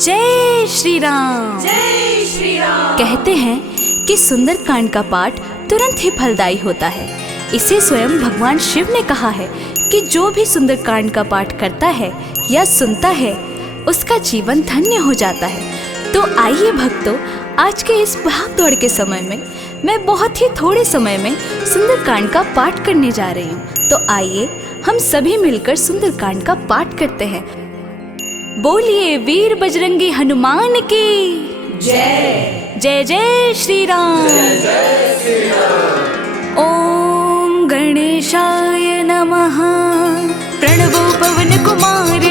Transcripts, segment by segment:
जय श्री राम। जय श्री राम। कहते हैं कि सुंदरकांड का पाठ तुरंत ही फलदायी होता है। इसे स्वयं भगवान शिव ने कहा है कि जो भी सुंदरकांड का पाठ करता है या सुनता है उसका जीवन धन्य हो जाता है। तो आइए भक्तों, आज के इस भाग दौड़ के समय में मैं बहुत ही थोड़े समय में सुंदरकांड का पाठ करने जा रही हूँ। तो आइए हम सभी मिलकर सुंदरकांड का पाठ करते हैं। बोलिए वीर बजरंगी हनुमान की जय। जय जय श्री राम। जय जय श्री राम। ओम गणेशाय नमः। प्रणवो पवन कुमार,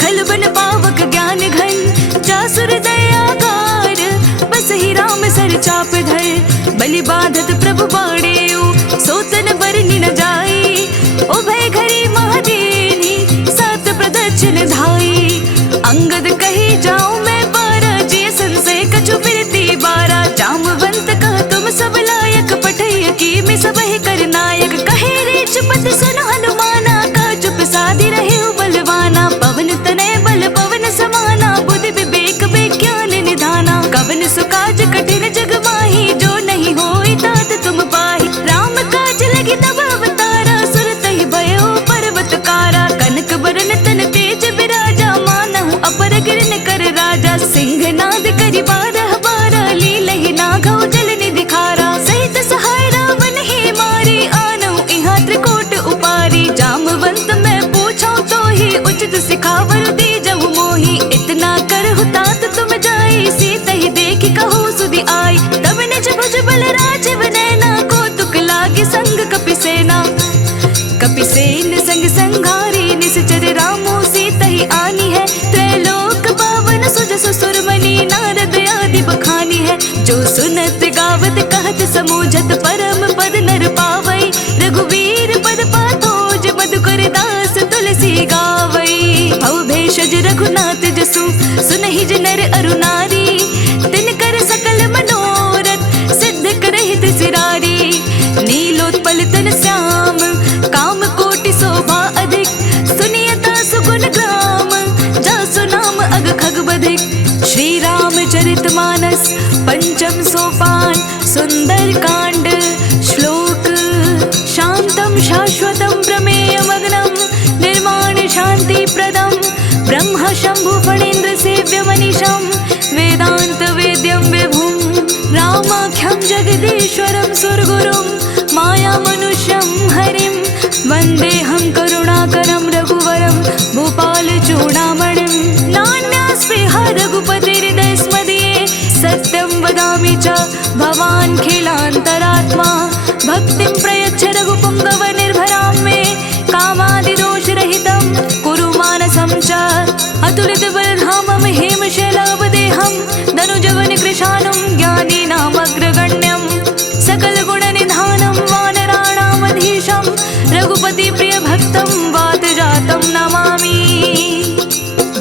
खलबन पावक ज्ञान घन, जासुर दयाकार, बस ही राम सर चाप धर, बलि बाधत प्रभु बाड़ेऊ, सोतन बरनि न जाई, उभय घरी महादेनी, सात प्रदक्षिण धाई, अंगद कही जाऊं मैं बारा, जे संशय कछु फिरती बारा, जामवंत कह तुम सब लायक, पठैय की में सब ही कर नायक, कहे रेच पति सुनो हनुमाना, का चुप साधि रहे हो बलवाना, पवन तनय बल पवन समाना, बुद्धि विवेक विज्ञान निधाना, कवन सुकाज कठिन जग माही, जो नहीं होई तात तुम पाही, राम काज लगी तब अवतारा, सुरत ही भयो पर्वत कारा, कनक बरन तन तेज विराजा, मानहु अपर गिरन कर राजा, सिंह नाद करि बारह बारा, लीलहि नाघौ जल निधि खारा, सहित सहाय रावण ही मारी, आनहु इहाँ त्रिकोट उपारी, जामवंत मैं पूछूं तो ही, उचित सिखावर दीजहु मोहि, इतना करहु तात तुम जाई, सीत ही देखि कहूँ सुधि आई, तब निज भुज बल राजीव नैना, कौतुक लागे संग कपिसेना, कपिसेन संग संघारी, निश्चर रामो सीत ही आनी है, त्रैलोक पावन सुजसु सुरमणि, नारद आदि बखानी है, जो सुनत गावत कहत समूझत, परम पद नर पावई, रघुवीर पद पाथोज, मधुकर दास तुलसी गावई, भव भेषज रघुनाथ जसु, सुनहि नर अरु नारी, तिनकर सकल मनोरथ, सिद्ध करहि सिरारी, नीलोत्पल तन श्याम, काम कोटि शोभा अधिक, सुनियता सुगुण ग्राम, जासु नाम अग खग बधिक, श्री रामचरित मानस पंचम सोपान, सुंदर कांड श्लोक, शांतम शाश्वतम प्रमेयमग्नम, निर्माण शांति प्रदम, ब्रह्म शंभु फणीन्द्र सेव्य मनीषम, वेदांत वेद्यम विभुम, रामाख्यम जगदीश्वरम सुरगुरुम, माया मनुष्यम हरिम, वंदेहम करुणाकरम रघुवरम, भूपाल चूड़ामणिम, नान्यास्पृहा रघुपतिर्हृदय स्मदीये, सत्यं वदामि च भवान् खिलान्तरात्मा, भक्तिं प्रयच्छ रघुपुङ्गव निर्भरां मे, कामादिदोषरहितं कुरु मानसं च, अतुलित बलधामं हेमशैलावदेहं, धनुजवन कृशानं ज्ञानिनामग्रगण्यं, सकल गुणनिधानं वानराणामधीशं, रघुपति प्रिय भक्तं वातजातं नमामि।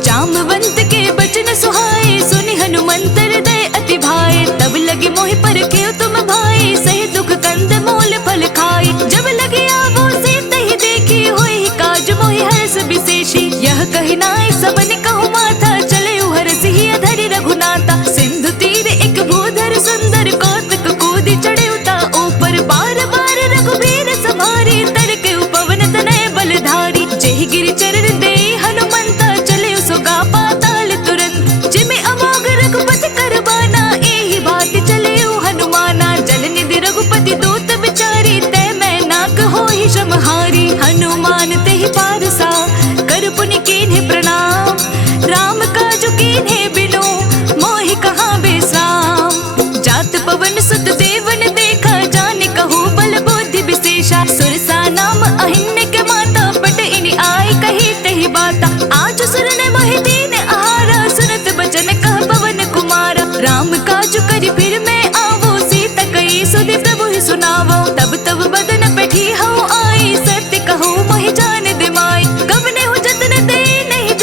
जामवंत के बचन सुहाए, सुनि हनुमंत हृदय अति भाए, तब लगे मोहि परखेउ तुम भाई, सही दुख कंद मूल फल खाई, जब लगे आवो सीत ही देखी, होई काज मोहि हर्ष विशेषी, यह कहि नाय सबन कहु माथा, चले हरसि ही अधरि रघुनाथा, सिंधु तीर एक भूधर सुंदर, कौतुक कूदि चढ़े उता ऊपर, बार बार रघुबीर सवारी, तरके पवन तनय बलधारी, जेहि गिरि चरण देई हनुमंता, चले सुगा पाताल तुरंत, जिमि अमोघ रघुपति करबाना, एहि बात चले हनुमाना, जल निधि रघुपति दूत विचारी, तै मैं नाक होहि समहारी, हनुमान तेहि पारसा, कर पुनि कीन्हे प्रणाम, राम काजु कीन्हे बिनु, मोहि कहाँ बेसाम, जात पवन सुत देवन देखा, जाने कहूँ बल बुद्धि विशेषा, सुरसा नाम अहिन्य के माता, पट इनि आई कही तही बाता, आज सुर ने मोहि दीन आहारा, सुनत बचन कह पवन कुमारा, राम काजु करि फिर मैं आवो, सीता कई सुधि प्रभु ही सुनावो, तब तब बदन बैठी हूँ आई, सत्य कहूँ मोहि जान दिमाई, कवने हो जतन दे नहीं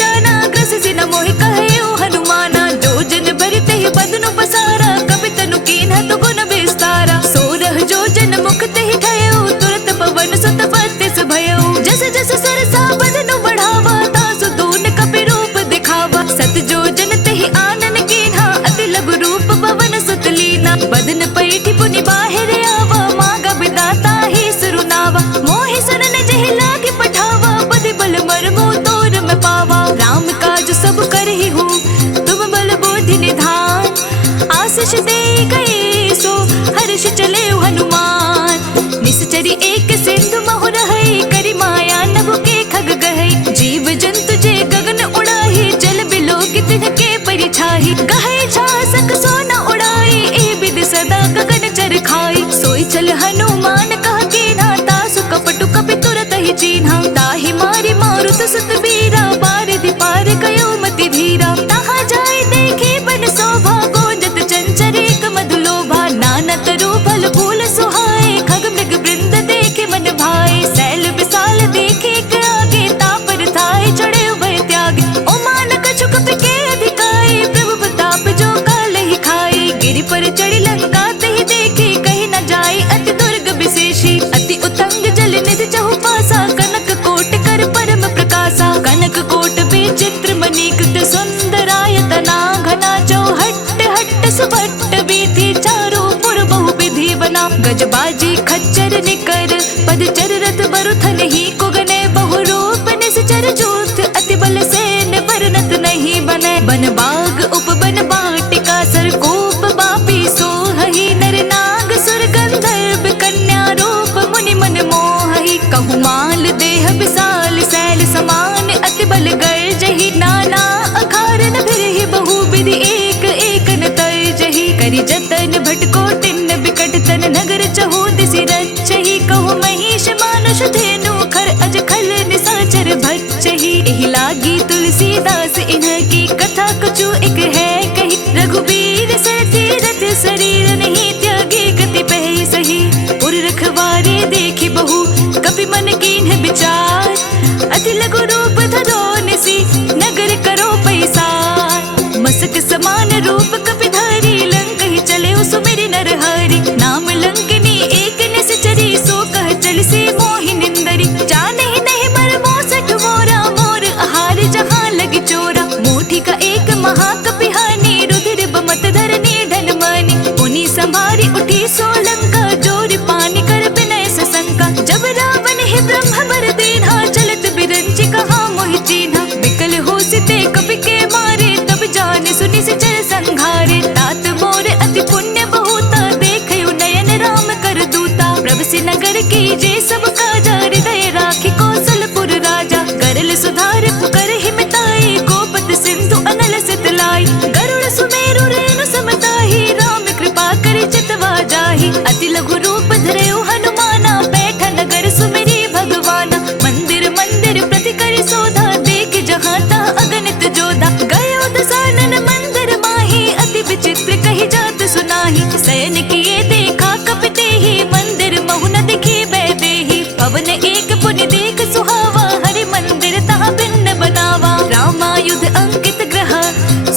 चिन्हा ताहि मारी मारुत सुत बीरा बारिधि पार कयो मति धीरा तहाँ जाय देखे बन शोभा गोंजत चंचरीक मधुलोभा नाना तरु फल फूल सुहाए खग मृग वृंद देखे मन भाए सैल विशाल देखे के आगे तापर थाय चढ़े उभय त्यागे ओ मान कछु कप के अधिकाए प्रभु प्रताप जो काल ही खाए गिरि पर चढ़ी लंका तहि देखे कहीं न जाए अति दुर्ग विशेषी अति उतंग जल निधि चहु पासा कनक कोट कर परम प्रकाशा कनक कोट विचित्र मणिकृत सुंदरायतना घना चौहट्ट हट्ट सुभट्ट वीथि चारों पुर बहु विधि बना गजबाजी खच्चर निकर पदचर रथ बरुथन ही कुगने बहु रूप निश्चर जूथ अति बल सेन वर्णत नहीं बने बन बाग उपवन बाटिका सरकूप बापी सोहहि नर नाग सुर गंधर्व कन्या रूप मुनि मन मोहहि कहु माल देह विशाल सैल समान अति बल गर्जहि नाना अखारन फिरहि बहु विधि एक एक न तर्जहि करि जतन भटको तिन्न बिकट तन नगर चहु दिसि रचहि कहु महिष मानुष धेनु खर अज खल निसाचर भच्चहि एहि लागी तुलसीदास इनकी कथा कुछु एक है कही रघुबीर सरथी रथ शरीर नहीं त्यागे गति पहि सही उर रखवारे देखी बहु कपि मन कीन्ह विचार अति लघु रूप धरो निसी नगर करो पैसार मसक समान रूप कपि धारी लंक ही चले सुमिरि नर हरि नाम लंकनी एक निश्चरी सो कह चल से मोहि निंदरी जाने ही नहीं मर मोसठ मोरा मोर आहार जहाँ लगी चोरा मोठी का एक महाकपि हानि रुधिर बमत धरनी धन मनि उन्हीं संभारी उठी सोलंका जोरी पानी कर विनय सशंका जब रावण ही ब्रह्म वर दीन्हा चलत बिरंची कहा मोहि चीन्हा विकल हो सिते कपि के मारे तब जाने सुनि से चल संघारे तात मोर अति पुण्य बहुता देखयो नयन राम कर दूता प्रभ से नगर की जे सब काजा हृदय राखी कौशलपुर राजा गरल सुधार पुकर हिमताई गोपत सिंधु अनल सितलाई गरुड़ सुमेरु रेणु समताही राम कृपा करि चितवा जाहि अति लघु रूप धरयो हनुमाना बैठा नगर सुमिरी भगवाना मंदिर मंदिर प्रति करि सोधा देख जहाँ ता अगणित जोधा गयो दसानन मंदिर माही अति विचित्र कही जात सुनाही शयन किए देखा कपिते ही मंदिर महु न दिखी बैदेही पवन एक पुनि देख सुहावा हरि मंदिर तहाँ भिन्न बनावा रामायुध अंकित ग्रह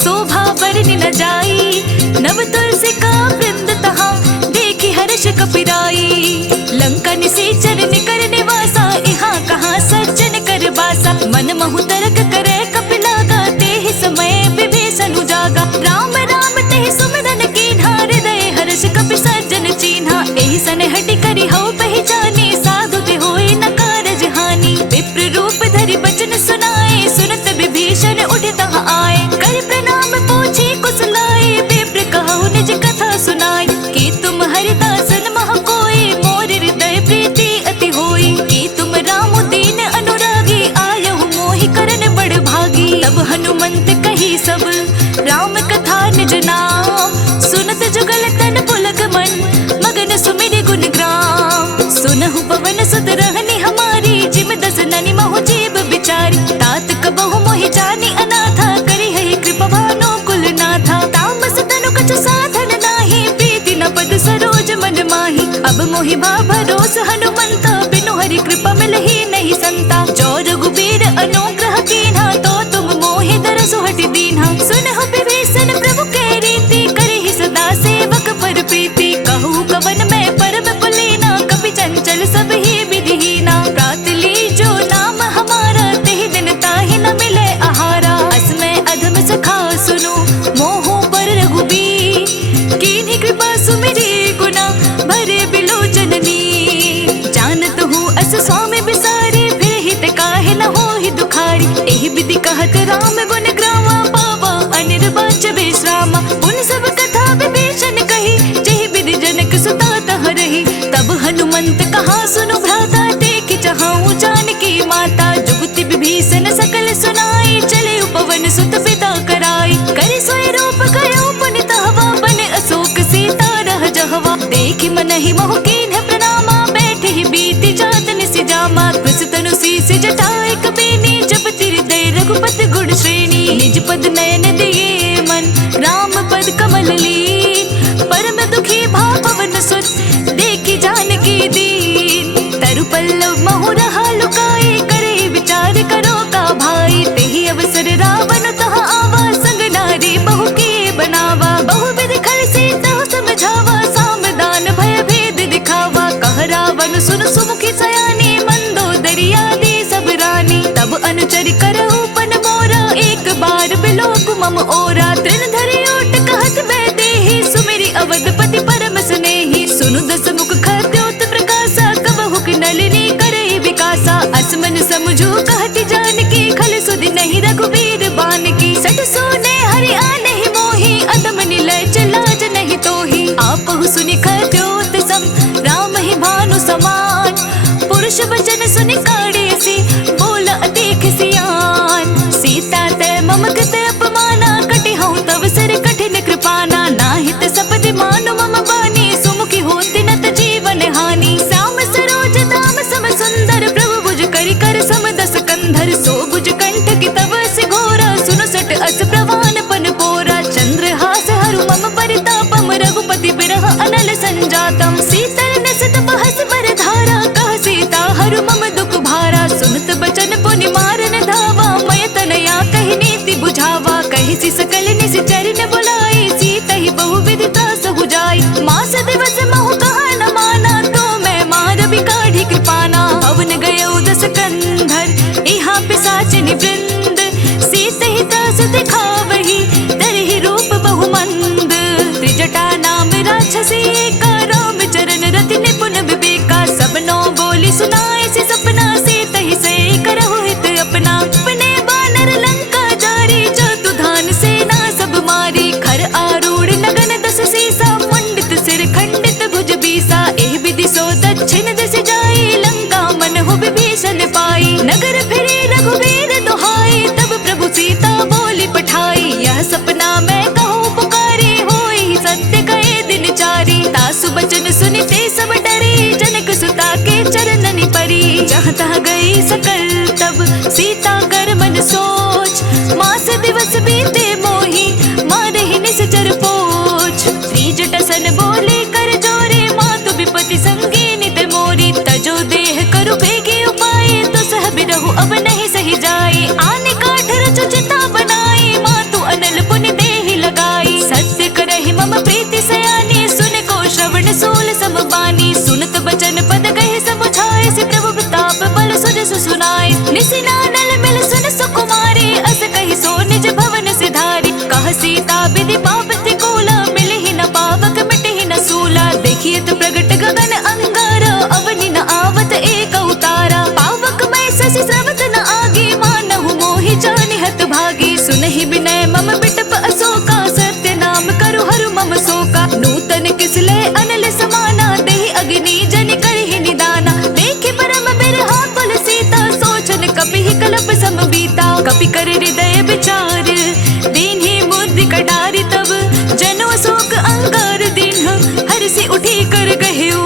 शोभा वर्णि न जाई नव तुलसी का वृंद तहाँ देखी हर्ष कपिराई लंका निसेचर निकर निवासा यहाँ कहाँ सज्जन कर बासा मन महु तरक करे कपिलागा तेहि समय विभीषण उजागा राम राम तेहि सुमिरन कीन्हा हृदय हर्ष कपि सज्जन चीन्हा एहि सन हटि करि हौ पहचानी साधु ते होय न कारज हानि विप्र रूप धरि बचन सुनाए सुनत विभीषण उठि तहाँ आए कर प्रणाम पूछी कुशलाए विप्र कहु निज कथा सुनाई कि तुम हरिदासन मह कोय मोर हृदय प्रीति अति होई कि तुम राम दीन अनुरागी आयहु मोहि करन बड़ भागी तब हनुमंत कही सब राम कथा निज नाम सुनत जुगल तन पुलक मन मगन सुमिरि गुण ग्राम सुनहु पवन सुत रहनी हमारी जिम दस ननि महु जीव बिचारी तात कबहु मोहि जानी अनाथा करि है कृपा भानु कुल नाथा तामस तनु कछु साधन नाही प्रीति न पद सरोज मन माही अब मोहि भा भरोस हनुमंता बिनु हरि कृपा मिलहि नहीं संता जो रघुबीर अनुग्रह कीन्हा तो तुम मोहि दरसु हटि दीन्हा सुनहु विभीषण प्रभु के रीति करहि सदा सेवक पर प्रीति कहु कवन में परम कुलीना कपि चंचल सब ही विधिहीना प्रात ली जो नाम हमारा तेहि दिन ताहि न मिले आहारा अस्मै अधम सखा सुनो मोहु पर रघुबीर कीन्ही कृपा सुमिरी गुना भरे बिलो जननी जानत हूँ अस स्वामी बिसारी फिर हित काहे न होहि दुखारी एहि विधि कहत राम गुण ग्रामा पावा अनिर्वाच विश्रामा उन सब कथा विभीषण कही जेहि विधि जनक सुता तह रही तब हनुमंत कहा सुनु भ्राता देखि चाहूँ जानकी माता जुगति विभीषण सकल सुनाई चले उपवन सुत पिता कराई करि सोई रूप गयो पुनि तहवा बन अशोक सीता रह जहवा देखि मन ही मोह कीन्ह प्रणामा बैठे ही बीति जात निसि जामा कृष तनु मम ओरा। तृण धरि ओट कहत मैं देहि, सुमेरी अवधपति परम स्नेही। सुनु दस मुख खद्योत प्रकाशा, कबहु की नलिनी करे विकासा। असमन समझो कहती जानकी, खल सुधि नहीं रघुबीर बानकी। सठ सोने हरि आनहि मोहि, अदम निलय लाज नहीं तोहि। आपहु सुनि खद्योत सम, राम ही भानु समान। पुरुष वचन सुनि काढ़ेसी, बोला अतिख सियान। सीता तै मम कृत अपमाना, कटिहउँ तव सिर कठिन कृपाना। नाहित सपदि मानु मम बानी, सुमुखी होती नत जीवन हानि। श्याम सरोज दाम सम सुंदर, प्रभु भुज करि कर सम दस कंधर। सो भुज कंठ की तव सि घोरा, सुनु सट अस प्रवान पन पोरा। चंद्रहास हरु मम परितापम, रघुपति बिरह अनल संजातम। शीतल नसत बहस बर धारा, कह सीता हरु मम दुख भारा। सुनत बचन पुनि मारन धावा, मय तनया कहि नीति बुझावा। कहि सि सकल निसि चरण बुलाई, सीता ही बहु विधि त्रासहु जाई। मास दिवस महु कहा न माना, तो मैं मार बिकाढ़ी कृपाना। भवन गयौ दस कंधर, इहाँ पिशाचिनि वृंद। सीत ही त्रास दिखावही, तरहि रूप बहु मंद। त्रिजटा नाम राक्षसी एका, राम चरण रति निपुण विवेका। सबनो बोली सुनाए से सपना, सीत ही से करहु हित अपना। अपने बानर लंका जारी, चतु धान सेना सब मारी। खर आरूढ़ नगन दस सीसा, मुंडित सिर खंडित भुज बीसा। एह विधि सो दक्षिण दिस जाई, लंका मन हो विभीषण पाई। नगर फिरे रघुवीर दुहाई, तब प्रभु सीता बोली पठाई। यह सपना मैं कहूँ पुकारी, होई सत्य कहे दिन चारी। तासु बचन सुनिते सब डरे, जनक सुता के चरणनि परी। जहाँ तहाँ गई सकल तब, सीता कर मन सोच। मास दिवस बीते मोहि, मारहि निश्चर पोछ। त्रिजट सन बोले कर जोरे, मातु विपति संगीनि ते मोरी। तजो देह करु बेगी उपाय, तो सह बिरहु अब नहीं सही जाए। आने काठ रचु चिता बनाई, मातु अनल पुनि देहि लगाई। सत्य करहि मम प्रीति सयानी, सुन को श्रवण सोल समबानी। सुनत बचन पद कहि समुझाए, से प्रभु प्रताप बल सुजसु सुनाए। निसिनानल मिल सुन सुकुमारी, अस कहि सो निज भवन सिधारी। कह सीता विधि पाप तिकोला, मिलहि न पावक मिटहि न सूला। देखिए तो प्रगट गगन अंगारा, अवनि न आवत एक उतारा। पावक मैं शशि स्रवत न आगे, मानहु मोहि जानिहत भागी। सुनहि विनय मम बिटप अशोका, सत्य नाम करु हरु मम शोका। नूतन किसले अनल समाना, देहि अग्नि जनि करहि निदाना। देखि परम बिरहा कुल सीता, सोचन कपिहि कलप सम बीता। कपि कर हृदय विचार, दीन्हि मुद्रि कटारि तब। जनो शोक अंगार दीन्ह, हर्षि उठी कर गहेउ।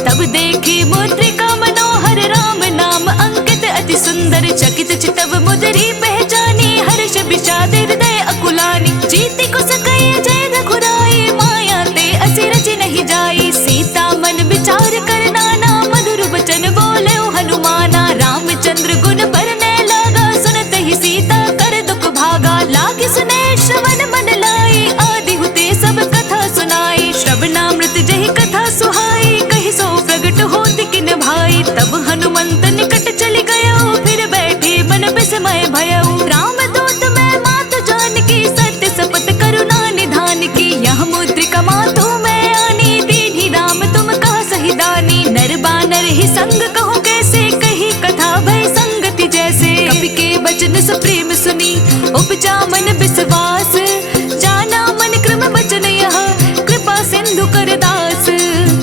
तब देखि मुद्रिका मनोहर, राम नाम अंकित अति सुंदर। चकित चितव मुद्री पहचानी, हर्ष विषाद हृदय अकुलानी। जीति कुस कहि जय रघुराई, माया ते असी रचि नहीं जाई। सीता मन विचार कर नाना, मधुर वचन बोले हनुमाना। रामचंद्र गुण बरनै लागा, सुनत ही सीता कर दुख भागा। लागे सुने श्रवण मन लाई, आदि हुते सब कथा सुनाई। श्रवणामृत जहि कथा सुहाई, कहि सो प्रगट होत किन भाई। तब हनुमंत निकट चली गयो, फिर बैठे मन विस्मय भयउ। राम दूत मैं मातु जानकी, सत्य शपथ करुणा निधान की। यह मुद्रिका मातु मैं आनी, दीन्हि राम तुम कहा सही दानी। नर बानर ही संग कहूँ कैसे, कही कथा भय संगति जैसे। कपि के बचन सुप्रेम सुनी, उपजा मन विश्वास। जाना मन क्रम बचन यह, कृपा सिंधु कर दास।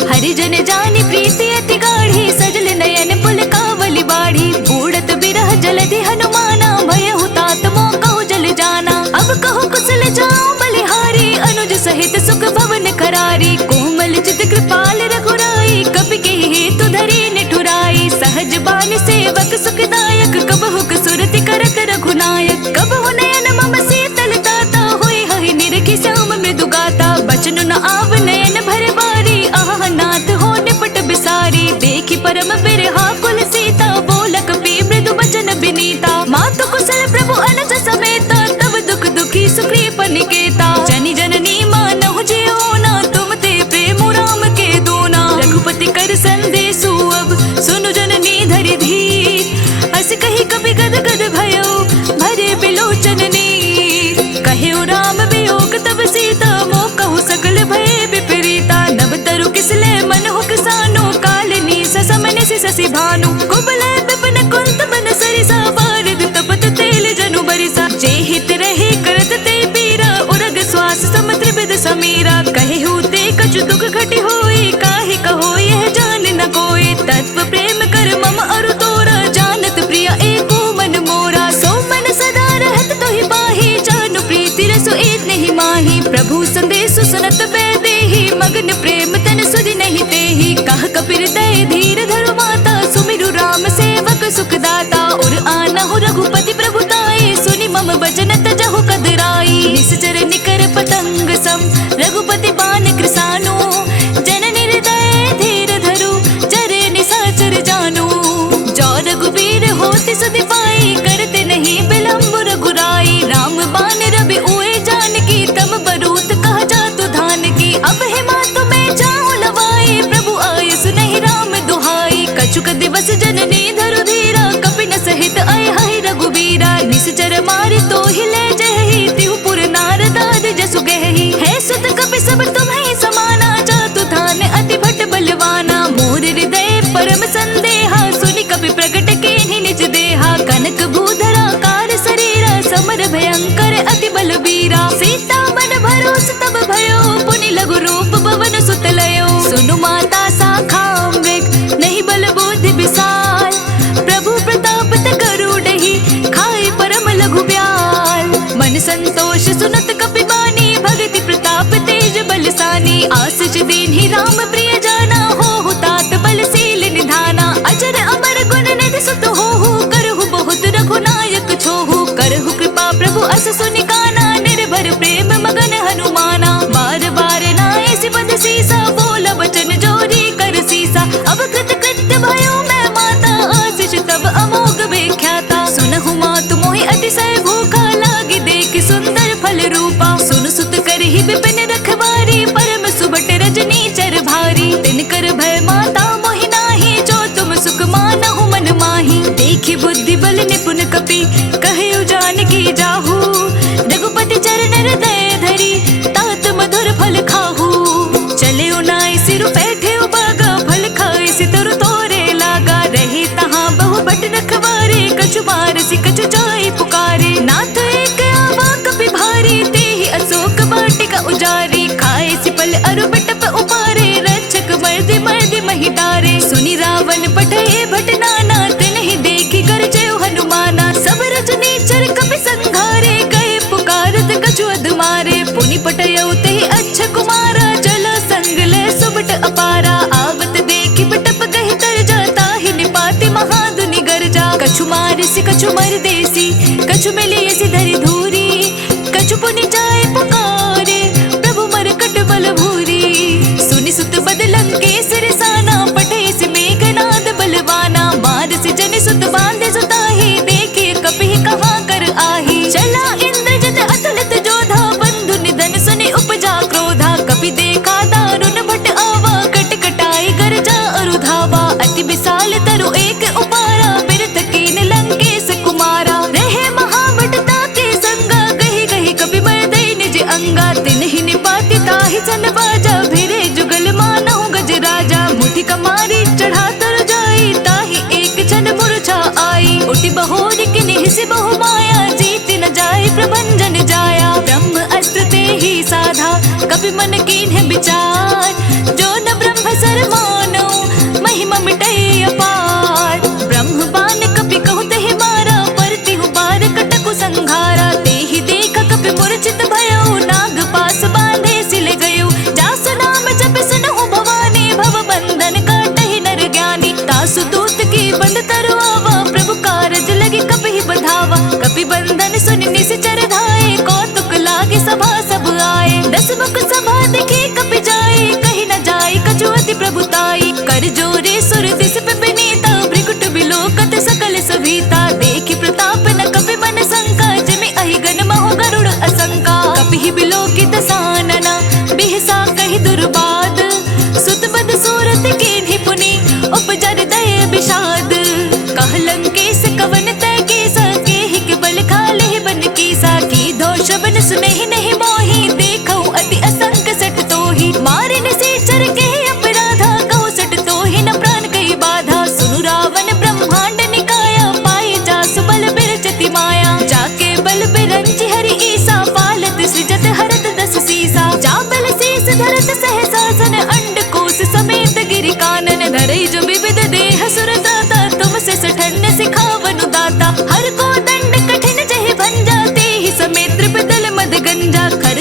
हरिजन जानी प्रीति अति गाढ़ी, सजल नयन पुलकावली बाढ़ी। बूढ़त बिरह जलधि हनुमाना, भयहु तात मोह कहु जल जाना। अब कहु कुशल जाऊं बलिहारी, अनुज सहित सुख भवन करारी। कोमल चित कृपाल रघुराई, कपि के हेतु धरि निठुराई। सहज बानि सेवक सुखदायक, कबहु सुरति करक रघुनायक। कबहु नयन मम शीतल दाता, होय हहि निरखि श्याम मृदु गाता। बचन न आव नयन भर बारी, आह नाथ हो निपट बिसारी। देखि परम बिरहा कुल सीता, बोलक पी मृदु बचन विनीता। मातु कुशल प्रभु अनस समेता, तब दुख दुखी सुग्रीव निकेता। जनि जननी मानहु जियोना, तुम ते प्रेम राम के दोना। रघुपति कर संदेशु अब, सुनु जननी धरि धीर। अस कहि कपि गद गद भयो, भरे बिलोचन नीर। कहे प्रभु संदेश सुनत बेदेही, मगन प्रेम तन सुधि नहीं तेही। कह कपिर दय धीर धरु माता, सुमिरु राम सेवक सुखदाता। और आनहु रघुपति प्रभुताई, सुनि मम वचन तजहु कदराई। निश्चर निकर पतंग सम, रघुपति बान कृसानु। जननि हृदय धीर धरु, जरे निशाचर जानु। जो रघुबीर होति सुधि पाई, करते नहीं विलम्ब रघुराई। राम बान रवि उए जानकी, तम बरूत कह जातु धान की। अब हे मातु मैं जाऊं लवाई, प्रभु आय सुनहि राम दुहाई। कछुक दिवस जननी धरु धीरा, कपिन सहित आए हहि रघुबीरा। निश्चर मारि तो हिले जहि, तिहुपुर नारदाद जसु गहि। है सुत कपि सब तुम्हें समाना, जातु धान अति भट बलवाना। मोर हृदय परम संदेहा, सुनि कपि प्रगट कीन्हि निज देहा। कनक भूधरा कार शरीरा, समर भयंकर अति बलबीरा। सीता मन भरोस तब भयो, पुनि लघु रूप पवन सुत लयो। सुनु माता शाखा मृग, नहीं बल बुद्धि विशाल। प्रभु प्रताप गरुड़हि, खाई परम लघु ब्याल। मन संतोष सुनत कपि बानी, भगति प्रताप तेज बलसानी। आशीष दीन्हि राम प्रिय जाना, होहु तात बलशील निधाना। अजर अमर गुण निधि सुत होहु, करहु बहुत रघुनायक छोहु। करहु कृपा प्रभु अस सुनि काना, निर्भर प्रेम मगन हनुमाना। बार बार नाए सिबंध सीसा, बोला वचन जोरी कर सीसा। अब कृत कृत्य भयो मैं माता, आशीष तब अमोघ व्याख्याता। सुनहु मातु मोहि अतिशय भूखा, लागी देख सुंदर फल रूपा। सुन सुत करहि विपिन रखवारी, परम सुबट रजनी चर भारी। तिनकर भय माता मोहि नाही, जो तुम सुख मानहु मन माही। देखि बुद्धि बल निपुण कपि, कहु जानकी जाहू। रघुपति चरण हृदय धरि, तात मधुर फल खाहू। चले उनाई सिर बैठे उबागा, फल खाए सितरु तोरे लागा। रहे तहाँ बहु बट रखवारे, कछु मारसी कछु जाई पुकारे। नाथ एक आवा कपि भारी, तेहि अशोक वाटिका उजारी। खाए सिपल अरु बिटप उपारे, रक्षक मर्दि मर्दि महि डारे। सुनि रावण पठए भट नाना, तिन्हि देखि गरजेउ हनुमाना। सब रजनीचर कपि संघारे, गए पुकारत कछु अधमारे। पुनि पटयउ तेहि अच्छ कुमारा, चला संग ले सुबट अपारा। आवत देखि बिटप गहि तर जा, ताहि निपाति महादुनि गरजा। कछु मारिसि कछु मर देसी, कछु मिलियसि धरि धूरी। कछु पुनि जाय पुकारे, प्रभु मरकट बल भूरी। सुनि सुत बदलं केसर साना, पठेसि मेघनाद बलवाना। मारसि जनि सुत बांधे सुताही, देखे कपि कहाँ कर आही। चला इंद्रजित अतुलित जोधा, बंधु निधन सुनि उपजा क्रोधा। कपि देखा दारुण भट आवा, कट कटाई गरजा अरु धावा। अति विशाल तरु एक उपारा, बिरथ कीन लंकेश कुमारा। रहे महाभटता के संगा, गहि गहि कपि मर्दई निज अंगा। तिन्हि निपाति ताहि सन बाजा, भिरे जुगल मानहु गज राजा। मुठि कमारी चढ़ा तर जाई, ताहि एक क्षण मूर्छा आई। उठि बहोरि किन्हि बहु माया, जीत न जाय प्रभंजन जाया। ब्रह्म अस्त्र तेहि साधा, कपि मन कीन्ह विचार। जो न ब्रह्म सर मानो, महिमा मिटै अपार। ब्रह्म बान कपि कहु तेहि मारा, परतिहु बार कटकु संघारा। तेहि देख कपि मूर्छित भयो, नाग पास बांधे सिल गयो। जासु नाम जपि सुनहु भवानी, भव बंधन काटहि नर ज्ञानी। तासु दूत की बंद तरु आवा, प्रभु कारज लगे कपि बधावा। कपि बंधन सुनि निश्चर धाये, कौतुक लागे सभा सब आए। दस मुख सभा देखि कपि जाए, कहि न जाय कछु अति प्रभुताई। कर जोरे सुर दिस पे विनीता, भृकुट बिलोकत सकल सभीता। देखि प्रताप न कपि मन शंका, जिमि अहिगन महु गरुड़ असंका। कपि बिलोकित सानना, बिहसा कहि दुर्बाद। सुत बद सूरत कीन्हि पुनि, उपजर दय विषाद। कह लंकेश कवन तय केसा, केहि के बल खाले बन कीसा। की दोष बन सुनहि नहीं मोहि, देखऊ अति असंक सट तोहि। मारे निशाचर के अपराधा, कहु सट तोहि न प्राण कई बाधा। सुनु रावण ब्रह्मांड निकाया, पाए जासु बल बिरचति माया। जाके बल बिरंचि हरि ईसा, पालत सृजत हरत दस सीसा। जा बल शीस धरत सहसासन, अंडकोश समेत गिरि कानन। धरई जो विविध देह सुर दाता, तुम से सठन सिखावनु दाता। हर को दंड कठिन जहि भंजा, तेहि समेत त्रिपदल मद गंजा। खर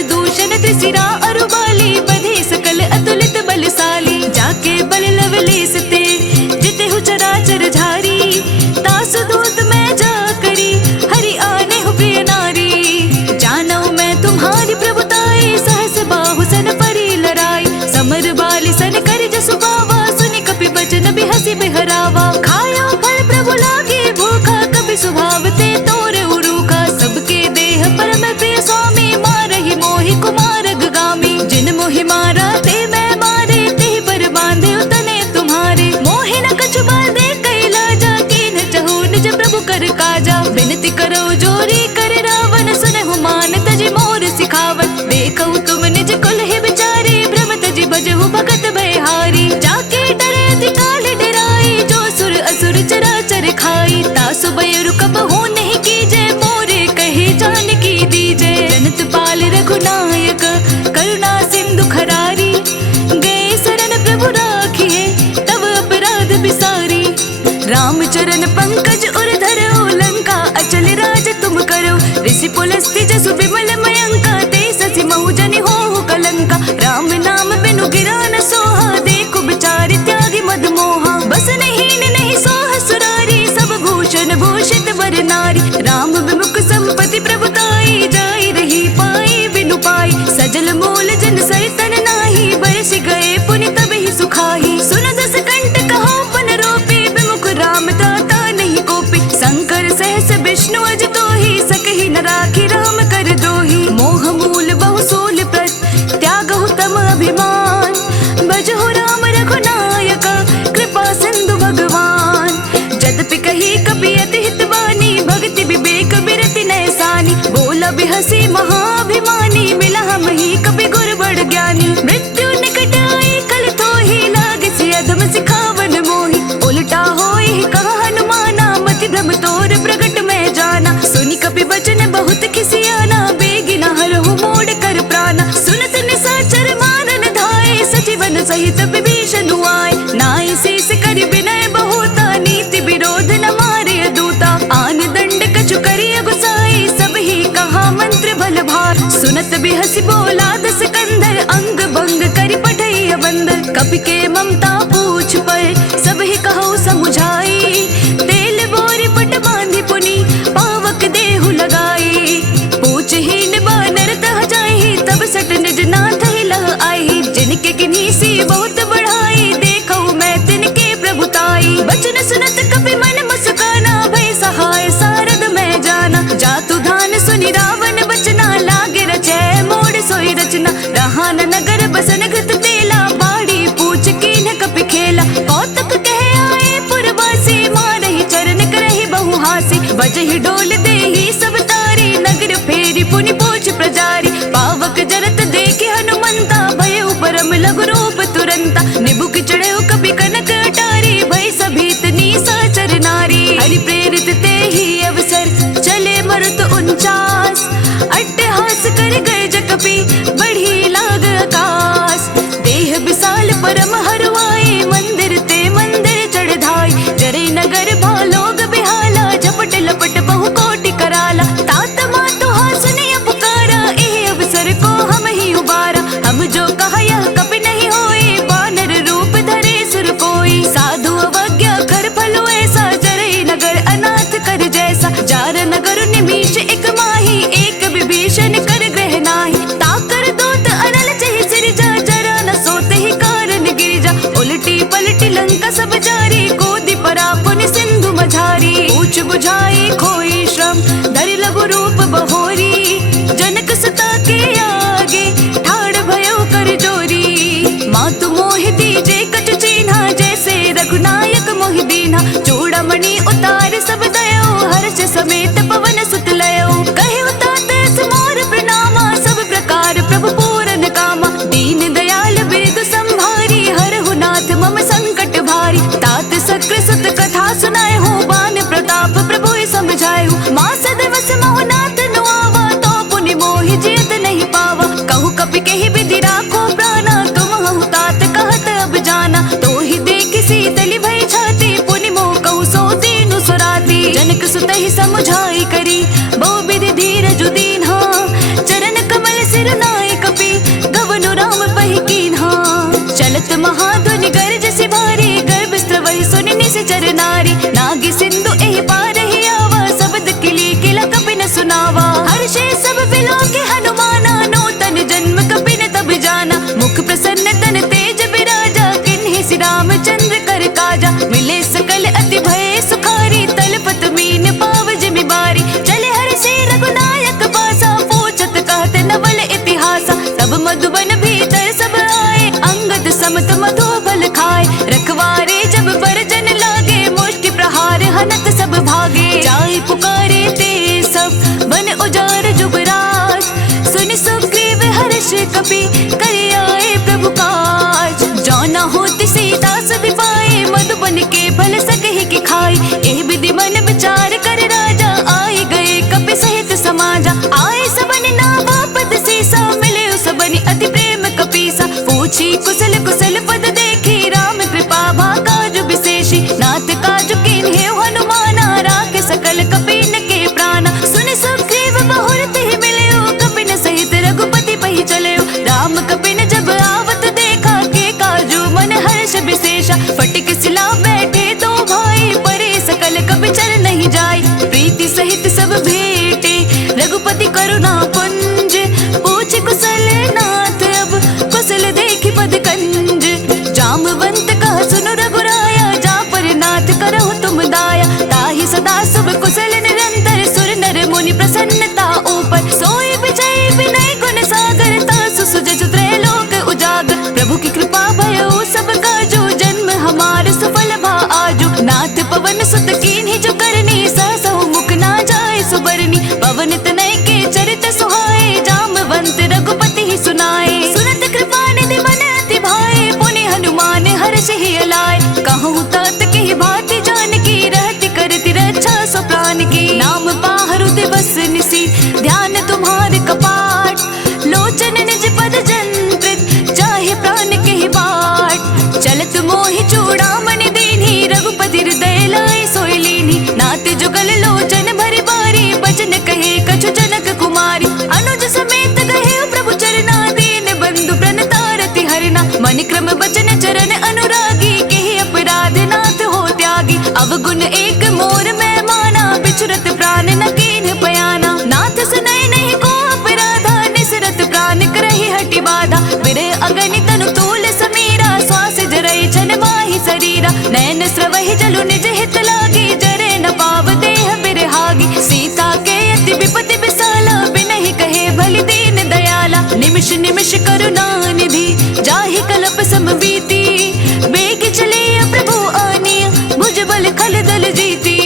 कीजहु भगत भयहारी। जाके डरे अति काल डराई, जो सुर असुर चराचर खाई। तासु बयरु कबहु नहीं कीजे, मोरे कहे जानकी दीजे। जनत पाल रघुनायक करुणा सिंधु खरारी, गए शरण प्रभु राखिए तब अपराध बिसारी। रामचरण पंकज उर धरो, लंका अचल राज तुम करो। ऋषि पुलस्त्य जसु विमल मयंका, ते ससि महु जनि होहु कलंका। राम नाम बिनु गिरा न सोहा, देखो बिचारि त्यागी मद मोहा। बस नहीं सोह सुरारी, सब भूषण भूषित वर नारी। राम विमुख संपत्ति प्रभुताई, जाई रही पाई बिनु पाई। सजल मूल जन सरितन नाही, बरस गए पुनि तबहि सुखाही। सुन दस कंठ कहो पन रोपी, विमुख राम दाता नहीं कोपी। शंकर सहस विष्णु अज तोहि, सकहि न राखी राम कर दोहि। मोह मूल बहु सूल प्रत, त्यागहु तम अभिमान। भजहु राम रघुनायक, कृपा सिंधु भगवान। जदपि कही कपि अति हितवानी, भक्ति विवेक बिरति नैसानी। बोला बिहसी महाभिमानी, मिला हमहि कपि गुर बड़ ज्ञानी। मृत्यु निकट आई कल थोहि, लागसी अधम सिखावन मोहि। उलटा होई कहा हनुमाना, मति भ्रम तोर प्रगट में जाना। सुनि कपि बचन बहुत खिसियाना, बेगी न हरहु मोड़ कर प्राणा। सुनत निशाचर मारन धाये, सजीवन सहित विभीषण आए। नाई शीस करि विनय बहुता, नीति विरोध न मारे दूता। आन दंड कछु करिय गुसाई, सब ही कहा मंत्र बल भार। सुनत बिहसी बोला दस कंधर, अंग भंग करि पठई बंदर। कपि के ममता पूछ पर, सब ही कहो समुझाई। तेल बोरी पट बांधि पुनि, पावक देहु लगाई। पूछहीन बानर तह जाहि, तब सट निज नाथ ही लह आई। जिनके किन्हीं सी बहुत बढ़ाई, देखो मैं तिनके प्रभुताई। बचन सुनत कपि मन मुस्काना, भय सहाय सारद मैं जाना। जातु धान सुनि रावण बचना, लागे रचै मोड़ सोई रचना। रहा न नगर बसन घृत तेला, बाड़ी पूछ कीन्ह कपि खेला। कौतक कहे आए पुरवासी, मारहि चरण करहि बहु हासी। बजहि डोल देहि सब तारी, नगर फेरी पुनि पोछ प्रजारी। पावक जरत देखे हनुमंता, भयउ परम लघु रूप तुरंता। निबुक चढ़ेउ कपि कनक अटारी, भय सभीत निशाचर नारी। हरि प्रेरित तेहि अवसर, चले मरुत 49। अट्टहास कर गए जकपि, बढ़ी लाग आकाश। देह विशाल परम हरवाई, मंदिर ते मंदिर चढ़ धाई। जरे नगर भालोग बिहाला, झपट लपट बहु कोटि कराला। तात मातु हासुनि पुकारा, एह अवसर को हम ही उबारा। हम जो कहा यह कपि नहीं होई, वानर रूप धरे सुर कोई। साधु अवज्ञा कर फलो ऐसा, जरे नगर अनाथ कर जैसा। जार नगर निमीष एक माही, एक विभीषण कर ग्रह नाही। ताकर दोत अनल चहि सिरजा, जरा न सोते ही कारण गिरिजा। उलटी पलटी लंका सब जारी, कोदि परा पुनि सिंधु मझारी। पूछ बुझाई खोई श्रम, धरि लघु रूप बहोरी। जनक सुता के आगे, ठाड़ भयो कर जोरी। मातु मोहि दीजे कछ चीन्हा, जैसे रघुनायक मोहि दीन्हा। चूड़ामणि उतार सब दयो, हर्ष समेत पवन सुत लयो। कहे उतात मोर प्रणामा, सब प्रकार प्रभु पूरन कामा। दीन दयाल वेद संभारी, हरहु नाथ मम संकट भारी। तात सक्र सुत कथा सुनाए हो, बान प्रताप प्रभु समझाए हो। मास दिवस मोह नाथ नुआवा, तो पुनि मोहि जियत नहीं पावा। कहु कपि कहि विधि राखो प्राणा, तुम हहु तात कहत अब जाना। तो ही देखि शीतलि भय छाती, पुनि मोह कहु सो दीनु सुराती। जनक सुत ही समुझाई करी, बहु विधि धीरज दीन्हा। चरण कमल सिर नाय कपि, गवनु राम पहि कीन्हा। चलत महाध्वनि गर्ज सि भारी, गर्भ स्त्रवहि सुनि निश्चर नारी। नागी सिंधु एहि पार ही आवा, शब्द किली किला कपि न सुनावा। हर्षे सब बिलोके हनुमाना, नूतन जन्म कपि न तब जाना। मुख प्रसन्न तन तेज विराजा, किन्हि सि रामचंद्र कर काजा। मिले सकल अति भय सुखारी, तलपत मीन पाव जिमि बारी। चले हर्षे रघुनायक पासा, पूछत कहत नवल इतिहासा। तब मधुबन भीतर सब आए, अंगद समत मधु फल खाए। रखवारे जब बरजन लागे, मुष्टि प्रहार हनत सब भागे। जाई पुकारे ते सब, बन उजार जुबराज। सुनि सुग्रीव हर्ष कपि, करि आए प्रभु काज। मधुबन के फल सकहि के खाई। एह विधि मन विचार कर राजा, आए गए कपि सहित समाजा। आए सबनि नावा पद सीसा, मिले सबनि अति प्रेम कपीसा। पूछी कुशल कुशल पद देखी, राम कृपा भा काजु विशेषी। नाथ काजु कीन्हे हनुमाना, राखे सकल कपीन के प्राण। सुन सुग्रीव बहुरत ही मिलयो, कपिन सहित रघुपति पहि चलयो। राम कपिन जब आवत देखा, के काजू मन हर्ष विशेषा। फटिक सिला बैठे दो भाई, परे सकल कपि चर नहीं जाय। प्रीति सहित सब भेटे, रघुपति करुणा पुंज। पूछ कुशल नाथ अब, कुशल देखी पद कंज। जामवंत कहा सुनो रघुराया, जा पर नाथ करहु तुम दाया। ताहि सदा शुभ कुशल निरंतर, सुर नर मुनि प्रसन्नता ऊपर। सोई विजय विनय गुण सागर, तासु सुजसु त्रैलोक उजागर। प्रभु की कृपा भयो सब काजू, जन्म हमार सफल भा आजू। नाथ पवन सुत कीन्ही जो करनी, सहसहु मुख ना जाए सुबरनी। पवन तनय के चरित सुहाए, जामवंत रघुपति ही सुनाए। सुनत कृपा निधि मन अति भाए, पुनि हनुमान हर्ष ही अलाय। कहूँ तात के भांति जानकी, रहति करति रक्षा सो प्राण की। नाम पाहरु दिवस निसी, ध्यान तुम्हारे कपाट। लोचन निज पद जंत्रित, चाहे प्राण के बाट। चलत मोहि चूड़ामणि दीन्ही, रघुपति हृदय लाए सोई लीन्ही। नाथ जुगल लोचन भरि बारी, बचन कहे कछु जनक कुमारी। अनुज समेत गए प्रभु चरना, दीन बंधु प्रणतारति हरना। मन क्रम बचन चरण अनुरागी, केहि अपराध नाथ हो त्यागी। अवगुण एक मोर मैं माना, बिछुरत प्राण न कीन्ह पयाना। नाथ सुनय नहीं को अपराधा, निसरत प्राण करहि हटि बाधा। विरह अगनि तनु तूल समीरा, श्वास जरय छन माहि शरीरा। नयन स्रवहि जलु निज हित लागी, जरे न पाव देह बिरहागी। सीता के अति विपति विसाला, बिनहि कहे भलि दीन दयाला। निमिष निमिष करुणा निधि, जाहि कल्प समबीति। बेग चले प्रभु आनी, भुज बल खल दल जीती।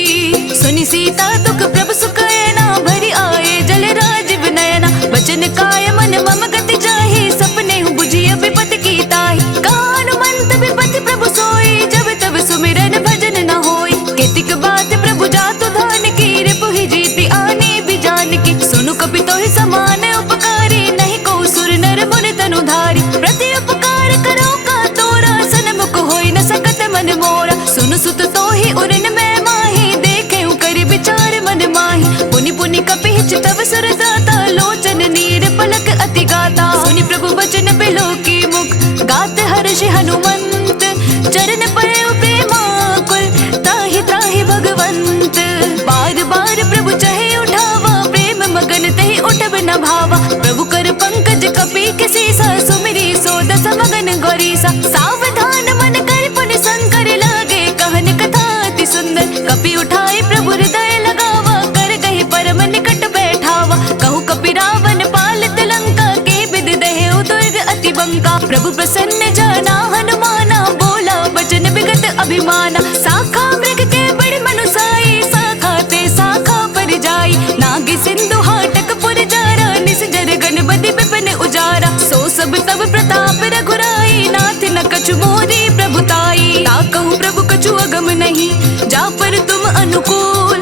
सुनि सीता दुख प्रभु सुखयना, भरि आए जल राज विनयना। वचन काय मन मम गति जाहि, सपने बुझिय विपति की ताहि। हनुमंत विपति प्रभु सोई, जब तब सुमिरन भजन न होई। केतिक बात प्रभु जातु धान की, रिपु ही जीति आनी भी जान की। सुनु कपि तोहि समान उपकारी, नहीं को सुर नर मुनि तनु धारी। प्रति उपकार करो का तोरा, सन्मुख होई न सकत मन मोरा। सुनु सुत तोहि उरन मैं माही, देखे करि विचार मन माही। पुनि पुनि कपि चितव सुर दाता, लोचन नीर पलक अति गाता। सुनि प्रभु वचन बिलो की मुख, गात हर्ष हनुमंत। चरण पड़े प्रेमाकुल, ताहि ताहि भगवंत। बार बार प्रभु चहे उठावा, प्रेम मगन तहि उठब न भावा। प्रभु कर पंकज कपि के सीसा, सुमिरी सो दस मगन गौरीसा। सावधान मन कर पुनि संकर, लागे कहन कथा अति सुंदर। कपि उठाए प्रभु हृदय लगावा, कर गहि परम निकट बैठावा। कहु कपि रावण पालित लंका, के विधि दहेउ दुर्ग अति बंका। प्रभु प्रसन्न जाना हनुमाना, बोला बचन विगत अभिमाना। साखा मृग के बड़ मनुसाई, साखा ते साखा पर जाई। नाग सिंधु हाटक पुर जारा, निस जर गण बदि विपिन उजारा। सो सब तब प्रताप रघुराई, नाथ न कछु मोरी प्रभुताई। ताकहु प्रभु कछु अगम नहीं, जा पर तुम अनुकूल।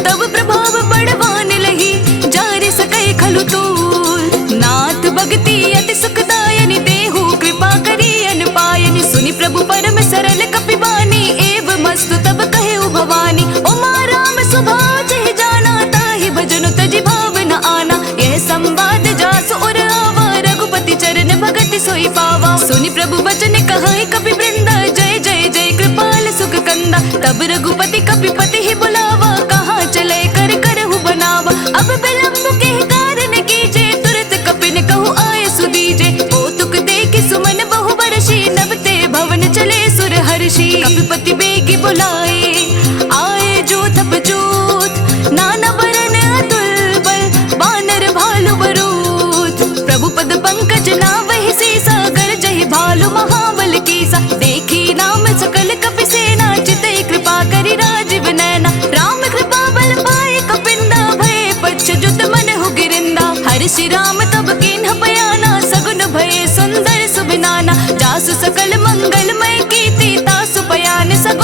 तब प्रभाव बड़वान लही, जारे सकै खलु तूल। नाथ भगति अति सुखदायनि, देहु कृपा करी अनुपायनि। सुनि प्रभु परम सरल कपि बानी, एव मस्तु तब कहेउ भवानी। उमा राम स्वभाव चहि जाना, ताहि भजनु तजि भाव न आना। यह संवाद जासु उर आवा, रघुपति चरण भगति सोई पावा। सुनि प्रभु वचन कहे कपि वृंदा, जय जय जय कृपाल सुख कंदा। तब रघुपति कपि पति ही बुलावा, कहाँ चले कर करहु बनावा। अब विलंब के कारण कीजे, तुरत कपिन कहु आय सुदीजे। कौतुक देखि सुमन बहु बरसी, नभते भवन चले सुर हर्षि। कपिपति बेगी बुलाए, आए जोधप जोत। नाना बरन अतुल बल, बानर भालु बरूथ। प्रभु पद पंकज नावहि सीसा, गरजहि भालु महाबल कीसा। देखी नाम सकल कपि सेना, चितहि कृपा करि राजीव नैना। राम कृपा बल पाए कपिंदा, भय पच्छ जुत मन हो गिरिंदा। हर्षि राम तब कीन्ह पयाना, सगुन भय सुंदर सुबिनाना। जासु सकल मंगलमय कीर्ति, तासु पयान सब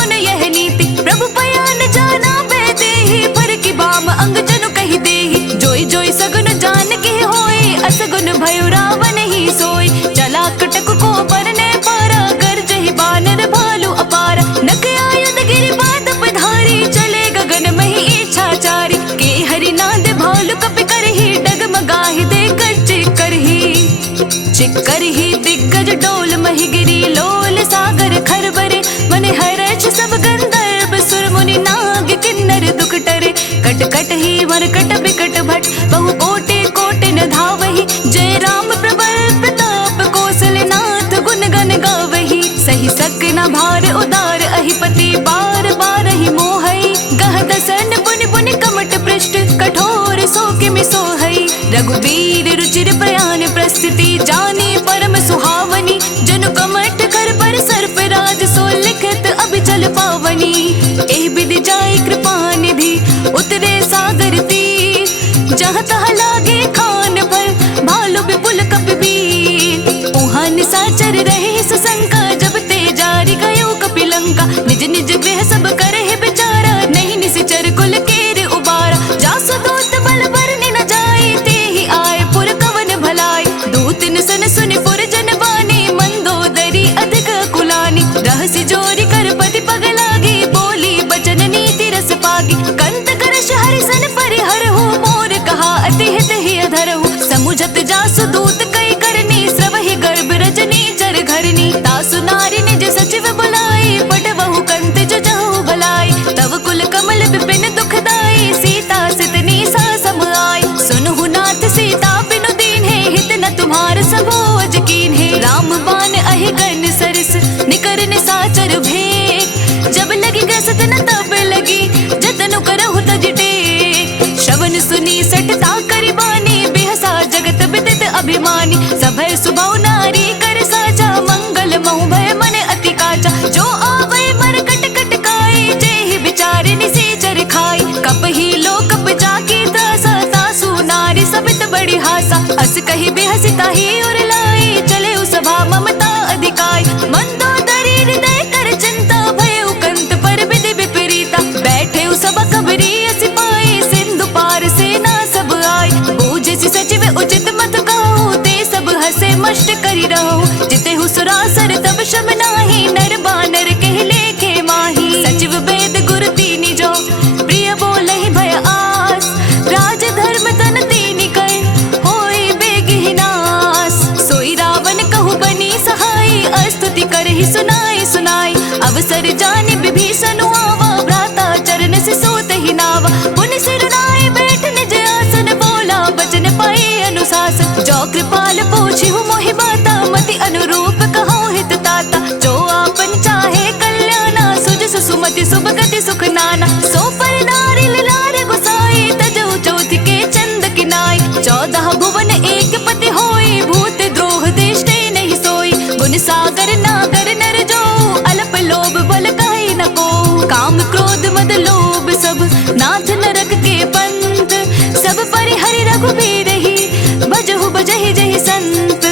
भयो रावण ही सोई। चला कटक को बरने पारा, गर्जहि बानर भालू अपार। नख आयुध गिरि बात पधारी, चले गगन मही इच्छाचारी। के हरि नाद भालू कपि करही, डगमगाहि देकर चिक्करही दिग्गज डोल मही गिरी। लोल सागर खरबरे, मन हर्ष सब गंधर्व सुर मुनि नाग किन्नर दुख टरे। कट कट ही मरकट बिकट भट, बहु कोटि कोटि न धावही। जय राम प्रबल प्रताप, कौशलनाथ गुण गण गावही। सही सक न भार उदार, अहिपति बार बार ही मोहई। गह दसन पुनि पुनि कमट पृष्ठ, कठोर सो किमि सोहई। रघुबीर रुचिर प्रयाण प्रस्तुति, जानी परम सुहावनी। जनु कमठ कर पर सर्प राज, सो लिखित अभिचल पावनी। एहि विधि जाय कृपा निधि, उतरे सागर तीर। जहाँ तहाँ लागे खान फल, भालु विपुल कपिबीर। उहाँ निशाचर रहे सुशंका, जब ते जारी गयो कपिलंका। निज निज गृह सब करहि विचारा, नहीं निशिचर कुल केर उबारा। जासु दूत बल बरनि न जाय, तेहि आए पुर कवन भलाई। दूत निसन सुनि पुर जन बानी, मंदोदरी अधिक कुलानी। रहसि जोरी कर पति पग लागी, बोली बचन नीति रस पागी। कंत करश हरिसन परिहरहु, मोर कहा अति हित ही अधरहु। समुझत जासु दूत कई करनी, स्रवहि गर्भ रजनी चर घरनी। तासु नारी निज सचिव बुलाई, पटवहु कंत जो जहु भलाई। तव कुल कमल विपिन दुखदाई, सीता सितनी सा सम आई। सुनहु नाथ सीता बिनु दीन्हे, हित न तुम्हार सबो अजकीन है। राम बाण अहि गन सरस, निकर निशाचर भेद। जब लगी ग्रसत न तब लगी, जतनु करहु तज टेक। श्रवण सुनी सठता करि बानी, बिहसा जगत विदित अभिमानी। सभय सुबहु नारी कर साचा, मंगल महु भय मन अति काचा। जो आवै मर कट कट काई, जेहि विचार निशाचर खाई। कपहि लो कप जाकी त्रासा, तासु नारी सबित बड़ी हासा। अस कहि बेहसि ताहि उर लाई, चले सभा ममता अधिकाई। मंदोदरी हृदय कर चिंता, भयउ कंत पर विधि विपरीता। बैठे सब कबरी असि पाई, सिंधु पार सेना सब आई। बूझसि सचिव उचित मत कहूँ, ते सब हसे मष्ट करि रहूँ। जितेहु सुरासर तब शम नाही, नर बानर केहि लेखे माही। सचिव वेद गुरु तीनि जो, प्रिय बोलहि भय आस। राज धर्म तन तीनि कय, होई बेगिहि नास। सोई रावण कहु बनी सहाई, अस्तुति करहि सुनाई सुनाई। अवसर जानि विभीषण आवा, भ्राता चरण से सोतहि नावा। पुनि सिर नाई बैठ निज आसन, बोला बचन पाए अनुशासन। जो कृपाल पूछिहु मोहि बाता, मति अनुरूप कहूँ हित ताता। जो आपन चाहे कल्याणा, सुजसु सुमति सुभ गति सुख नाना। सो पर नारी लार गोसाई, तजौ चौथ के चंद किनाई। 14 भुवन एक पति होई, भूत द्रोह दृष्टि नहीं सोई। गुण सागर नागर नर जो, अल्प लोभ बल कहि न को। काम क्रोध मद लोभ सब, नाथ नरक के पंथ। सब परिहरि रघुबीर ही, भजहु बजहि जहि संत।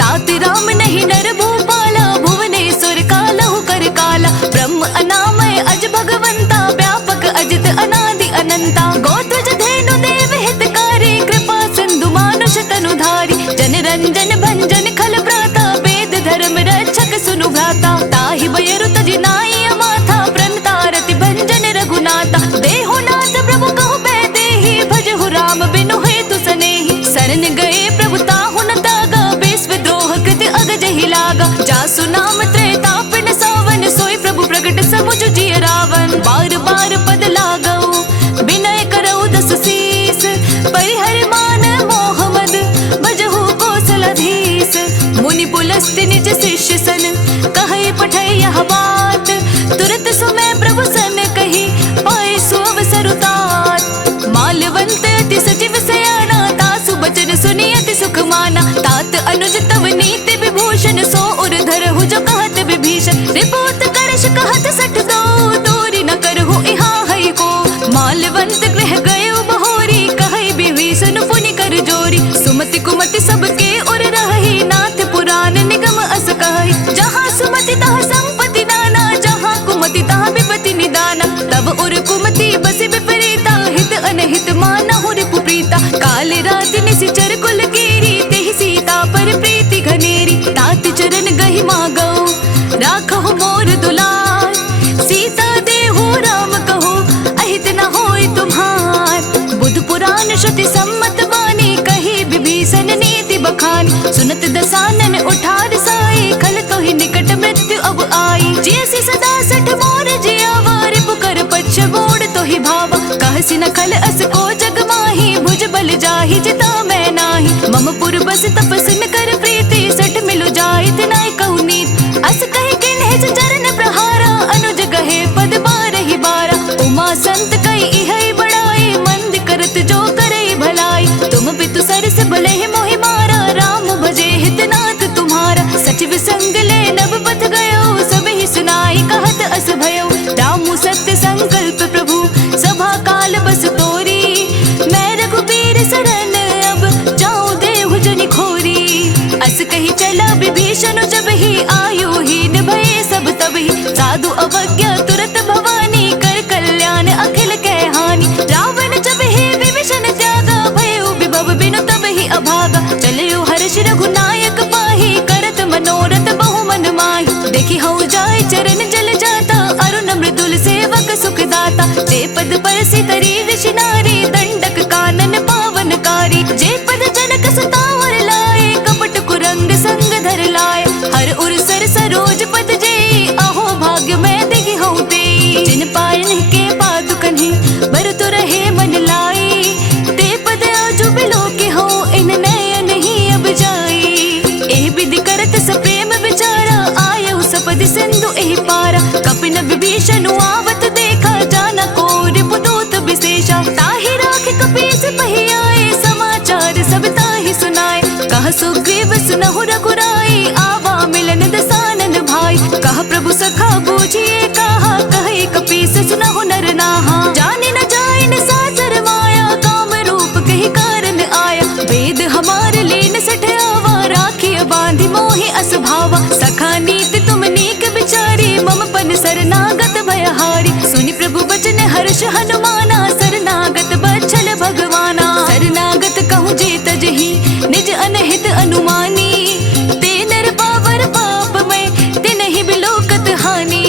तात राम नहीं नर भूपाला, भुवनेश्वर कालहु कर काला। ब्रह्म अनामय अज भगवंता, व्यापक अजित अनादि अनंता। गोत्रज धेनु देव हितकारी, कृपा सिंधु मानुष तनुधारी। जन रंजन भंजन खल भ्राता, वेद धर्म रक्षक सुनु भ्राता। ताहि बयरु तजि नाई अमाथा, प्रणता रति भंजन रघुनाथा। देहु नाथ प्रभु कहु बै देहि, भजहु राम बिनु हेतु सनेहि। शरण गए प्रभु ताहु न तागा, विश्व द्रोह कृत अगजहि लागा। जासु नाम त्रेताप न सावन, सोई प्रभु प्रगट समुझ जिय रावण। बार बार पद लागऊ, विनय करऊ दस शीस। परिहर मान मोह मद, भजहु कौशलधीश। मुनि पुलस्त्य निज शिष्य सन, कहै पठै यह बात। तुरत सुमय प्रभु सन कही, पाए सो अवसर तात। माल्यवंत अति सचिव सयाना, तासु बचन सुनि अति सुख माना। तात अनुज तव नीति विभूषण, सो उर धरहु जो कहत विभीषण। रिपोत करश कहत सठ दो, दूरी न करहु इहाँ है को। माल्यवंत गृह गयो बहोरी, कहै विभीषण पुनि कर जोरी। सुमति कुमति सबके उर रही, नाथ पुराण निगम अस कहै। जहाँ सुमति तहाँ संपत्ति नाना, जहाँ कुमति तहाँ विपत्ति निदाना। तब उर कुमति बस विपरीता, हित अनहित मानहु रिपु प्रीता। काल रात निशिचर कुल कीरी, तेहि सीता ताहि जिता मैं नाही। मम पुर बस तपस्विन कर प्रीति सठ मिलो जाय तिनाय कहु नीत। अस कहि किन्हि चरण प्रहारा अनुज गहे पद बारहि बारा। उमा संत कई इहै बड़ाई मंद करत जो करई भलाई। तुम पितु सरस भले मोहि मारा राम भजे हितनाथ तुम्हारा। सचिव संग ले नभ पथ गयो सब ही सुनाई कहत अस भयो। रामु सत्य संकल्प प्रभु सभा काल बस तोरी। मैं रघुबीर सरन अब जाऊं देहु जनि खोरी। अस कही चला विभीषण जब ही आयु हीन भये सब तबहि। साधु अवज्ञा तुरत भवानी कर कल्याण अखिल कह हानि। रावण जब ही विभीषण त्यागा भयो विभव बिनु तबहि अभागा। चलियो हर्ष रघुनायक पाहि करत मनोरथ बहु मन माहि। देखि हऊ जाय चरण जल जाता अरुण मृदुल सेवक सुख दाता। जे पद परसि तरी ऋषि नारी दंडक कानन पावनकारी। जे पद जनक सतावर लाए कपट कुरंग संग धर लाए। हर उर सर सरोज पद जेई अहो भाग्य मैं देखि हऊ तेई। जिन पायन के पादुकन्हि बरतु रहे मन लाई। ते पद आजु बिलो के हऊ इन नयन ही अब जाई। एह विधि करत सप्रेम विचारा आयउ सपद सिंधु एहि पारा। कपिन विभीषण आवत देखा जाना को रिपुदूत विशेषा। ताहि राखि कपीस पहि आए समाचार सब ताहि सुनाए। कह सुग्रीव सुनहु रघुराई आवा मिलन दसानन भाई। कह प्रभु सखा बूझिए कहा कहि कपीस सुनहु नर नाहा। जाने न जाए न साचर माया काम रूप कहि कारण आया। वेद हमार लीन सठ आवा राखिय बांधि मोहि अस भावा। सखा नीति तुम नीक विचारी मम पन शरणागत भयहारी। सुनि प्रभु बचन हर्ष हनुमाना शरणागत बच्छल भगवाना। शरणागत कहूँ जे तजहि निज अनहित अनुमानी। ते नर पावर पाप में तिनहि बिलोकत हानि।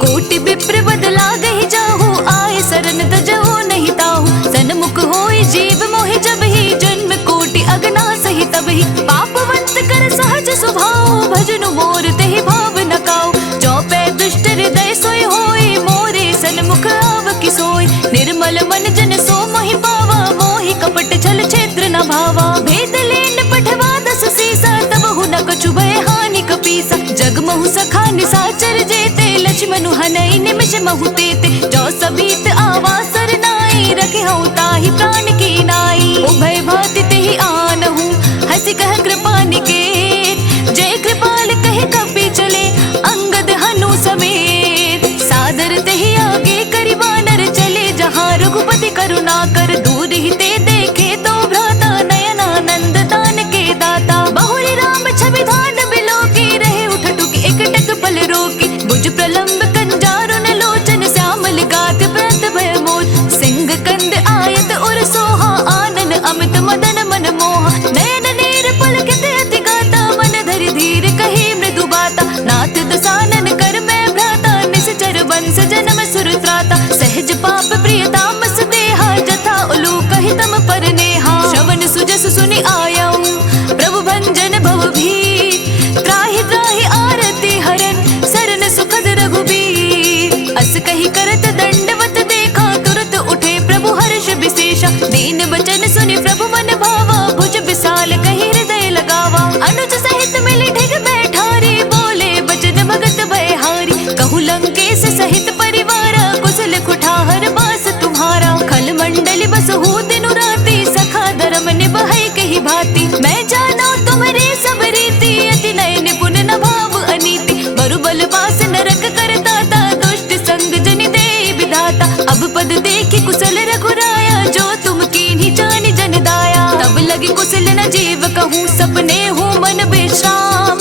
कोटि विप्र बदला गहि जाहु आए शरण तजहु नहीं ताहु। सन्मुख होय जीव मोहि जब ही जन्म कोटि अगना सहि तबहि। पापवंत कर सहज स्वभाव भजनु मोर तेहि भाव न काऊ। जो पै दुष्ट हृदय सोय होय मोरे सन्मुख आव कि सोय। निर्मल मन जन सो मोहि पावा मोहि कपट छल छेद्र न भावा। भेद लेन पठवा दस सीसा तबहु न कछु भय हानि कपीसा। जगमहु सखा निसाचर जेते लक्ष्मणु हनई निमिष महु तेते। जो सबीत आवा सरनाई रखे हऊ ताहि प्राण की नाई। उभय भाति तेहि आनहु हंसी कह कृपा निकेत। जय कृपाल कहे कपि चले अंगद हनु समेत। सादर तेहि आगे करि वानर चले जहाँ रघुपति करुणा कर। दूर ही ते देखे तो भ्राता नयनानंद दान के दाता। बहुरी राम छवि धान बिलो की रहे उठ टुक एक टक पल रोकी। भुज प्रलंब कंजारुन लोचन श्यामल गात व्रत भय मोद। सिंह कंद आयत उर सोहा आनन अमित मदन मन मोहा। नयन नीर पलकित अति गाता मन धरि धीर कही मृदु बाता। नाथ दसानन कर मैं भ्राता निश्चर वंश जन्म सुर त्राता। सहज पाप प्रियतामस देहा जथा उलूक हितम पर नेहा। श्रवण सुजस सुनि आयऊ प्रभु भंजन भव भीर। त्राहि त्राहि आरती हरन सरन सुखद रघुबीर। अस कही करत दंडवत देखा तुरत उठे प्रभु हर्ष विशेषा। दीन वचन सुनि प्रभु मन भावा भुज विशाल कही हृदय लगावा। अनुज सहित मिली ढिग बैठारी बोले बचन भगत भयहारी। कहु लंकेश सहित परिवारा कुशल कुठार बास तुम्हारा। खल मंडली बसहु दिनु राति सखा धर्म निभाई कही भांति। मैं जानो तुम्हारे सब रीति अति नय निपुण न भाव अनीति। बरु बल बास नरक करताता दुष्ट संग जनि देई विधाता। अब पद देखि कुशल रघुराया जो तुम कीन्ही जानि जन दाया। तब लगी कुशल न जीव कहूँ सपने हूँ मन विश्राम।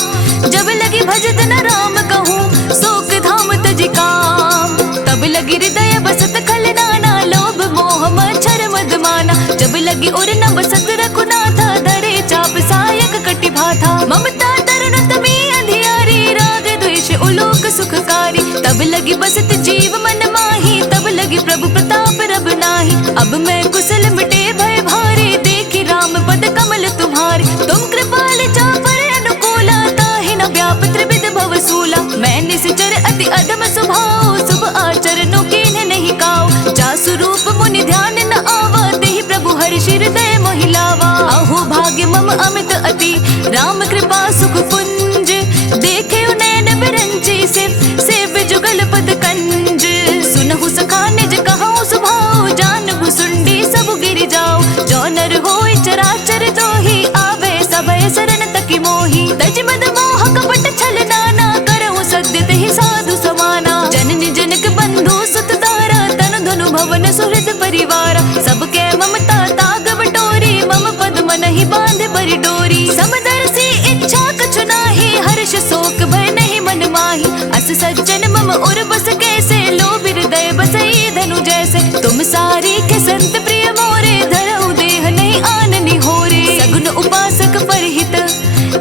जब लगी भजत न राम कहूँ शोक धाम तजि काम। तब लगी हृदय बसत खल नाना लोभ मोह मच्छर मद माना। जब लगी उर न बसत रघुनाथा धरे चाप सायक कटि भाथा। ममता तरुण तमी अंधियारी राग द्वेष उलोक सुखकारी। तब लगी बसत जीव मन माही तब लगी प्रभु प्रताप रब नाही। अब मैं कुशल मिटे भय भारी देखी राम पद कमल तुम्हारे। तुम कृपाल चापर अनुकूला ताहि न व्याप त्रिविध भव सूला। मैं निश्चर अति अधम स्वभाव शुभ आचरणों कीन्ह नहीं काऊ। जा स्वरूप मुनि ध्यान न आवा तेहि प्रभु हर्षि हृदय मोहि लावा। परिवार सबके ममता ताग बटोरी मम पद मन ही बांध पर डोरी समदर्शी इच्छा कछु नाही हर्ष शोक भय नहीं मन माही अस सज्जन मम उर बस कैसे लोभ हृदय बसई धनु जैसे तुम सारी के संत प्रिय मोरे धरऊ देह नहीं आननी होरे सगुन उपासक परहित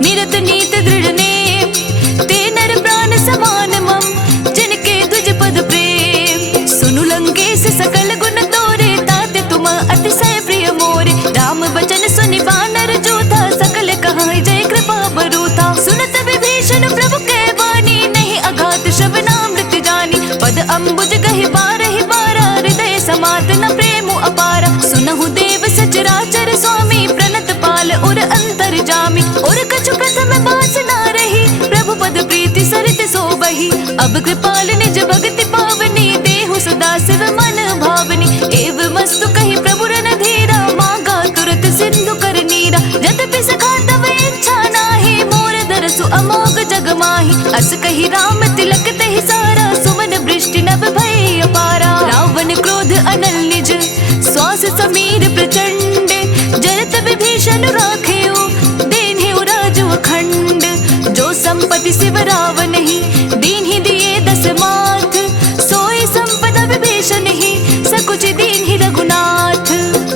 निरत नीत दृढ़ नेम ते नर प्राण समान मम जिनके तुझ पद प्रेम सुनु लंकेश सकल गुण तोरे ताते तुम अतिशय प्रिय मोरे राम बचन सुनि वानर जोधा सकल कहाई जय कृपा बरूथा सुनत विभीषण प्रभु के वाणी नहीं अघात श्रवणामृत जानी पद अम्बुज गहि बारहि बारा हृदय समात न प्रेम अपारा सुनहु देव सचराचर स्वामी प्रणत पाल उर अंतर जामी और कछु प्रथम बास ना रही प्रभु पद प्रीति सरित सो बही अब कृपाल निज भगति पावनी देहु सदा शिव मन भावनी एव मस्तु कही प्रभु रन धीरा मांगा तुरत सिंधु कर नीरा यद्यपि सखा तव इच्छा नाही मोर दरसु अमोघ जग माही अस कही राम तिलक तहि सारा सुमन वृष्टि नभ भय अपारा रावण क्रोध अनल निज श्वास समीर प्रचंड जरत विभीषण राखेउ दीन्हि राजु अखंड जो संपत्ति शिव रावण ही दीन्हि दिए दस माथ सोई संपदा विभीषण ही सकुच दीन्हि रघुनाथ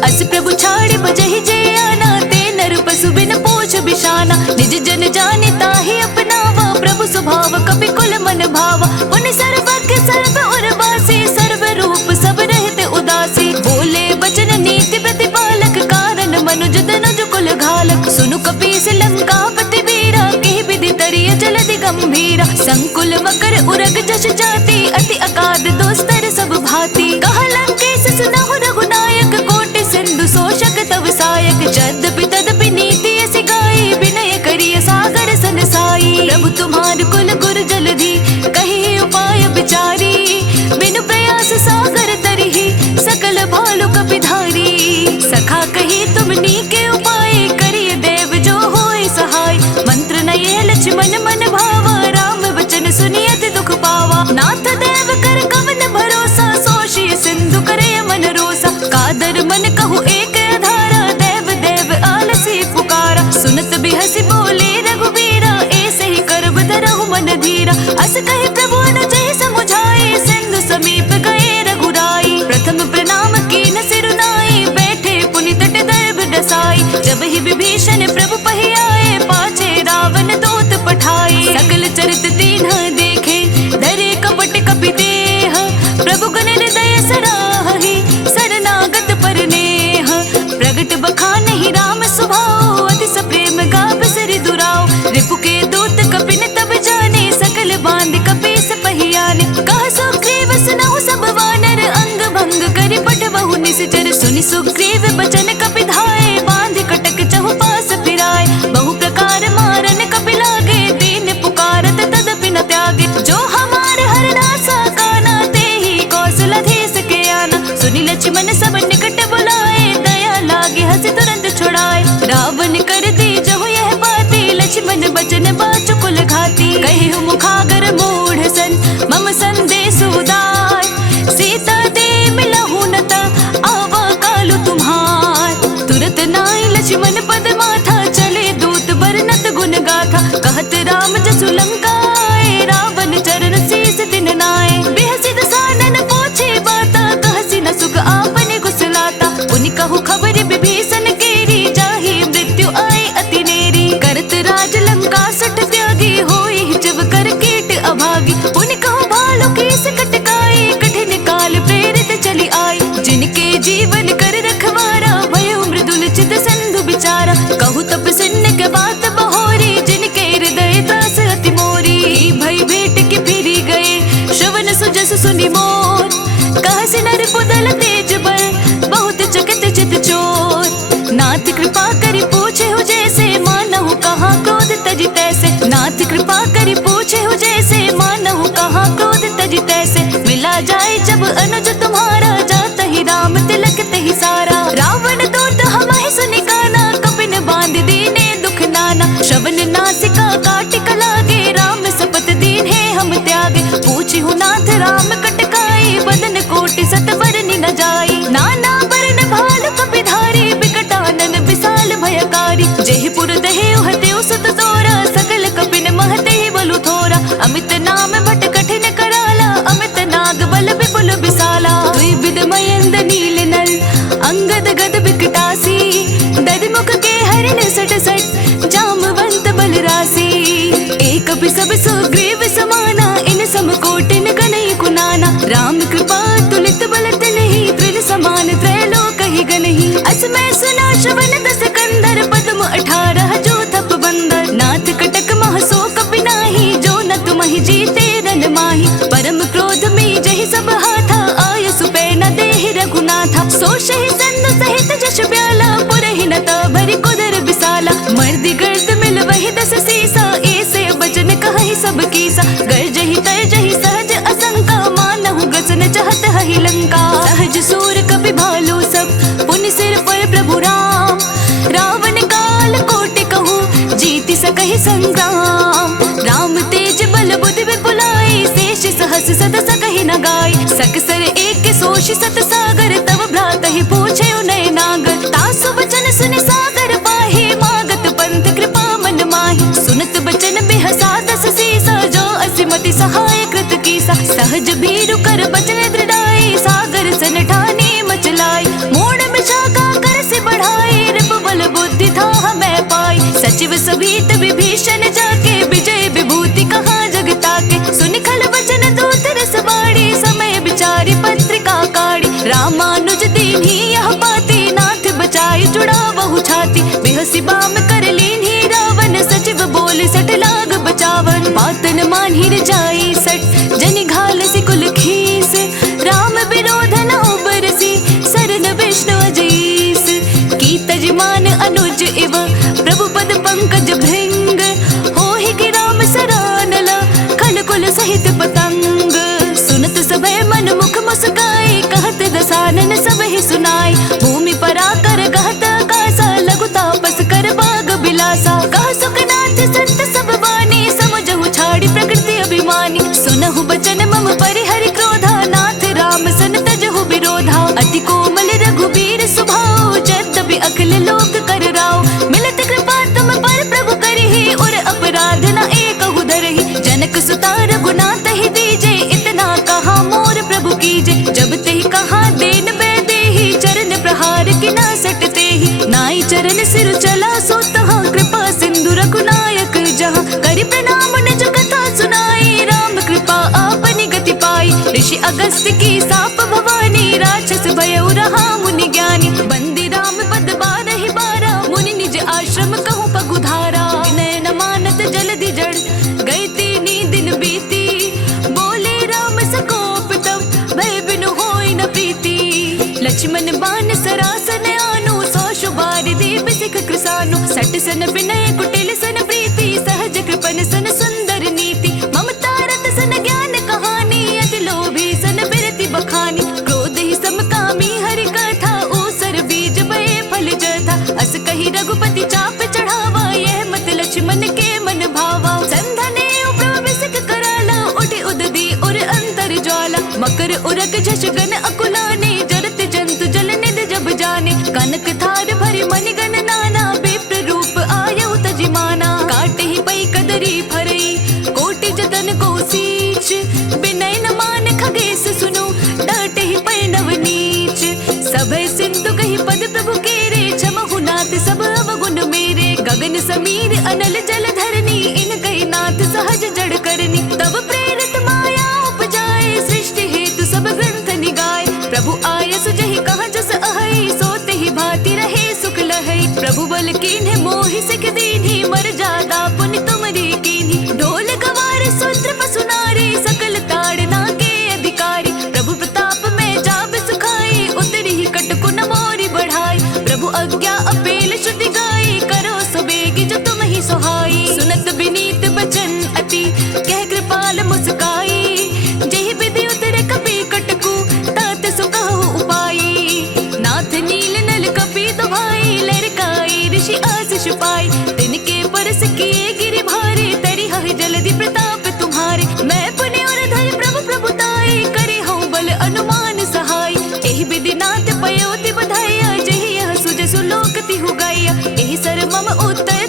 अस प्रभु छाड़ि बजहि जे आना ते नर पशु बिन पोछ बिशाना निज जन जाने ताहि अपनावा प्रभु स्वभाव कपि कुल मन भावा पुनि सर्वज्ञ सर्व उर्वासी सर्व रूप सब रहते उदासी बोले बचन नीति प्रतिपालक कारण मनुज तनुज कुल घालक सुनु कपीस लंकापति वीरा के विधि तरिय जलधि गंभीरा संकुल वकर उरग जश जाति अति अकाद दोस्तर सब भांति कहा लंकेश सुनहु रघुनायक कोटि सिंधु शोषक तव सायक यद्यपि तदपि नीति ऐसी गाई विनय करिय सागर सन साई प्रभु तुम्हार कुल गुर जलधि कही उपाय विचारी बिनु प्रयास सागर तरिहि सकल भालु कपिधारी सखा कही तुमनी के उपाय करिय देव जो होय सहाय मंत्र नये लक्ष्मण मन भावा राम वचन सुनियत दुख पावा नाथ देव कर कवन भरोसा सोषिय सिंधु करे मन रोसा कादर मन कहु एक आधारा देव देव आलसी पुकारा सुनत बिहसी बोले रघुबीरा ऐसे ही करब धरहु मन धीरा अस कहे प्रभु अनुजय समुझाए सिंधु समीप गए रघुराई प्रथम प्रणाम कीन सिरुनाई बैठे पुनि तट दर्भ डसाई जब ही विभीषण प्रभु पहि आए पाछे रावण दूत पठाए सकल चरित तीन्ह देखे डरे कपट कपि देह प्रभु गुण हृदय सराहि शरणागत पर नेह प्रगट बखानहि राम स्वभाव अति सप्रेम गाव सिरि दुराव रिपु के दूत कपिन तब जाने सकल बांध कपीस पहियाने कह सुग्रीव सुनहु सब वानर अंग भंग करि पठबहु निश्चर सुनि सुग्रीव बचन कपि धाये बांध कटक चहु पास फिराए बहु प्रकार मारन कपि लागे दीन पुकारत तदपि न त्यागे जो हमार हरदासा काना तेहि कौशलधीश के आना सुनि लक्ष्मण सब निकट बुलाए दया लागे हंस तुरंत छुड़ाए रावण कर दी जहु यह बाती लक्ष्मण बचन बाचु कुल घाती कहि मुखागर मूढ़ सन मम संदेश उदार सीता दे मिलहु नता आवा कालु तुम्हार तुरत नाई लक्ष्मण पद माथा चले दूत बरनत गुण गाथा कहत राम जसु लंकाए रावण चरण शीस दिन नाए बेहसी दसानन पूछे बाता कहसी न सुख आपने गुसलाता पुनि कहु खबर विभीषण केरी जाहि मृत्यु आए अति नेरी करत राज लंका सठ त्यागी होई जब कर कीट अभागी पुनि कहु भालु केस कटकाई कठिन काल प्रेरित चली आई जिनके जीवन कर रखवारा भयो मृदुल चित सिंधु बिचारा कहु तप सुन के बात बहोरी जिनके हृदय दास अति मोरी भई भेट के फिरी गए श्रवण सुजस सुनि मोर कहसी नर पुदल तेज बल बहुत चकित चित चोर नाथ कृपा करि पूछे हो जैसे मानहु कहाँ क्रोध तज तैसे नाथ कृपा करि पूछे हो जैसे मानहु कहाँ क्रोध तज तैसे मिला जाए जब अनुज तुम्हारा जाता ही राम तिलक तहि सारा रावण दूत हमाहि सुनि काना कपिन बांध दीने दुख नाना श्रवण नासिका काटिक लागे राम सपत दीन्हे हम त्यागे पूछी हूँ नाथ राम कटकाई बदन कोटि सत बरनि न जाई नाना पुर दहे उहते सुत तोरा सकल कपिन महते ही बलु थोरा अमित नाम भट कठिन कराला अमित नाग बल विपुल विशाला दुई विद मयंद नील नल अंगद गद बिकटासी दद मुख के हरिण सट सट जामवंत बल रासी एक सब सुग्रीव समाना इन समकोटिन गनई कुनाना राम कृपा तुलित बलत नहीं तृण समान त्रैलोक ही गनहि असमय सुना श्रवण दस कंदर पद्म 18 जो थप बंदर नाथ कटक महसो कपि नाही जो न तुमहि जीते रन माही परम क्रोध में जहि सब हाथा आय सुपै न देहि रघुनाथा सो शहि संद सहित जश ब्याला पुरहि न भरि कुदर विसाला मर्दि गर्द मिल वहि दस सीसा ऐसे बचन कहहि सब कीसा गर्जहि तरजहि सहज असंका मानहु ग्रसन चाहत हहि लंका सहज सूर कपि भालू सब पुनि सिर पर प्रभु राम रावण काल कोटि कहू जीति सकहि संग्राम राम तेज बल बुद्धि विपुलाई शेष सहस सद सकहि न गाय सकसर एक सोषि सत सागर तव भ्रात ही पूछे उनय नागर तासु बचन सुन सागर पाहे मागत पंथ कृपा मन माही सुनत बचन बिहसा दस सीसा जो असिमति सहाय कृत कीसा सहज भीरु कर बचन दृढ़ाई सागर सन ठाने मचलाई मोड़ मिशाका कर से बढ़ाई रिप बल बुद्धि था मैं पाई सचिव सभीत विभीषण जाके विजय विभूति कहाँ जगता के सुन खल वचन दूत रस बाड़ी समय विचारी पत्रिका काड़ी रामानुज दीन्ही यह पाती नाथ बचाई जुड़ा बहु छाती बेहसी बाम कर लीन्ही रावण सचिव बोले सट लाग बचावन बातन मानहिर जाई सट जनि घाल से कुल खीस राम विरोध न उबरसी सरन विष्णु अजीस की तजमान अनुज इव प्रभु पद पंकज भृंग होहि कि राम सरानला खल कुल सहित पतंग सुनत सभय मन मुख मुस्काई कहत दसानन सब ही सुनाई भूमि पराकर कहत आकाशा लघु तापस कर बाग बिलासा कह सुखनाथ संत सब वाणी समझहु छाड़ी प्रकृति अभिमानी सुनहु बचन मम परिहरि क्रोधा नाथ राम सन तजहु विरोधा अति कोमल रघुबीर सुभाओ जद्यपि अखिल लोक कर राव मिलत कृपा तुम पर प्रभु करहि और अपराध न एकहु धरहि जनक सुता रघुनाथ ही दीजे इतना कहा मोर प्रभु कीजे जब तेहि कहा देन बै देहि चरण प्रहार कि ना सटते ही नाई चरण सिर चला सो तहाँ कृपा सिंधु रघुनायक जहाँ करि प्रणाम निज कथा सुनाई राम कृपा आपनि गति पाई ऋषि अगस्त्य की साप भवानी राक्षस भयउ रहा मुनि ज्ञानी बंदी राम पद बारहि बारा मुनि निज आश्रम कहूँ पगुधारा विनय न मानत जलधि जड़ गई तीनी दिन बीती बोले राम सकोप तब भय बिनु होई न प्रीति लक्ष्मण बाण सरासन आनु सौ शुबार दीप सिख कृसानु सट सन विनय कुटिल सन प्रीति सहज कृपन सन सुंदर नीति ममता रत सन ज्ञान कहानी अति लोभी सन बिरति बखानी क्रोध ही समकामी हरि कथा ऊसर बीज बये फल जथा अस कही रघुपति चाप चढ़ावा यह मत लक्ष्मण के मन भावा संधने प्रविशक कराला उठे उददी और अंतर ज्वाला मकर उरक झष गन अकुलाने जरत जंतु जल निध जब जाने कनक थार भरि मनि गण नाना विप्र रूप आयु तजिमाना काटे ही पई कदरी फरई कोटि जतन को सींच बिनय न मान खगेश सुनो डाटे ही पै नव नीच सभय सिंधु कही पद प्रभु केरे क्षमहु नाथ सब अवगुण मेरे गगन समीर अनल जल धरनी इन कही नाथ सहज जड़ करनी तब प्रेरित माया उपजाए सृष्टि हेतु सब ग्रंथ निगाए प्रभु आय सुजहि कहा जस अहै सोते ही भांति रहे सुख लहै प्रभु बल कीन्हे मोहि सिख दीन्ही मर जादा पुनि तुमरी कीन्ही ढोल गवार सूत्र पसु नारी सकल ताड़ना के अधिकारी प्रभु प्रताप में जाब सुखाई उतरी ही कटकु न मोरी बढ़ाई प्रभु आज्ञा अपेल श्रुति गाई करो सुबेगी जो तुम ही सुहाई सुनत बिनीत बचन अति कह कृपाल मुस्काई जहि विधि उतर कपि कटकु तात सुकहु उपाई नाथ नील नल कपि दुभाई लरकाई ऋषि आशीष पाई तिनके परस किए गिरि भारे तरि हहि जलधि प्रताप तुम्हारे मैं पुण्य और धन प्रभु प्रभुताई करि हूँ बल अनुमान सहाय एहि विधि नाथ पयोति बधाया जहि यह सुज सुलोक तिहु गाया एहि सर मम उत्तर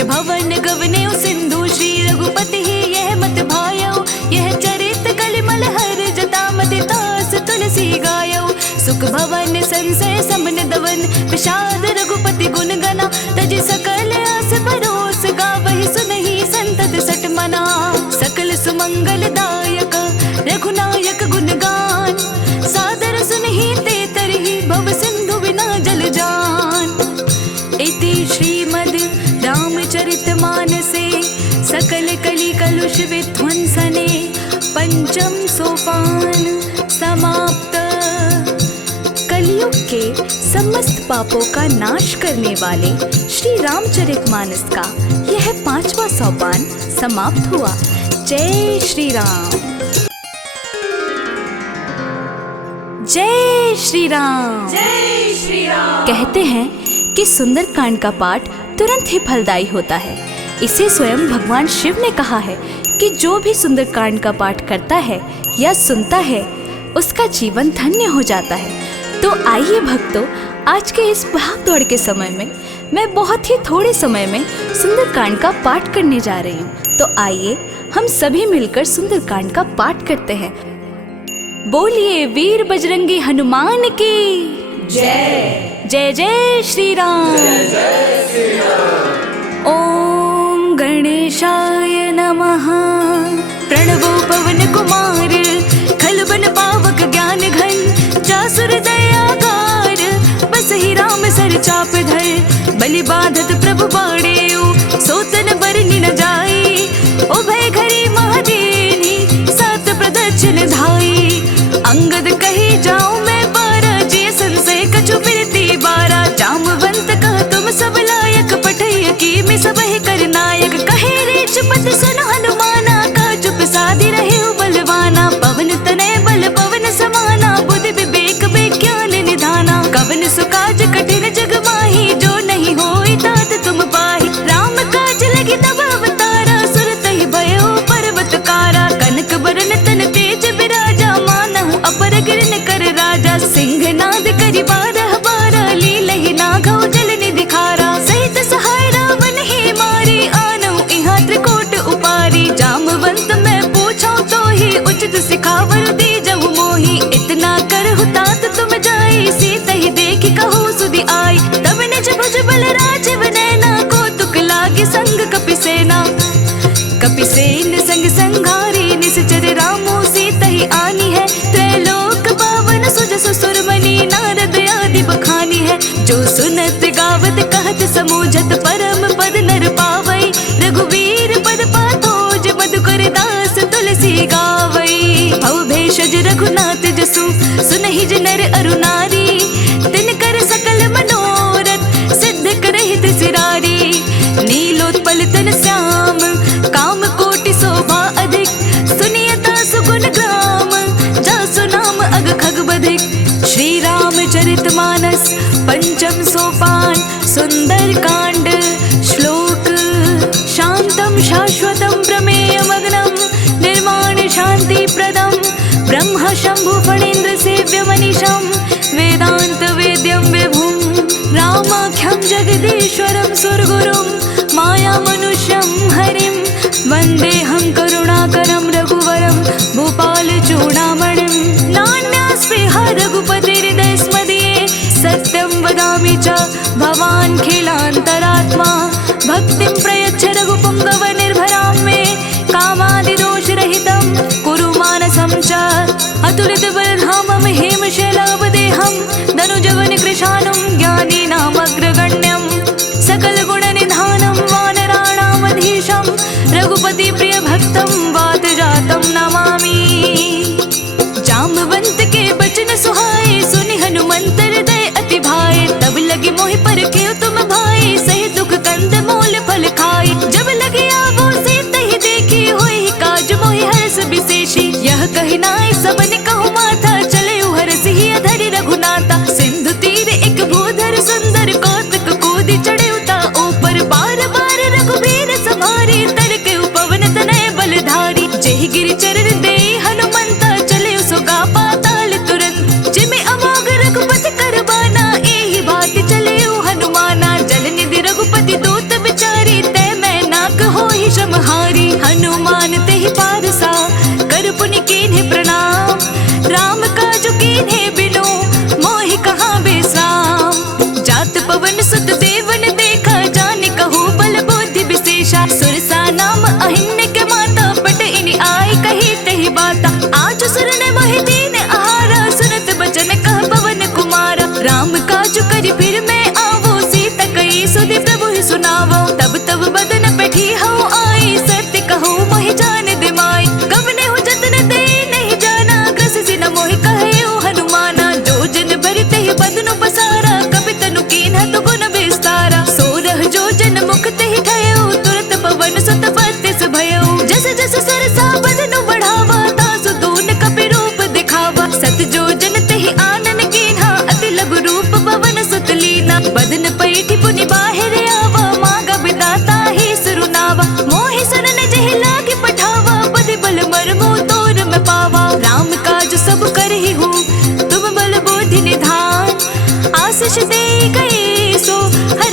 ब्रज भवन गवनेउ सिंधु श्री रघुपति ही यह मत भायौ। यह चरित कलिमल हर जटा मति तास तुलसी गायौ। सुख भवन संशय समन दवन विषाद रघुपति गुण गना। तज सकल आस परोस गावहि सुनहि संतत सठ मना। सकल सुमंगल दायक रघुनायक गुण गान। सादर सुनहि ते तरहि भव सिंधु बिना जल जान। इति श्रीमद् रामचरितमानसे सकल कलि कलुष विध्वंसने पंचम सोपान समाप्त। कलयुग के समस्त पापों का नाश करने वाले श्री रामचरितमानस का यह 5वां सोपान समाप्त हुआ। जय श्री राम। जय श्री राम। जय श्री राम। कहते हैं कि सुंदरकांड का पाठ तुरंत ही फलदायी होता है। इसे स्वयं भगवान शिव ने कहा है कि जो भी सुंदरकांड का पाठ करता है या सुनता है उसका जीवन धन्य हो जाता है। तो आइए भक्तों, आज के इस भाग दौड़ के समय में मैं बहुत ही थोड़े समय में सुंदरकांड का पाठ करने जा रही हूँ। तो आइए हम सभी मिलकर सुंदरकांड का पाठ करते हैं। बोलिए वीर बजरंगी हनुमान की जय। जय जय श्री राम। जय जय श्री राम। ओम गणेशाय नमः। प्रणवो पवन कुमार खलबन पावक ज्ञान घन। जासुर दयागार बसहि राम सर चाप धर। बलि बाधत प्रभु बाड़ेउ सोतन बरनि न जाई। उभय घरी महादेनी सात प्रदक्षिण धाई। अंगद कही जाऊं मैं बारा जे संशय कछु बिरती बारा। जामवंत कह तुम सब लायक पठैय की मैं सब ही कर नायक। कहे रे चुपत सुन हनुमाना का चुप साधि रहे बलवाना। पवन तनय बल पवन समाना बुद्धि विवेक विज्ञान निधाना। कवन सुकाज कठिन जग माही जो नहीं होई तात तुम पाही। राम काज लगी तब अवतारा सुरत ही भयो पर्वत कारा। कनक बरन तन तेज बिराजा मानहु अपर गिरन कर राजा। सिंह नाद करि बारह बारा लीलहि नाघौ जल निधि खारा। सहित सहाय रावण ही मारी आनहु इहाँ त्रिकोट उपारी। जामवंत मैं पूछूं तो ही उचित सिखावर दी जहु मोही। इतना करहु तात तुम जाई सीत ही देखि कहु सुधि आई। तब निज भुज बल राजीव नैना को तुक लागे संग कपिसेना। कपिसेन संग संघारी निश्चर रामो सीत ही आनी है। त्रैलोक पावन सुजस सुरमणि नारद आदि बखानी है। जो सुनत गावत कहत समूझत परम पद नर पावई। रघुवीर पद पाथोज मधुकर दास तुलसी गावई। भव भेषज रघुनाथ जसु सुनहि ज नर अरु नारी। तिनकर सकल मनोरथ सिद्ध करहि त्रिसिरारी। नीलोत्पल तन श्याम काम कोटि शोभा अधिक। सुनियता सुगुण ग्राम जासु नाम अग खग बधिक। श्री रामचरितमानस पंचम सोपान सुंदर कांड। श्लोक शांतम शाश्वतम प्रमेयमग्नम निर्माण शांति प्रदम। ब्रह्म शंभु फणीन्द्र सेव्य मनीषम वेदांत वेद्यम विभुम। रामाख्यम जगदीश्वरम सुरगुरुम माया मनुष्यम हरिम। वंदेहं करुणाकरं रघुवरं भूपाल चूड़ामणिं। नान्यास्पृहा रघुपतिर्हृदय स्मदीये सत्यं वदामि च भवान् खिलान्तरात्मा। भक्तिं प्रयच्छ रघुपुङ्गव निर्भरां मे। कामादिदोषरहितं कुरु मानसं च। अतुलितबलधामं हेमशैलावदेहं धनुजवन कृशानुं ज्ञानीनामग्रगण्यं। सकलगुणनिधानं वानराणामधीशं रघुपति प्रिय भक्तं वातजातं नमामि। जामवंत के बचन सुहाए सुनि हनुमंत हृदय अति भाए। तब लगी मोहि परखेउ तुम भाई सहि दुख कंद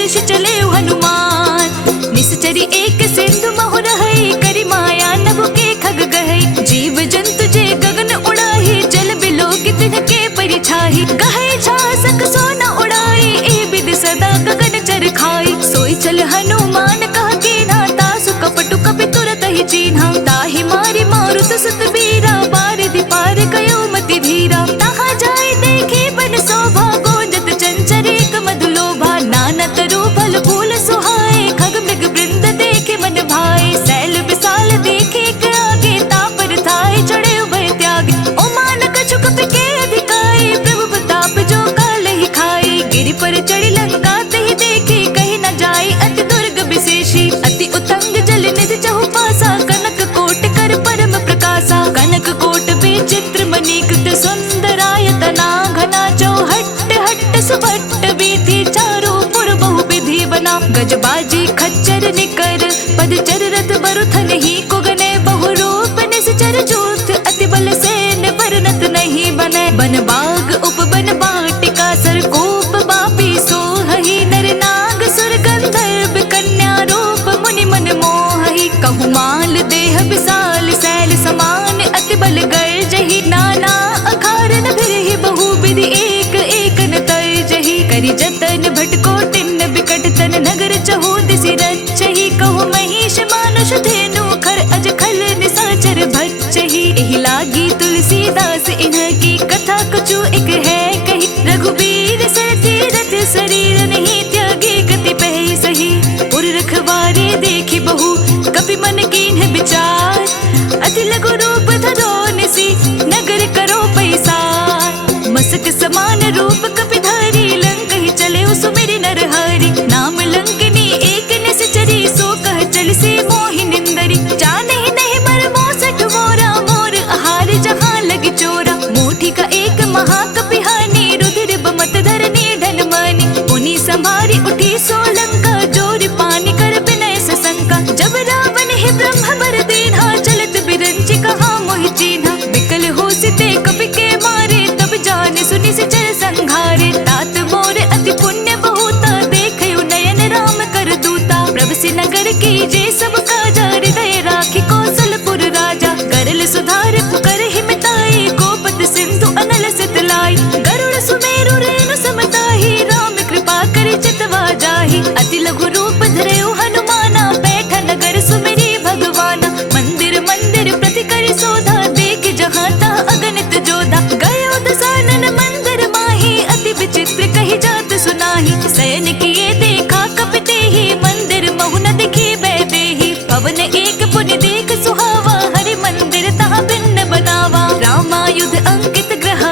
हर्ष चले हनुमान। निश्चरी एक सिंधु महु रहई, करी माया नभ के खग गहई। जीव जंतु जे गगन उड़ाही, जल बिलो की तिनके परिछाही। गहई छासक सोना उड़ाई, ए विद सदा गगन चर खाई। सोई चल हनुमान कह कीन्हा, तासु कपटु कपि तुरत ही चीन्हा। ताहि मारी मारुत सुत वीरा, बारिधि पार गयो मति धीरा। तहाँ जाय देखे बन शोभा, गोंजत चंचर एक मधुलोभा। नाना तरु फल फूल सुहाए, खग मृग वृंद देखे मन भाए। सैल विशाल देखे एक आगे, तापर थाय चढ़े उभय त्यागे। ओमान कछु कपि के अधिकाई, प्रभु प्रताप जो काल ही खाई। गिरि पर चढ़ी लंका तहि देखी, कहीं न जाई अति दुर्ग विशेषी। अति उतंग जल निधि चहु पासा, कनक कोट कर परम प्रकाशा। कनक कोट विचित्र मणिकृत, सुंदरायतना घना। चौहट्ट हट्ट सुभट्ट वीथि, चारों पुर बहु विधि बना। गजबाजी खच्चर निकर, पदचर रथ बरुथन ही कुगने। बहु रूप निश्चर जूथ, अति बल सेन वर्णत नहीं बने। बन बाग उपवन बाटिका, सरकूप बापी सोहहि। नर नाग सुर गंधर्व, कन्या रूप मुनि मन मोहहि। कहु माल देह विशाल, सैल समान अति बल गर्जहि। नाना अखारन भिरहि, बहु विधि एक एक न तर्जहि। करि जतन भटकोटिन बिकट तन, नगर चहु दिसि रचहि। कहु महिष मानुष धेनु, खर अज खल निशाचर भच्चहि। एहि लागी तुलसीदास इन्हकी, कथा कछु एक है कही। रघुबीर सर तीरथ शरीर, नहीं त्यागे गति पहि सही। उर रखवारे देखी बहु, कपि मन कीन्ह विचार। अति लघु रूप धरो निसि, नगर करो पैसार। मसक समान रूप कपि धारी, लंक ही चले सुमिरि नर हरि। नाम लंकिनी एक निश्चरी, सो कह चल से मोहि निंदरी। जानहि नहीं मर मोसठ मोरा, मोर आहार जहाँ लगी चोरा। मुठी का एक महाकपि हानि, रुधिर बमत धरनी धन मानी। उनी संभारी उठी सोलंका, जोर पानी कर विनय सशंका। जब रावण ही ब्रह्म बर दीन्हा, चलत बिरंचि कहाँ मोहि चीन्हा। विकल हो सिते कपि के मारे, तब जाने सुनि से चर संघारे। तात मोर अति पुण्य बहुता, देखयो नयन राम कर दूता। प्रभसि नगर की जे सब काजा, हृदय राखी कौशलपुर राजा। करल सुधार पुकर हिमताई, गोपत सिंधु अनल सितलाई। गरुड़ सुमेरु रेणु समताही, राम कृपा करि चितवा जाहि। अति लघु रूप धरयो हनुमाना, बैठा नगर सुमिरि भगवाना। मंदिर मंदिर प्रति करि शोधा, देख जहाँ तहाँ अगणित जोधा। गयो दसानन मंदिर माही, अति विचित्र कही जात सुनाही। शयन किए देखा कपि तेहि, मंदिर महु न दिखी बैदेहि। भवन एक पुनि देख सुहावा, हरि मंदिर तहाँ भिन्न बनावा। रामायुध अंकित ग्रह,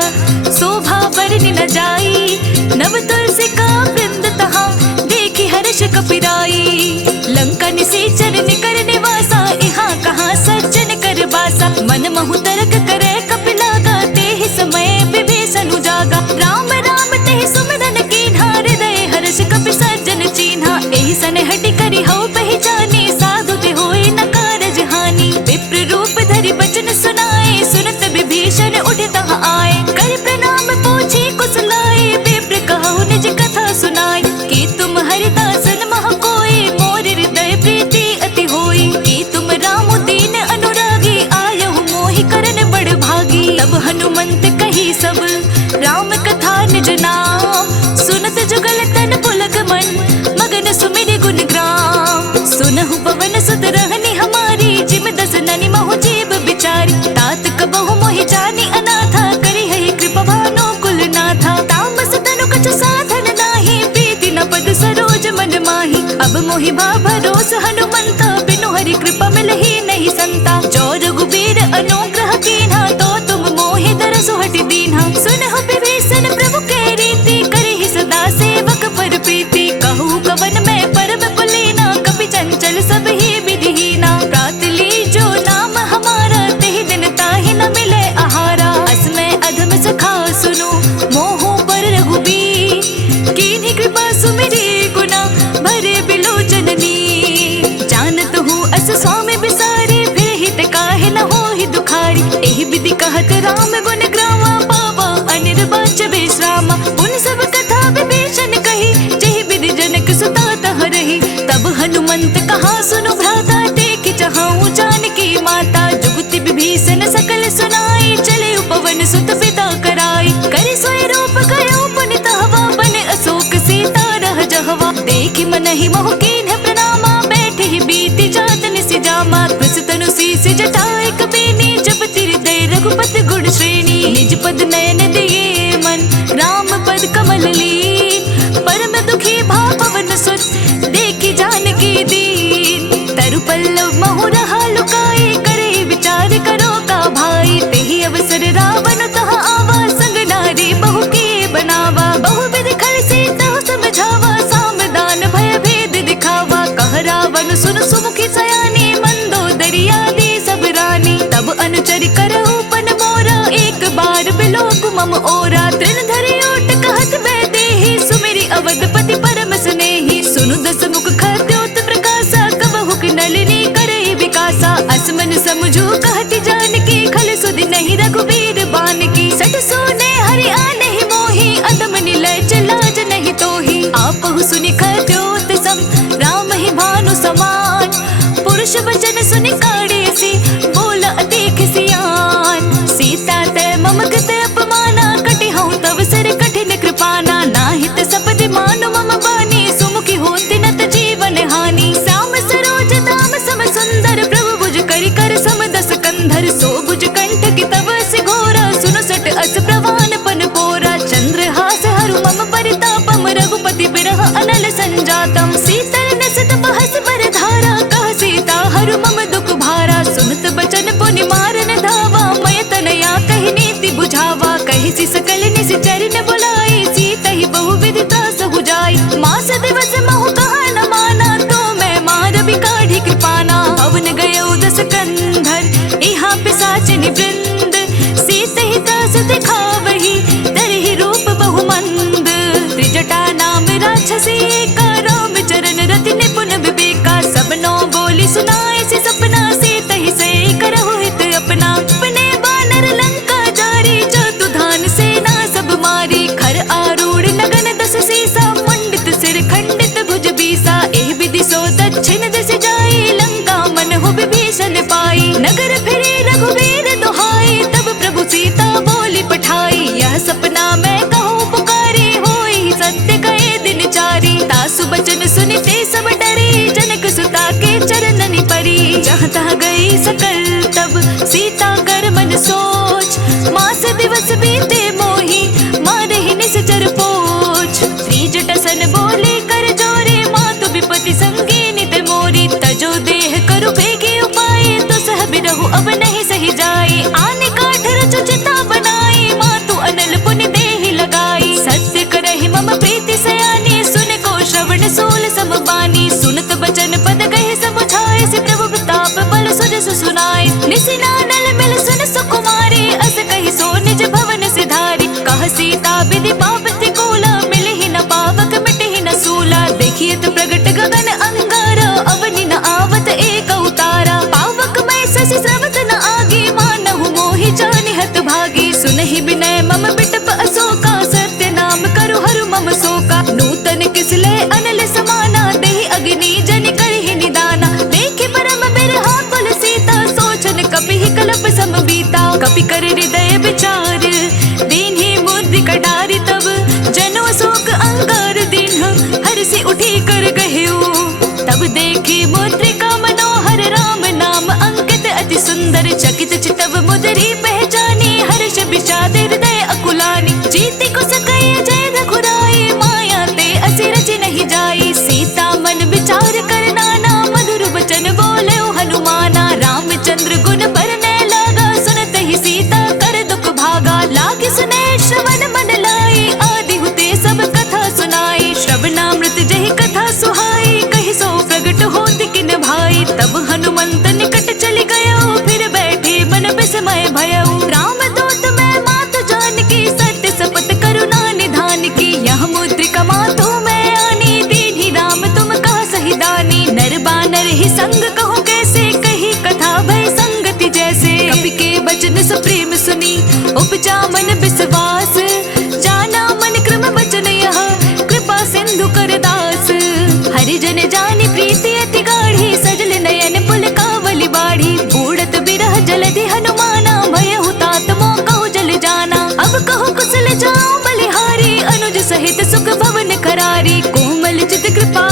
शोभा वर्णि न जाई। नव तुलसी का वृंद तहाँ, देखी हर्ष कपिराई। लंका निशाचर निकर निवासा, यहाँ कहाँ सज्जन कर बासा। मन महु तर्क करे कपि लागा, तेहि समय विभीषण जागा। राम राम तेहि सुमिरन कीन्हा, हृदय हर्ष कपि सज्जन चीन्हा। एहि सन हटि करि हऊ पहचानी, साधु ते होय न कारज हानि। विप्र रूप धरि बचन सुनाए, सुनत विभीषण उठि तहाँ आए। कर प्रणाम पूछी कुशलाए, विप्र कहु निज कथा सुनाई। कि तुम हरिदासन मह कोय, मोर हृदय प्रीति अति होई। कि तुम राम दीन अनुरागी, आयहु मोहि करन बड़ भागी। तब हनुमंत कही सब राम कथा निज नाम, सुनत जुगल तन पुलक मन, मगन सुमिरि गुण ग्राम। सुनहु पवन सुत रहनि हमारी, जिम दस ननि महु जीव बिचारी। तात कबहु मोहि जानि अनाथा, करि हहि कृपा भानु कुल नाथा। तामस तनु कछु साधन नाही, प्रीति न पद सरोज मन माही। अब मोहि भा भरोस हनुमंता, बिनु हरि कृपा मिलहि नहीं संता। जो रघुबीर अनुग्रह कीन्हा, तो तुम मोहि दरसु हटि दीन्हा। सुनहु विभीषण प्रभु के रीति, करिहि सदा सेवक पर प्रीति। कहु कवन मैं परम कुलीना, कपि चंचल सब ही विधिहीना। प्रात ली जो नाम हमारा, तेहि दिन ताहि न मिले आहारा। अस्मै अधम सखा सुनु, मोहु पर रघुबीर। कीन्ही कृपा सुमिरि गुना, भरे बिलोचन नीर। जानत हूँ अस स्वामी बिसारी, फिर हित काहे न होहि दुखारी। एहि विधि देखि मन ही मोह कीन्ह प्रणामा, बैठे ही बीती जात निसि जामा। कृस तनु शीस जटाए कबीनी, जपति हृदय रघुपति गुण श्रेणी। निज पद नयन दिए मन, राम पद कमल लीन। परम दुखी भा पवन सुत, देखि जानकी दीन। तरु पल्लव महु रहा लुकाई, करे विचार करो का भाई। तेहि अवसर रावण तहाँ आवा, संग नारी बहु के बनावा। बहुविध खल सीता समझावा, साम दान भय भेद दिखावा। कह रावण सुन सुमुखी सयानी, मंदोदरी आदि सब रानी। तब अनुचर करहु पन मोरा, एक बार बिलोक मम ओरा। तृण धरि ओट कहत मैं देहि, सुमिरि अवधपति परम स्नेही। सुनु दस मुख खद्योत प्रकाशा, कबहु कि नलिनी करे विकासा। असमन समझू कहति जानकी, खल सुधि नहीं रघुबीर बान की। सठ सोने हरि आने ही मोही, अदम निलय लाज नहीं तोही। आपहु सुनि खद्योत सम, राम ही भानु समान। पुरुष वचन सुनि काढ़ेसी, बोला अतिख सियान। सीता तै मम कृत अपमाना, कटिहउँ तव सर कठिन कृपाना। नाहित सपदि मानु मम बानी, सुमुखी होति नत जीवन हानि। श्याम सरोज दाम सम सुंदर, प्रभु भुज करि कर सम दस कंधर। सो भुज कंठ की तव सि घोरा, सुनु सट अस प्रवान पन पोरा। चंद्रहास हरु मम परितापम, रघुपति बिरह अनल संजातम। शीतल नसत बहस बर धारा, कह सीता हरु मम दुख भारा। सुनत बचन पुनि मारन धावा, मय तनया कहि नीति बुझावा। कहि सि सकल निश्चर न बुलाई, सीता ही बहुविध त्रास बुझाई। मास दिवस महु कहा न माना, तो मैं मार बिकाढ़ी कृपाना। पवन गयो दस कंधर, इहाँ पिशाचिनी वृंद। सीत ही त्रास दिखावही, तरहि रूप बहुमंद। त्रिजटा नाम राक्षसी एका, राम चरण रति निपुण विवेका। सबनो बोली सुनाए सि सपना, सीत ही से करहु हित अपना। अपने बानर लंका जारी, चतु धान सेना सब मारी। खर आरूढ़ नगन दस सीसा, मंडित सिर खंडित भुज बीसा। एह विधि सो दक्षिण दिस जाई, लंका मन हो विभीषण पाई। नगर फिरे रघुबीर दुहाई, तब प्रभु सीता बोली पठाई। यह सपना मैं कहूँ पुकारी, होई सत्य कहे दिन चारी। तासु बचन सुनिते सब डरे, जनक सुता के चरणनि परी। जहाँ तहाँ गई सकल तब, सीता कर मन सोच। मास दिवस बीते मोही, मारहि निश्चर पोछ। त्रिजटसन बोले कर जोरे, मातु विपति संगी नित मोरी। तजो देह करु बेगी उपाय, तो सह बिरहु अब नहीं सही जाई। आने काठ रचु चिता बनाई, मातु अनल पुनि देहि लगाई। सत्य करहि मम प्रीति सयानी, सुन को श्रवण सूल समबानी। सुनत बचन पद गए समुझाए, सि प्रभु प्रताप बल सुजसु सुनाए। निसिनानल मिल सुन सुकुमारी, अस कहि सो निज भवन सिधारी। कह सीता विधि पाप तिकोला, मिलहि न पावक मिटहि न सूला। देखिए तो प्रगट गगन अंगारा, अवनि न आवत एक उतारा। पावक मैं शशि स्रवत न आगे, मानहु मोहि जानि हत भागी। सुनहि विनय मम बिटप अशोका, सत्य नाम करु हरु मम शोका। नूतन किसले अनल समाना, देहि अग्नि जनि करहि निदाना। देखि परम बिरहा कुल सीता, सोचन कपिहि कलप सम बीता। कपि कर हृदय विचार, दीन्हि मुद्रिका डारि। तब जनो शोक अंगार दीन्ह, हर्षि उठी कर गहेउ। तब देखी मुद्रिका मनोहर, राम नाम अंकित अति सुंदर। चकित चितव मुदरी पहचानी, हर्ष विषाद हृदय अकुलानी। जीति को सकय जय रघुराई, माया ते असि रचि नहीं जाई। सीता मन विचार कर नाना, मधुर वचन बोले हनुमाना। रामचंद्र गुण बरनै लागा, सुनत ही सीता कर दुख भागा। लागे सुने श्रवण मन लाई, आदि हुते सब कथा सुनाई। श्रवणामृत जहि कथा सुहाई, कहि सो प्रगट होति किन भाई। तब हनुमंत निकट चली गयो, फिर बैठे मन विस्मय भयउ। राम दूत मैं मात जानकी, सत्य शपथ करुणा निधान की। यह मुद्रिका मातु मैं आनी, दीन्हि राम तुम कहा सही दानी। नर बानर ही संग कहूँ कैसे, कही कथा भय संगति जैसे। कपि के बचन सुप्रेम सुनी, उपजा मन विश्वास। जाना मन क्रम बचन यह, कृपा सिंधु कर दास। हरिजन जानि प्रीति अति गाढ़ी, सजल नयन पुलकावली बाढ़ी। बूढ़त बिरह जलधि हनुमाना, भयहु तात मोह कहु जल जाना। अब कहु कुशल जाऊं बलिहारी, अनुज सहित सुख भवन करारी। कोमल चित कृपा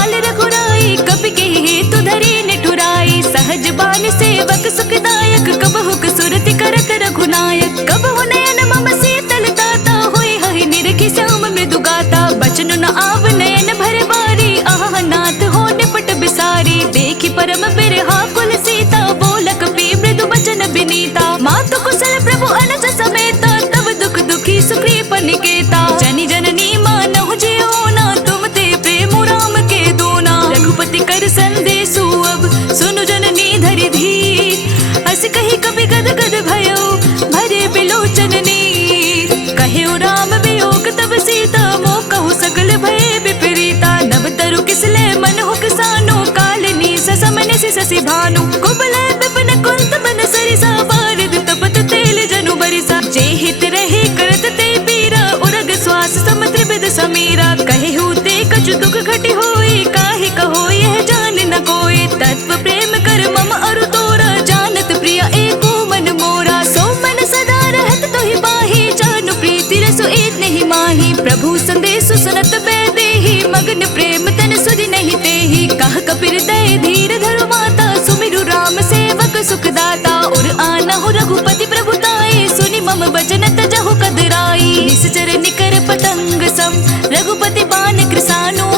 कुमारी, देखी परम बिरहा कुल सीता, बोलक पी मृदु वचन विनीता। मातु कुशल प्रभु अनुज समेता, तब दुख दुखी सुग्रीव निकेता। जनी जननी मानहु जियो ना, तुम ते प्रेम राम के दोना। रघुपति कर संदेशु अब, सुनु जननी धरि धीर। अस कही कपि गद गद भयो, भरे बिलोचन नीर। कहे राम वियोग तब सीता, मोह कहु सकल भय विपरीता। नव तरु किसले मन हो किसानो, कालिनी ससमन सिसि भानु। कुबले विपिन कुंत बन सरिसा, बारिद तपत तेल जनु बरिसा। जे हित रहे करत ते पीरा, उरग श्वास सम त्रिविध समीरा। कहे होते कछु दुख घटि होई, काहे कहो यह जान न कोई। तत्व प्रेम कर मम अरु तोरा, जानत प्रिय एको मन मोरा। सो मन सदा रहत तोहि बाही, जानु प्रीति रसु एक नहीं माही। प्रभु संदेशु सुनत बैदेही, मगन प्रेम तन सुधि नहीं तेही। कह कपिर दय धीर धरु माता, सुमिरु राम सेवक सुख दाता। और आनहु रघुपति प्रभुताई, सुनि मम वचन तजहु कदराई। निश्चर निकर पतंग सम, रघुपति बाण कृसानु।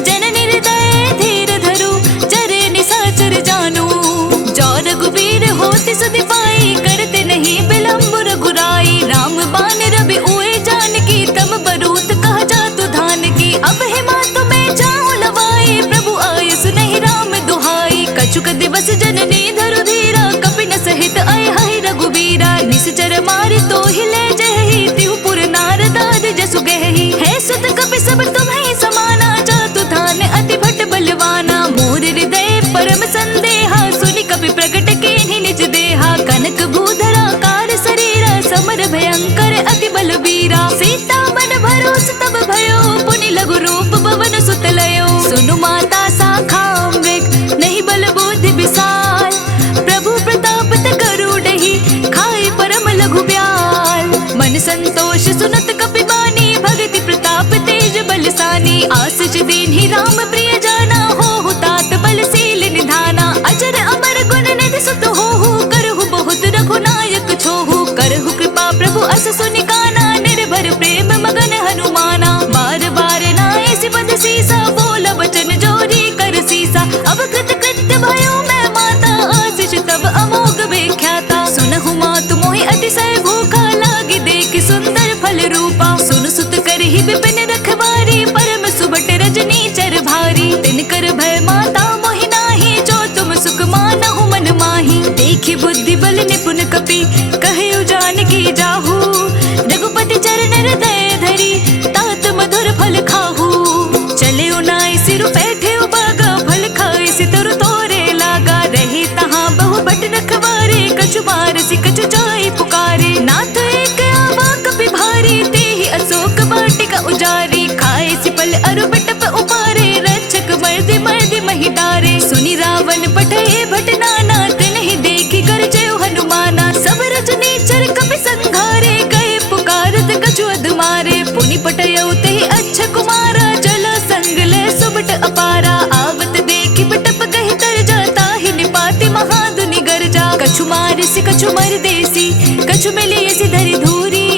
जननी हृदय धीर धरु, चरे निशाचर जानु। जो रघुबीर होति सुधि पाई, करते नहीं विलंब रघुराई। राम बाण रवि उए जानकी, तम बरूत कह जातु धान की। अब हे मातु मैं जाऊं लवाई, प्रभु आय सुनहि राम दुहाई। कछुक दिवस जननी धरु धीरा, कपि न सहित आय हहि रघुबीरा। निश्चर मारि तोहि ले जहि, तिहु पुर नारदाद जसु गहहि। है सुत कपि सब तुम्हि समाना, जातु धान अति भट बलवाना। मोर हृदय परम संदेहा, सुनि कपि प्रगट कीन्हि निज देहा। कनक भूधरा कार शरीरा, समर भयंकर अति बलबीरा। सीता मन भरोस तब भयो, पुनि लघु रूप पवन सुत लयो। सुनु माता शाखा मृग, नहीं बल बुद्धि विशाल। प्रभु प्रताप करुणहि, खाए परम लघु ब्याल। मन संतोष सुनत कपि बानी, भगति प्रताप तेज बलसानी। आशीष दीन्हि राम प्रिय जाना, होहु तात बलशील निधाना। अजर अमर गुण निधि सुत होहु, करहु बहुत रघुनायक छोहु। करहु कृपा प्रभु अस सुनि काना, निर्भर प्रेम मगन हनुमाना। बार बार नाए सिबंध सीसा, बोला वचन जोरी कर सीसा। अब कृत कृत्य भयो मैं माता, आशीष तब अमोघ विख्याता। सुनहु मातु मोहि अतिशय भूखा, लागी देख सुंदर फल रूपा। सुन सुत करहि विपिन रखवारी, परम सुबट रजनी चर भारी। तिनकर भय माता मोहि नाही, जो तुम सुख मानहु मन माही। देखि बुद्धि बल निपुण कपि, कहे जानकी जाहू। रघुपति चरण हृदय धरि, तात मधुर फल खाहू। चले नाई सिरु बैठे बागा, फल खाए सितरु तोरे लागा। रहे तहाँ बहु बट रखवारे, कछु बारसी कछु जाई पुकारे। नाथ एक आवा कपि भारी, तेहि अशोक वाटिका उजारी। खाए सिपल अरु बिटप उपारे, रक्षक मर्दि मर्दि महि डारे। सुनि रावण पठे भट नाना, तिन्हि देखि गरजयो हनुमाना। सब रजनी चर कपि संघारे, गए पुकारत कछु अधमारे। पुनि पटयउ तेहि अच्छ कुमारा, चला संग ले सुबट अपारा। आवत देखि बिटप कहि तर जा, ताहि निपाति महाधुनि गरजा। कछु मारिसि कछु मर देसी, कछु मिलियसि धरि धूरी।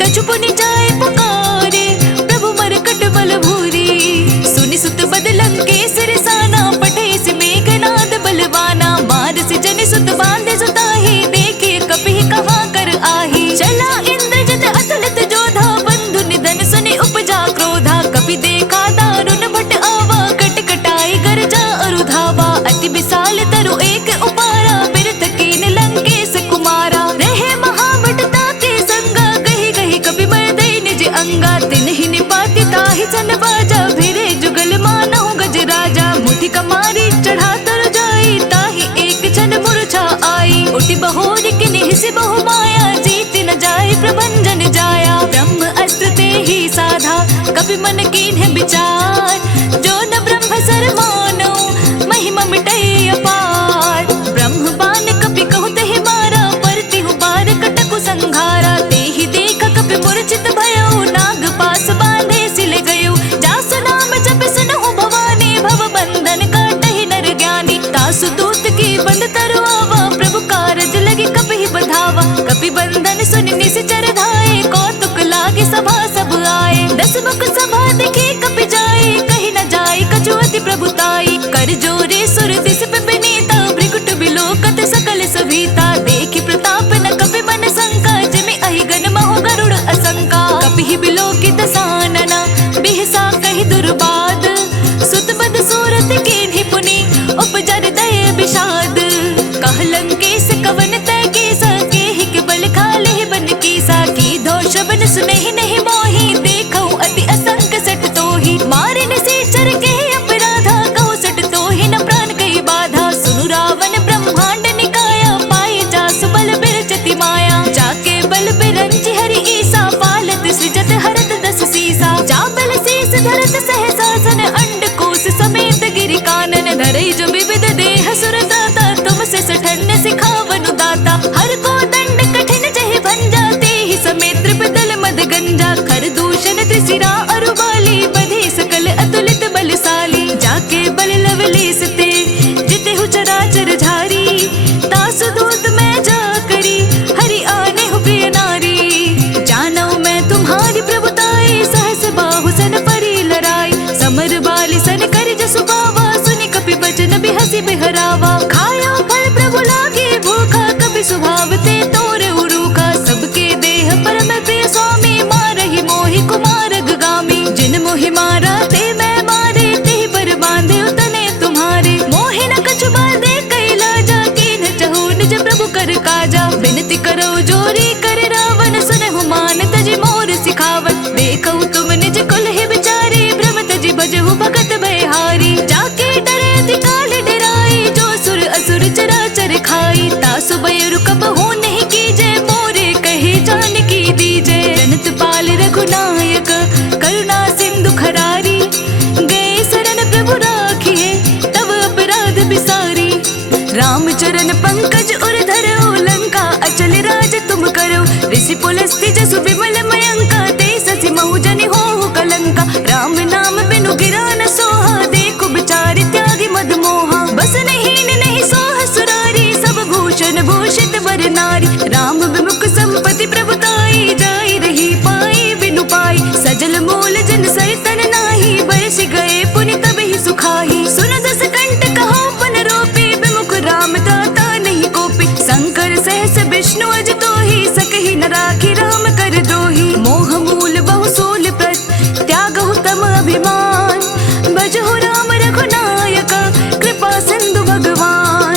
कछु पुनि जाय पुकारे, प्रभु मरकट बल भूरी। सुनि सुत बदलं के सिरसाना, पठेसि मेघनाद बलवाना। मारसि जनि सुत बांधे सुताही, देखे कपि कहाँ कर आही। चला इंद्रजित अतुलित जोधा, बंधु निधन सुनि उपजा क्रोधा। कपि देखा दारुण भट आवा, कट कटाई गरजा अरु धावा। अति विशाल तरु एक उपारा, बिरथ कीन लंकेश कुमारा। रहे महाभटता के संगा, कही कही कपि मर्दई निज अंगा। तिन्हि निपाति ताहि सन बाजा, भिरे जुगल मानहु गज राजा। मुठि कमारी चढ़ा तर जाई, ताहि एक क्षण मूर्छा आई। उठि बहोरि किन्हि बहु माया, जीति न जाय प्रभंजन जाया। ब्रह्म अस्त्र तेहि साधा, कपि मन कीन्हि विचार। जो न ब्रह्म सर मानो, महिमा मिटै अपार। ब्रह्म बाण कपि कहु तेहि मारा, परतिहु बार कटकु संघारा। तेहि देख कपि मूर्छित भयो, नाग पास बांधे सिल गयो। जासु नाम जपि सुनहु भवानी, भव बंधन काटहि नर ज्ञानी। तासु दूत की बंध तरु आवा, प्रभु कारज लगी कपि बधावा। कपि बंधन सुनि निश्चर धाये, कौतुक लागे सभा सब आए। दस मुख सभा देखि कपि जाए, कहि बचन सुने ही नहीं मोही, देखो अति असंग सट तो ही, मारे निशाचर के अपराधा, कहो सट तो ही न प्राण कई बाधा। सुनु रावण ब्रह्मांड निकाया, पाए जासु बल बिरचति माया, जाके बल बिरंचि हरि ईसा, पालत सृजत हरत दस सीसा। जा बल शीस धरत सहसासन, अंडकोश समेत गिरि कानन, धरई जो विविध देह सुर दाता, तुमसे सठन सिखावनु दाता। हर को दंड कठिन जहि भंजा, तेहि समेत त्रिपदल मद गंजा। खर दूषण त्रिशिरा अरुबाली, बधे सकल अतुलित बलशाली। जाके बल लवलेस ते जिते हु चराचर झारी, तासु दूत मैं जा करी, हरि आने हु प्रिय नारी। जानौ मैं तुम्हारी प्रभुताई, सहस बाहु सन परी लड़ाई। समर बाली सन कर जसु बावा, सुनि कपि बचन बिहसी बिहरावा। खाया फल प्रभु लागे भूखा, कपि स्वभाव ते तोरे उरूखा। सबके देह परम प्रिय स्वामी, मारहि मोहि कुमारग गामी। जिन मोहि मारा ते मैं मारे, तेहि पर बांधे उतने तुम्हारे। मोहि न कछु बांधे कैलाजा, कीन चहु निज प्रभु कर काजा। विनती करो जोरी कर रावण, सुनहु मान तजि मोर सिखावत। देखौ तुम निज कुल ही बिचारे, भ्रम तजि भजहु भगत भयहारी। जाके डरे अति काल डराई, जो सुर असुर चराचर खाई। तासु बयरु कबहु नहीं कीजे, मोरे कहे जानकी दीजे। जनत पाल रघुनायक, करुणा सिंधु खरारी। गए शरण प्रभु राखिए, तब अपराध बिसारी। राम चरण पंकज उर धरो, लंका अचल राज तुम करो। ऋषि पुलस्त्य जसु विमल मयंका, ते ससि महु जनि होहु कलंका। राम नाम बिनु गिरा न सोहा, देखो बिचारि त्यागी मद मोहा। बस नहीं सोह सुरारी, सब भूषण भूषित वर नारी। राम विमुख संपत्ति प्रभुताई, जाई रही पाई बिनु पाई। सजल मूल जन सैतन नाही, बरस गए पुनि तब ही सुखाही। सुन दस कंठ कहो पन रोपी, विमुख राम दाता नहीं कोपी। शंकर सहस विष्णु अज तोहि, सकहि न राखी राम कर दोही। मोह मूल बहु सूल प्रत, त्यागहु तम अभिमान। भजहु राम रघुनायका, कृपा सिंधु भगवान।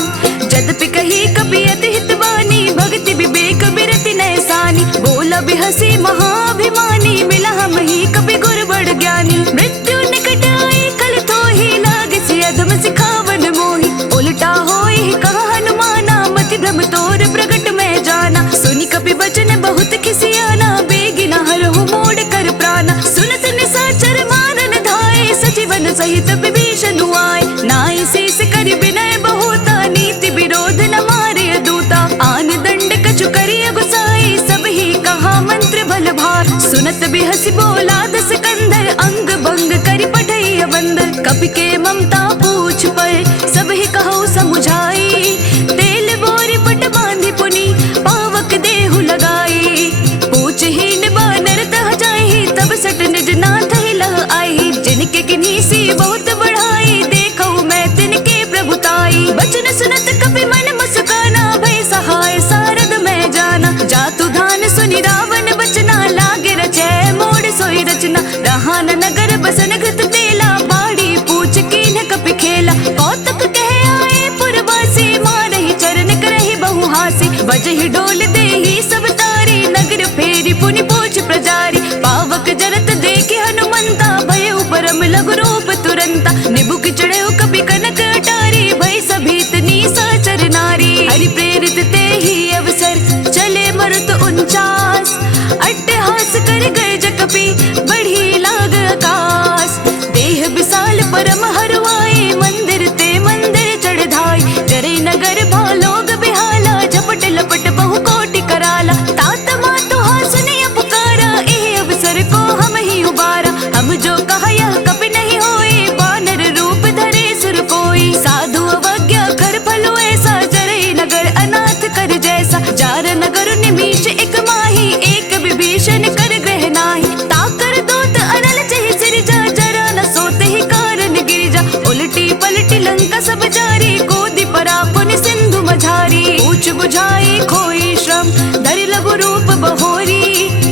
जदपि कही कपि अति हितवानी, भक्ति विवेक बिरति नैसानी। बोला बिहसी महाभिमानी, मिला हमहि कपि गुर बड़ ज्ञानी। मृत्यु निकट आई कल तोहि, लागसी अधम सिखावन मोहि। उलटा होई कहा हनुमाना, मति भ्रम तोर प्रगट मैं जाना। सुनि कपि बचन बहुत खिसियाना, बेगिना हरहु मोड़ कर प्राणा। सुनत निशाचर मारन धाय, सजीवन सहित विभीषण आए। नाई शेष करि विनय बहुता, नीति विरोध न मारे दूता। आन दंड कछु करिय गुसाई, सब ही कहा मंत्र बल भार। सुनत बिहसी बोला दस कंधर, अंग भंग करि पठैय बंदर। कपि के ममता पूछ पर, सब ही कहो समुझाई। तेल बोरी पट बांधि पुनि, पावक देहु लगाई। पूछहीन बानर तह जाहि, तब सट निज नाथ ही लह आई। जिनके किन्हीं सी बहुत बढ़ाई, देखो मैं तिनके प्रभुताई। बचन सुनत कपि मन मुस्काना, भय सहाय सारद मैं जाना। जातु धान सुनि रावण बचना, लागे रचै मोड़ सोई रचना। रहा न नगर बसन घृत तेला, बाड़ी पूछ कीन कपि खेला। कौतक कह आए पुरवासी, मारहि चरण करहि बहु हासी। बजहि डोल देहि सब तारी, नगर फेरी पुनि पूछ प्रजारी। पावक जरत देखे हनुमंता, भयउ परम लघु रूप तुरंता। निबुक चढ़ऊ कपि कनक अटारी, भय सभीत निशाचर नारी। हरि प्रेरित तेहि अवसर, चले मरुत 49। अट्टहास कर गर्ज कपि, बढ़ी लाग आकाश। देह विशाल परम हरवाई, मंदिर ते मंदिर चढ़ धाई। जरे नगर भालोग बिहाला, झपट लपट बहु कोटि कराला। तात मातु हासुनि पुकारा, एह अवसर को हम ही उबारा। हम जो कहा यह कपि नहीं होए, वानर रूप धरे सुर कोई। साधु अवज्ञा कर फलो ऐसा, जरे नगर अनाथ कर जैसा। जार नगर निमीश एक माही, एक विभीषण कर ग्रह नाही। ताकर दूत अनल चहि सिरजा, जरा न सोते ही कारण गिरजा। उलटी पलटी लंका सब जारी, गोदी परा पुनि सिंधु मझारी। पूछ बुझाई खोई श्रम, धरि लघु रूप बहोरी।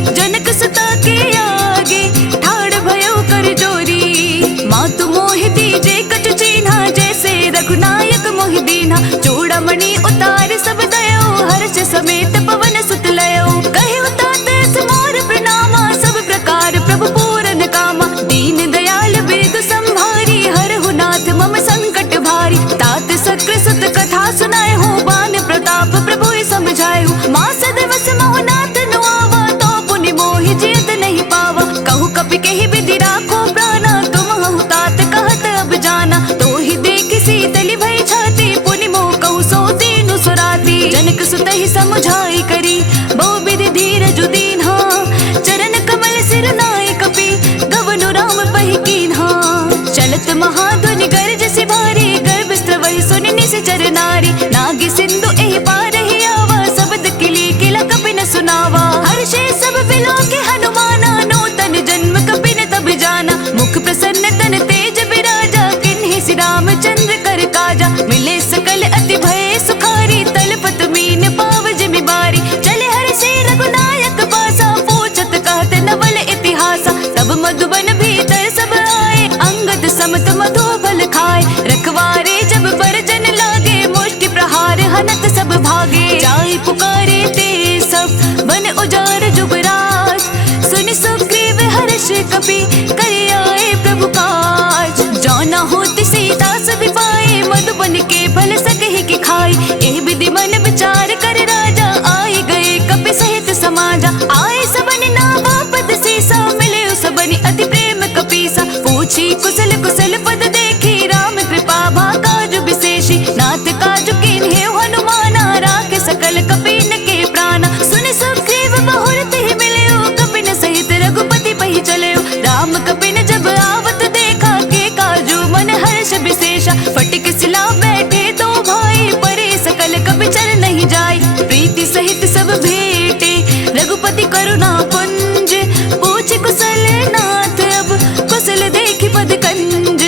जनक सुता के आगे, ठाड़ भयो कर जोरी। मातु मोहि दीजे कछु चीन्हा, जैसे रघुनायक मोहि दीन्हा। चूड़ामणि उतार सब दयो, हर्ष समेत पवन सुत लयो। कहे तात मोर प्रणाम, सुनाए हो बान प्रताप प्रभु ही समझाए हो। माँ सदवस मोहनाथ नुआवा तो पुनि मोहि जीत नहीं पावा। कहु कपि के ही विधि राखो प्राणा तुम हहु तात कहत अब जाना। तो ही देखि शीतली भई छाती पुनि मोह कहु सो दीनु सुराती। जनक सुत ही समझाई करी बहु विधि धीरज दीन्हा। चरण कमल सिर नाय कपि गवनु राम पहि कीन्हा। चलत महाध्वनि गर्ज से भारी गर्भ स्त्रवहि सुनि निश्चर नारी। नागी सिंधु एहि पार ही आवा शब्द किली किला कपि न सुनावा। हर्षे सब बिलोके हनुमाना नूतन जन्म कपि न तब जाना। मुख प्रसन्न तन तेज विराजा किन्हि श्री रामचंद्र कर काजा। मिले सकल अति भय सुखारी तलपत मीन पाव जिमि बारी। चले हर्षे रघुनायक पासा पूछत कहत नवल इतिहासा। तब मधुबन भीतर सब आए अंगद समत मधुबल खाए। रखवारे जब बरजन लागे मुष्टि प्रहार हनत सब भागे। जाई पुकारे ते सब बन उजार जुबराज। सुनि सुग्रीव हर्ष कपि करे आए प्रभु काज। जाना होती सीता सब पाए मधुबन के फल सकहि के खाई। एहि विधि मन विचार कर राजा आए गए कपि सहित समाजा। आए सबन नावा पद सीसा मिले सबनि अति प्रेम कपीसा। पूछी कुशल कुशल पद देखी राम कृपा भा काजु विशेषी। नाथ काजु कीन्हे हनुमाना राखे सकल कपीन के प्राणा। सुनि सुग्रीव बहुरत ही मिले कपिन सहित रघुपति पहि चले। राम कपिन जब आवत देखा के काजु मन हर्ष विशेषा। फटिक सिला बैठे दो भाई परे सकल कपि चल नहीं जाय। प्रीति सहित सब भेटे रघुपति करुणा पुंज। पूछ कुशल नाथ अब कुशल देखि पद कंज।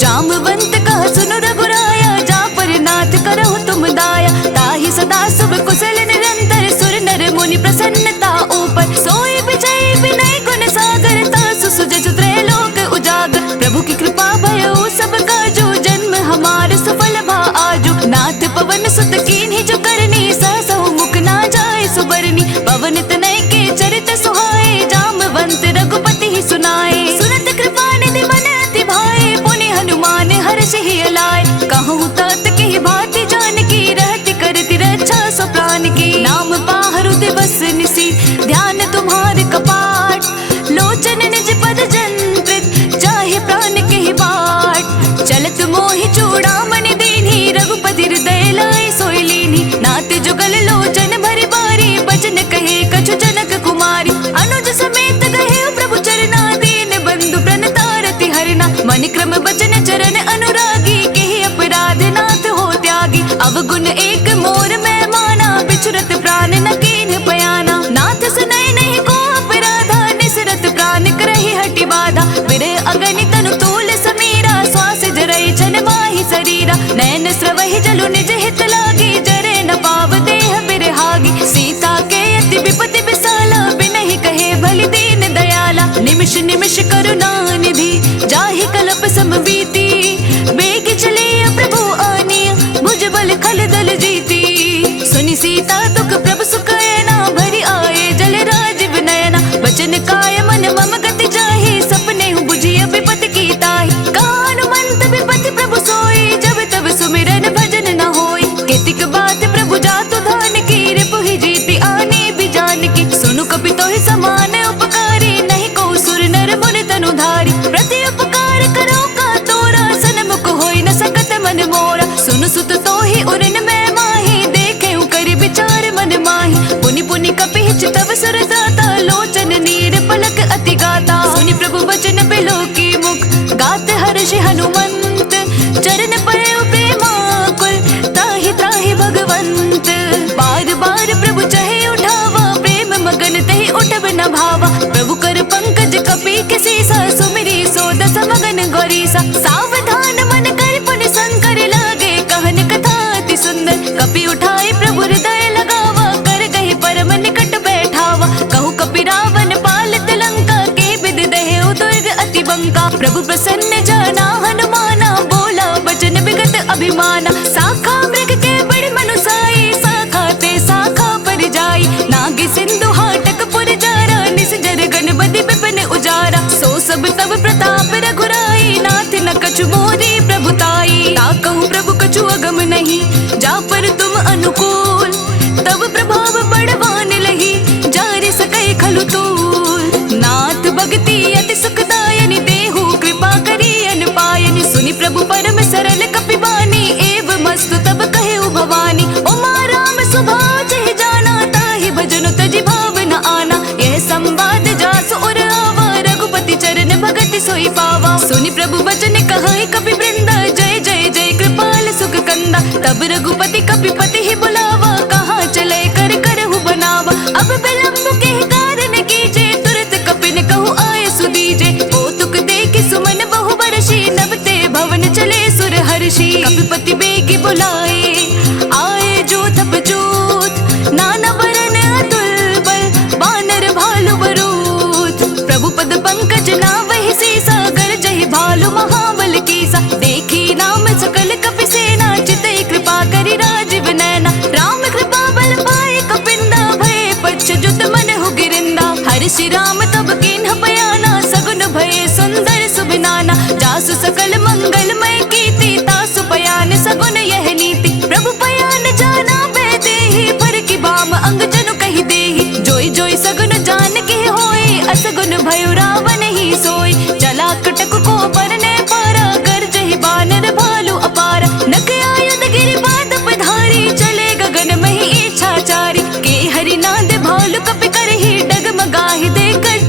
जामवंत कह सुनो रघुराया जा पर नाथ करहु तुम दाया। ताहि सदा शुभ कुशल निरंतर सुर नर मुनि प्रसन्नता ऊपर। सोई विजय विनय गुण सागर तासु सुजसु त्रैलोक उजागर। प्रभु की कृपा भयो सब काजू जन्म हमार सफल भा आजू। नाथ पवन सुत कीन्हि जो करनी सहसहु मुख ना जाय सुबरनी। पवन तनय के चरित सुहाए जामवंत रघुपति ही सुनाए। सुनत कृपा निधि मन अति भाए पुनि हनुमान हर्ष ही अलाय। कहूँ तात की भांति जानकी रहति करति रक्षा सो प्राण की। नाम पाहरु दिवस निसी ध्यान तुम्हार कपाट। लोचन निज पद जंत्रित जाहि प्राण के बाट। चलत मोहि चूड़ामणि दीन्हि रघुपति हृदय लाय सोई लीन्हि। नाथ जुगल लोचन भरि बारी बचन कहे कछु जनक कुमारी। अनुज समेत गए प्रभु चरना दीन बंधु प्रणतारति हरना। मन क्रम बचन चरण अनुरागी केहि अपराध नाथ हो त्यागी। अवगुण एक मोर मैं माना बिछुरत प्राण न कीन्ह पयाना। नाथ सुनय नहीं को अपराधा निसरत प्राण करहि हटि बाधा। विरह अगनि तनु तूल समीरा श्वास जरई छन माहि शरीरा। नैन स्रवहि जलु निज हित लागी जरे न पाव देह बिरहागी। सीता के अति विपति विसाला बिनहि कहे भलि दीन दयाला। निमिष निमिष करुणा निधि जाहि कलप समबीती। बेग चले प्रभु आनिया भुजबल खल दल जीती। सुनि सीता दुख प्रभु सुखयना भरि आए जल राजीव नयना। वचन काय मन मम गति जाहि सपने बुझिय विपति की ताहि। हनुमंत विपति प्रभु सोई जब तब सुमिरन भजन न होई। केतिक बात प्रभु जातु धान की रिपु ही जीती आने भी जान की। सुनु कपि तोहि समान उपकारी नहीं को सुर नर मुनि तनुधारी। प्रति उपकार करो का तोरा सन्मुख होई न सकत मन मोरा। सुनु सुत तोहि उरन मैं माही देखे करि विचार मन माही। पुनि पुनि कपि चितव सुर दाता लोचन नीर पलक अति गाता। सुनि प्रभु वचन बिलो की मुख गात हर्षि हनुमंत। चरण पड़े प्रेमाकुल ताहि त्राहि भगवंत। बार बार प्रभु चहे उठावा प्रेम मगन तहि उठब न भावा। प्रभु कर पंकज कपि के सीसा सुमिरी सो दस मगन गौरीसा। सावधान मन कर पुनि शंकर लागे कहन कथा अति सुंदर। कपि उठाए प्रभु हृदय लगावा कर कहि परम निकट बैठावा। कहु कपि रावण पालित लंका के विदि दहे दुर्ग अति बंका। प्रभु प्रसन्न जाना हनुमाना बोला बचन विगत अभिमाना। साखा मृग के बड़ मनुसाई साखा ते साखा पर जाई। नागी सिंधु हाटक पुर जारा निस जर गणपति विपिन उजारा। सो सब तब प्रताप रघुराई नाथ न कछु मोरी प्रभुताई। ता कहूँ प्रभु कछु अगम नहीं जा पर बोलू तूल। नाथ भगति अति सुखदायनि देहु कृपा करी अन पायनि। सुनि प्रभु परम सरल कपिबानी एव मस्तु तब कहेउ भवानी। उमा राम स्वभाव चहि जाना ताहि भजनु तजि भाव न आना। यह संवाद जासु उर आवा रघुपति चरण भगति सोई पावा। सुनि प्रभु वचन कहाई कपि वृंदा जय जय जय कृपाल सुख कंदा। तब रघुपति कपिपति ही बुलावा कहाँ चले कर करहु बनावा। अब विलंब के कारण कीजे तुरत कपिन कहु आय सुदीजे। कौतुक देखि सुमन बहु बरसी नभते भवन चले सुर हर्षि। कपिपति बेगी बुलाए आए जोत बजूत। नाना बरन अतुल बल बानर भालु बरूत। प्रभु पद पंकज नावहि सीसा गरजहि भालु महाबल कीसा। देखी नाम सकल कपि सेना चितई कृपा करि राजीव नैना। राम कृपा बल पाए कपिंदा भय पच्चजुत मन हो गिरिंदा। हर्षि राम तब कीन्ह बयाना सगुन भय सुंदर सुबिनाना। जासु सकल मंगलमय कीर्ति तासु पयान सगुन यह नीति। प्रभु पयान जाना बेदेहि पर की बाम अंग जनु कहि देहि। जोई जोई सगुन जान के होए असगुन भयो रावण ही सोई। चला कटक को परने पारा गरजहि बानर भालु अपारा। नख आयुध गिरि बात पधारी चले गगन मही इच्छाचारी। के हरि नाद भालु कपि करहि डगमगाहि देखत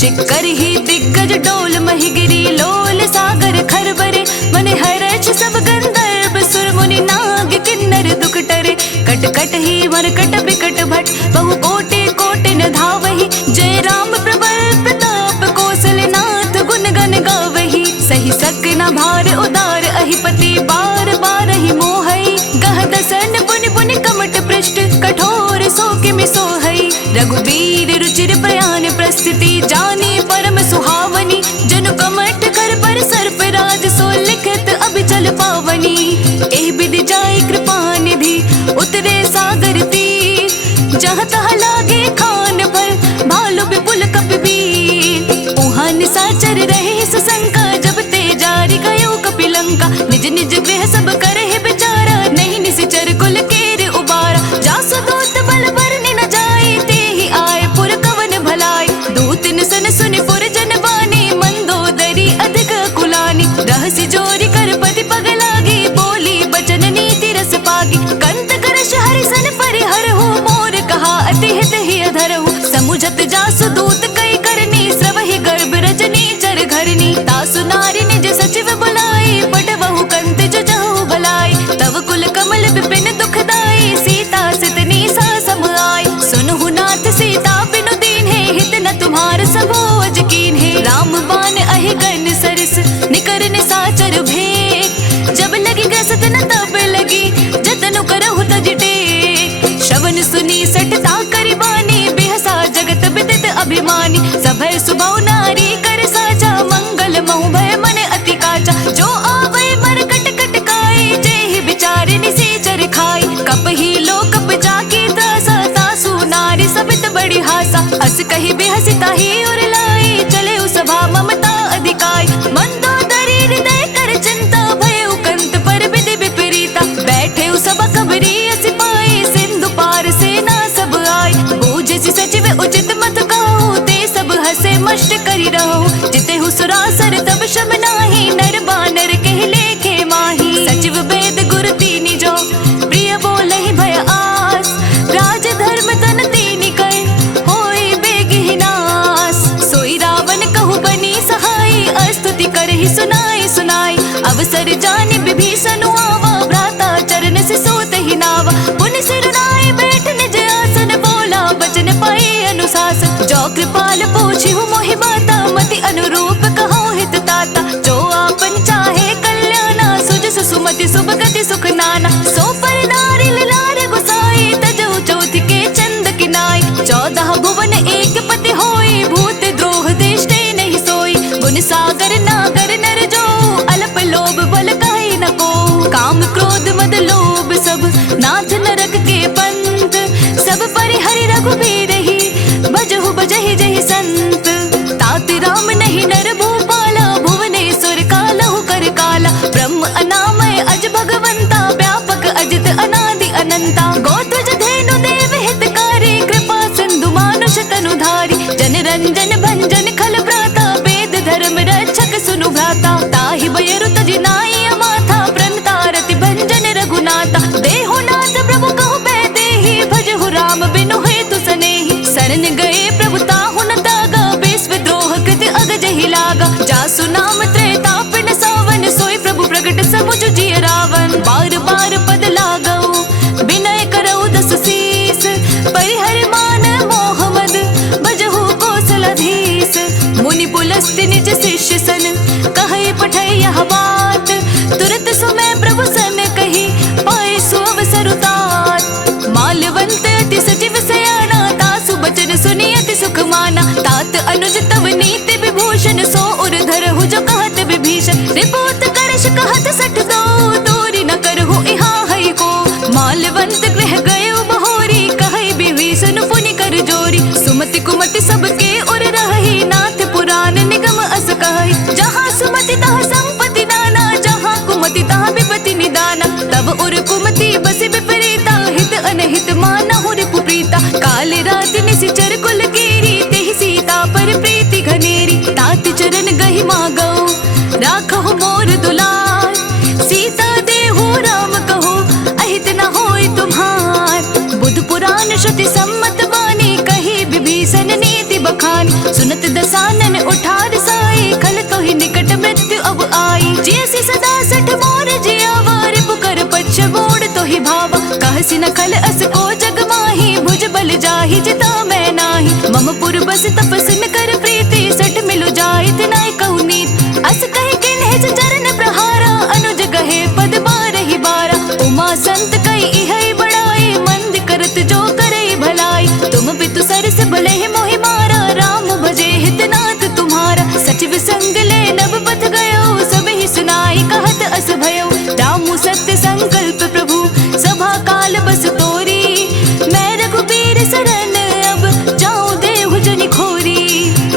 चिक्करहि दिग्गज डोल महि गिरी। लोल सागर खरबरे मन हर्ष सब गंधर्व सुर मुनि नाग किन्नर दुख टरे। कट कट ही मरकट बिकट भट बहु कोटि कोटि न धावहि। जय राम प्रबल प्रताप कौशलनाथ गुण गण गावहि। सही सक न भार उदार अहिपति बार बार ही मोहई। गह दसन पुनि पुनि कमट पृष्ठ कठोर सो किमि सोहई। रघुबीर रुचिर प्रयाण प्रस्तुति जानी परम सुहावनी। जनु कमट कर पर सर्प राज सो लिखित अभिचल पावनी। एहि विधि जाय कृपा निधि उतरे सागर तीर। जहाँ तहाँ लागे खान पर भालु विपुल कपिवीर। उहाँ निशाचर रहे सुशंका जब ते जारी गयो कपिलंका। निज निज गृह सब करहि बिचारा नहीं निशिचर कुल केर उबारा। जासु दूत बल बरनि न जाए तेहि आए पुर कवन भलाई। दूत सन सुनि पुर जन बानी मंदोदरी अधिक कुलानी। रहसि जोरी कर पति पग लागी बोली बचन नीति रस पागी। कंत करश हरि सन परिहर हो मोर कहा अति हित ही अधरहु। समुझत जासु दूत कई करनी स्रवहि गर्भ रजनी चर घरनी। तासु नारी निज सचिव बुलाई पटवहु कंत जो जहु भलाई। तव कुल कमल विपिन दुखदाई सीता सितनी सा सम आई। सुनहु नाथ सीता बिनु दीन्हे हित न तुम्हार सबो अजकीन है। राम बान अहि गन सरस निकर निसाचर भेद। जब लगी ग्रसत न तब लगी जतनु करहु तज टेक। श्रवण सुनी सटता करि बानी बिहसा जगत विदित अभिमानी। सभय सुबहु नारी कर साचा मंगल महु भय मन अति काचा। जो आवै मर कट कट काई जेहि बिचारे निसेचर खाई। कपहि लो कप जाकी त्रासा तासु नारी सबित बड़ी हासा। अस कहि बेहसी ताहि उर लाई चले सभा ममता अधिकाई। मंदोदरी हृदय कर चिंता भयउ कंत पर विधि विपरीता। बैठे सब खबरी अस पाई सिंधु पार सेना सब आई। बूझसि सचिव उचित मत कहु ते सब हसे मष्ट करि रहु। जिते सुरासर तब शम नाही नर बानर कहि लेखे माही। सचिव वेद गुरु तीनि जो प्रिय बोलहि भय आस। राज धर्म तन तीनि कर होई बेगी नास। सोई रावण कहु बनी सहाई स्तुति करहि सुनाई सुनाई। अवसर जानि विभीषण आवा भ्राता चरण से सोत ही नावा। पुनि सिर नाई बैठ निज आसन बोला बचन पाए अनुशासन। जो कृपाल पूछिहु मोहि बाता मति अनुरूप कहो हित ताता। जो आपन चाहे कल्याणा सुजस सुमति सुभ गति सुख नाना। सो पर नारी लार गोसाई तजौ चौथ के चंद किनाई। 14 भुवन एक पति होई भूत द्रोह देष्टे नहीं सोई। गुण सागर नागर नर जो अल्प लोभ बल काई न को। काम क्रोध मद लोभ सब नाथ नरक के पंथ। सब परिहरि रघुबीर ही भजहु बजहि जहि संत। तात राम नहीं नर भूपाला भुवनेश्वर कालहु कर काला। ब्रह्म अनामय अज भगवंता व्यापक अजित अनादि अनंता। गोत्रज धेनु देव हितकारी कृपा सिंधु जुजिय रावण। बार बार पद लागऊ विनय करऊ दस शीस। परिहर मान मोह मद भजहु कौशलाधीश। मुनि पुलस्त्य निज शिष्य सन कहे पठै यह बात। तुरत सुमय प्रभु सन कही पाए सो अवसर उतात। माल्यवंत अति सचिव सयाना तासु बचन सुनि अति सुख माना। तात अनुज तव नीति विभूषण सो उर धरहु जो कहत विभीषण। रिपोत करश कहत सठ दो दूरी न करहु इहा है को। माल्यवंत गृह गयो बहोरी कहे विभीषण पुनि कर जोरी। सुमति कुमति सबके उर रही नाथ पुराण निगम अस कहि। जहाँ सुमति तहाँ संपत्ति नाना जहाँ कुमति तहाँ विपत्ति निदाना। तब उर कुमति बसी विपरीता हित अनहित मानहु रिपु प्रीता। काल रात निशिचर कुल कीरी तेहि सीता पर प्रीति घनेरी। तात चरण गहि मागऊ राखहु मोर दुलार। सीता देहु राम कहो अहित न होय तुम्हार। बुध पुराण श्रुति सम्मत बानी कही विभीषण नीति बखानी। सुनत दसानन उठार साई खल तो ही निकट मृत्यु अब आई। जैसी सदा सठ मोर जियावा रिपु कर पच्छ बोड़ तो ही भावा। कहसी न खल अस को जग माही भुज बल जाहि जिता मैं नाही। मम पुर बस तपस्न कर प्रीति सठ मिलु जाहि तिनाय कहु नीत। अस कहि किन्हिज चरण प्रहारा अनुज गहे पद बारहि बारा। उमा संत कई इहै बड़ाई मंद करत जो करे भलाई। तुम पितु सरस भले मोहि मारा राम भजे हितनाथ तुम्हारा। सचिव संग ले नभ पथ गयो सब ही सुनाई कहत अस भयो। रामु सत्य संकल्प प्रभु सभा काल बस तोरी। मैं रघुबीर शरण अब जाऊं देहु जनि खोरी।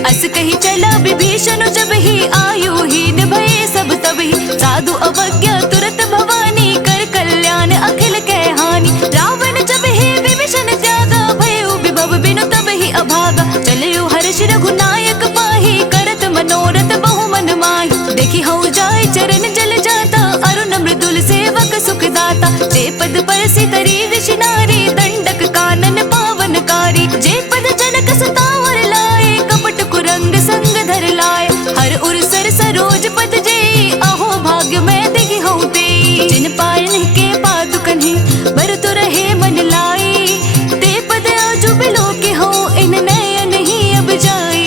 अस कही चला विभीषण जब ही आयु हीन भये सब तब ही। साधु अवज्ञा तुरत भवानी कर कल्याण अखिल के हानि। रावण जब ही विभीषण त्यागा भयो विभव बिनु तब ही अभागा। चलियो हर्ष रघुनायक पाही करत मनोरथ बहु मन माही। देखी हऊ जाय चरण जल जाता अरुण मृदुल सेवक सुखदाता। जे पद परसि तरी ऋषि नारी दंडक कानन पावनकारी। जे पद जनक सतावर लाए कपट कुरंग संग धर लाए। हर उर सर सरोज पद जे अहो भाग्य मैं देखी हऊ ते। जिन पायन के पादुकन्हि भरतु रहे मन लाई। ते पद आजु बिलो के हो इन नयन ही अब जाई।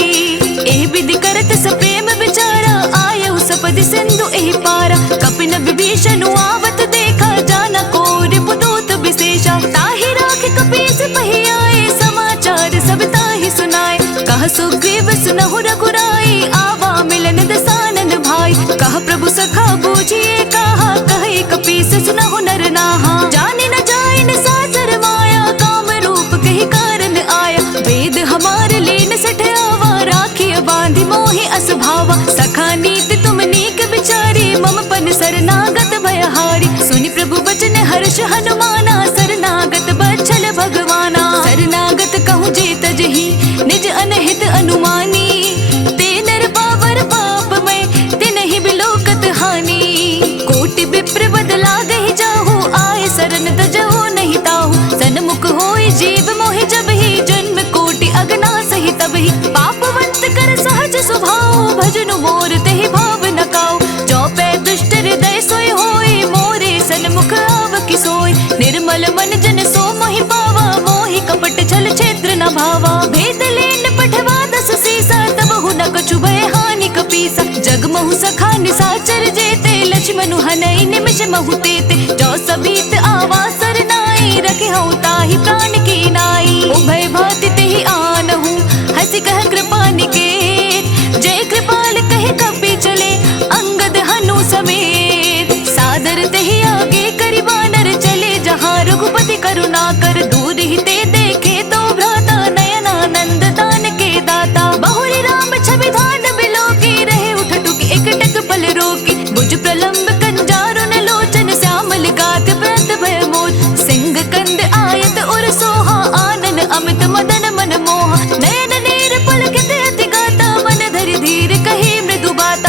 एह विधि करत सप्रेम विचारा आयु सपदि सिंधु एहि पारा। कपिन विभीषण आवत देखा जाना को रिपुदूत विशेषा। ताहि राख कपीस पहि आए समाचार सब ताहि सुनाए। कह सुग्रीव सुनहु रघुराई आवा मिलन दसानन भाई। कह प्रभु सखा बूझिए कहा कहे कपीस सुनहु नर नाहा। जाने न जाए न सासर माया काम रूप कही कारण आया। वेद हमार लेन सठ आवा राखिय बांधि मोहि अस भावा। सखा नीति तुम नीक बिचारी मम पन शरणागत भयहारी। सुनि प्रभु बचन हर्ष हनुमाना शरणागत बच्छल भगवाना। शरणागत कहूँ जे तजहि निज अनहित अनुमानी। ते नर पावर पाप में तिनहि बिलोकत हानि। कोटि विप्र बदला गहि जाहु आए शरण तजहु नहीं ताहु। सन्मुख होय जीव मोहि जब ही जन्म कोटि अगना सही तब ही। पापवंत कर सहज स्वभाव भजनु मोर तेहि भाव न काऊ। चौपै दुष्ट हृदय सोय होय मोरे सन्मुख आव कि सोय। निर्मल मन जन सो मोहि पावा मोहि कपट छल क्षेत्र न भावा। भेद लेन पठवा दस सीसा तबहु न कछु भय हानि कपीसा। जग महु सखा निसाचर जेते लक्ष्मणु हनई निमिष महु तेते। जो सबीत आवा सरनाई रखे हऊ ताहि प्राण की नाई। उभय भाति तेहि आनहु हंसी कह कृपा निकेत। जय कृपाल कहे कपि चले अंगद हनु समेत। सादर तेहि आगे करि वानर चले जहाँ रघुपति करुणा कर। दूर ही ते देखे तो भ्राता नयनानंद दान के दाता। बहुरी राम छवि धान बिलो की रहे उठ टुकी एकटक पल रोकी। भुज प्रलंब कंजारुन लोचन श्यामल गात व्रत भय मोह। सिंह कंद आयत उर सोहा आनन अमित मदन मन मोहा। नयन नीर पुलकित अति गाता मन धरि धीर कही मृदु बाता।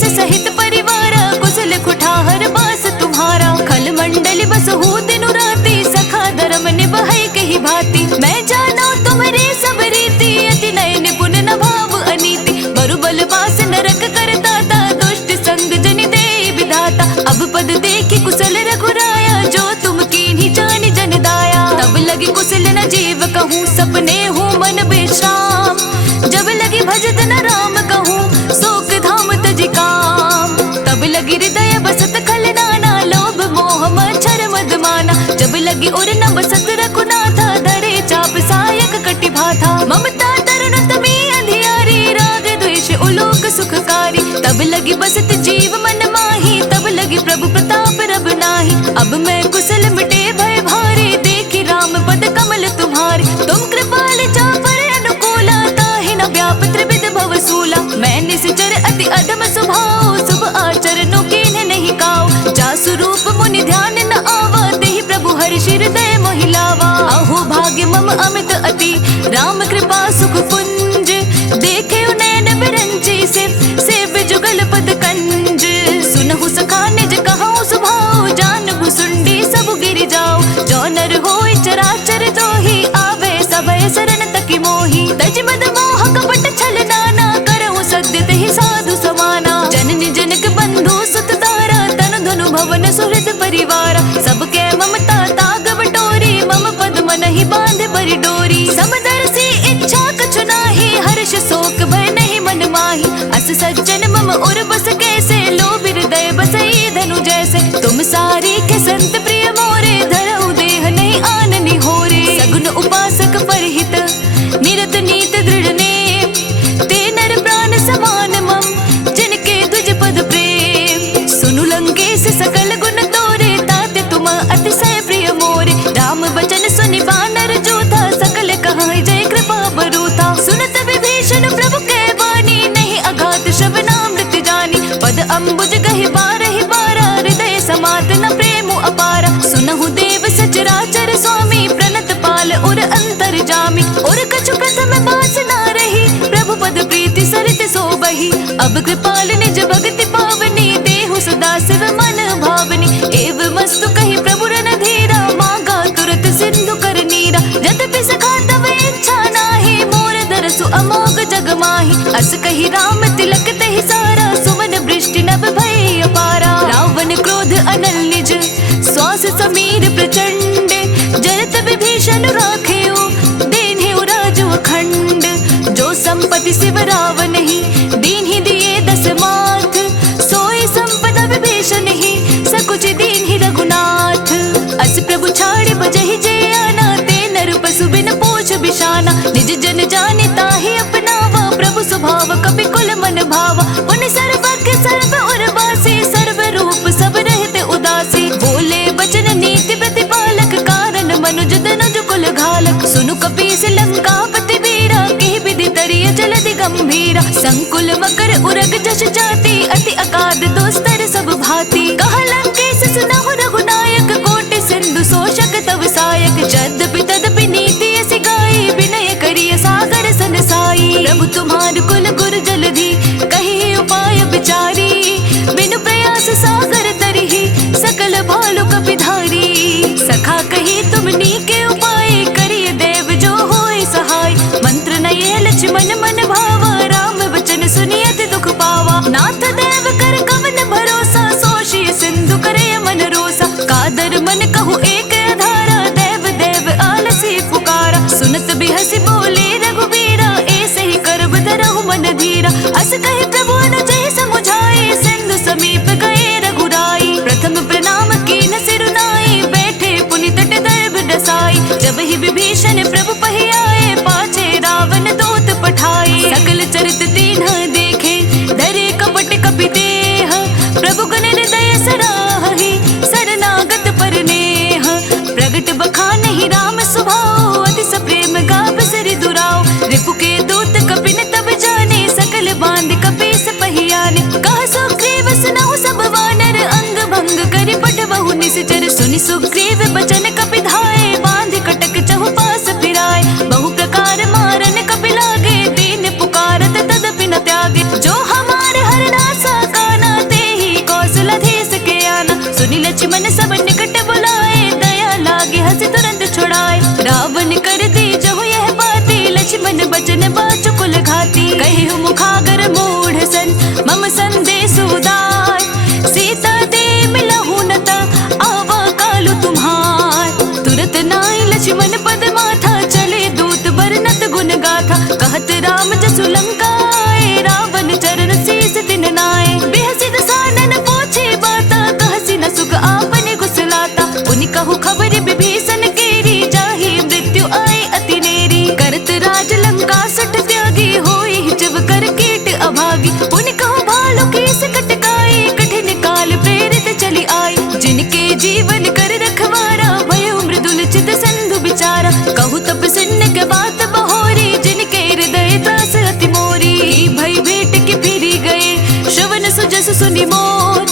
लंकेश सहित परिवार, कुशल कुठार बास तुम्हारा। खल मंडली बसहु दिनु राति, सखा धर्म निभै कही भांति। मैं जानो तुम्हारे सब रीति, अति नय निपुण न भाव अनीति। बरुबल बास नरक करता था, दुष्ट संग जनि दे विधाता। अब पद देखी कुशल रघुराया, जो तुम कीन्ही जानि जन दाया। तब लगी कुशल न जीव कहूँ, सपने हूँ मन विश्राम। जब लगी भजत न राम कहूँ, शोक धाम तजि काम। तब लगी हृदय बसत खल नाना, लोभ मोह मच्छर मद माना। जब लगी उर न बसत रघुनाथा, धरे चाप सायक कटि भाथा। ममता तरुण तमी अंधियारी, राग द्वेष उलोक सुखकारी। तब लगी बसत जीव मन माही, तब लगी प्रभु प्रताप रब नाही। अब मैं कुशल मिटे भय भारी, देखी राम पद कमल तुम्हारे। तुम कृपाल चापर अनुकूला, ताहि न व्याप त्रिविध भव सूला। मैं निश्चर अति अधम स्वभाव, शुभ आचरणों कीन्ह नहीं काऊ। जासु रूप मुनि ध्यान न आवा, तेहि प्रभु हर्षि हृदय मोहि लावा। अहो भाग्य मम अमित अति, राम कृपा सुख पुंज। देखे नयन बिरंची से जुगल पद कंज। सुनहु सखा निज कहूँ सुभाव, जानहु सुंडी सब गिर जाओ। जो नर होय चराचर जोही, आवे सभय शरण तकी मोही। तज मद मोह कपट छल नाना, करहु सद्य तेहि साधु समाना। जननी जनक बंधु सुत तारा, तन धनु भवन सुहृद परिवार। सबके ममता ताग बटोरी, मम पद मनहि बांध बरि डोरी। समदर्शी इच्छा कछु नाही, हर्ष शोक भय नहीं मन माही। अस सज्जन मम उर बस कैसे, लोभ हृदय बसई धनु जैसे। तुम सारी के संत प्रिय मोरे, धरऊ देह नहीं आननि होरे। सगुन उपासक परहित, निरत नीत दृढ़ नेम। ते नर प्राण समान मम, जिनके द्विज पद प्रेम। सुनु लंकेश सकल गुण तोरे, ताते तुम अतिशय प्रिय मोरे। राम वचन सुनि वानर जोधा, सकल कहाई जय कृपा बरूथा। सुनत विभीषण प्रभु के वाणी, नहीं अघात श्रवणामृत जानी। पद अम्बुज गहि बारहि बारा, हृदय समात न प्रेम अपारा। सुनहु देव सचराचर स्वामी, प्रणत पाल उर अंतर जामी। उर कछु प्रथम बास न रही, प्रभु पद प्रीति सरित सोबही। अब कृपाल निज भगति पावनी, देहु सदा शिव मन भावनी। एव मस्तु कही प्रभु रन धीरा, मांगा तुरत सिंधु कर नीरा। यद्यपि सखा तव इच्छा नाही, मोर दरसु अमोघ जग माही। अस कही राम तिलक तहि सारा, सुमन वृष्टि नभ भय अपारा। रावण क्रोध अनल निज, श्वास समीर प्रचंड। जरत विभीषण राखेउ, दीन्हेउ राजु अखंड। जो संपत्ति शिव रावण ही, दीन्हि दिए दस माथ। सोई संपदा विभीषण ही, सकुच दीन्हि रघुनाथ। अस प्रभु छाड़ि बजहि जे आना, ते नर पशु बिन पोछ बिशाना। निज जन जानि ताहि अपनावा, प्रभु स्वभाव कपि कुल मन भावा। पुन सर्वज्ञ सर्व उर्वासी, सर्व रूप सब रहते उदासी। बोले बचन नीति प्रतिपालक, कारण मनुज तनुज कुल घालक। सुनु कपीस लंकापति वीरा, केहि विधि तरिय जलधि गंभीरा। संकुल मकर उरग जश जाति, अति अकाद दोस्तर सब भांति। कहा लंकेश सुनहु रघुनायक, कोटि सिंधु शोषक तव सायक। यद्यपि तदपि नीति यसी गाई, विनय करिय सागर सन साई। प्रभु तुम्हार कुल गुर जलधि, कही उपाय विचारी। बिनु प्रयास सागर तरिहि, सकल भालु कपिधारी। सखा कही तुमनी के उपाय, करिय देव जो होय सहाय। मंत्र नये लक्ष्मण मन भावा, राम वचन सुनि अति दुख पावा। नाथ देव कर कवन भरोसा, सोषिय सिंधु करे मन रोसा। कादर मन कहु एक आधारा, देव देव आलसी पुकारा। सुनत बिहसि बोले रघुबीरा, ऐसे ही करब धरहु मन धीरा। अस कहि प्रभु अनुजहि समुझाए, सिंधु समीप गए रघुराई। प्रथम प्रणाम कीन सिरुनाई, बैठे पुनि तट दर्भ डसाई। जब ही विभीषण प्रभु पहि आए, पाछे रावण दूत पठाए। सकल चरित दीन्ह देखे, धरे कपट कपि देह। सुनी मोर,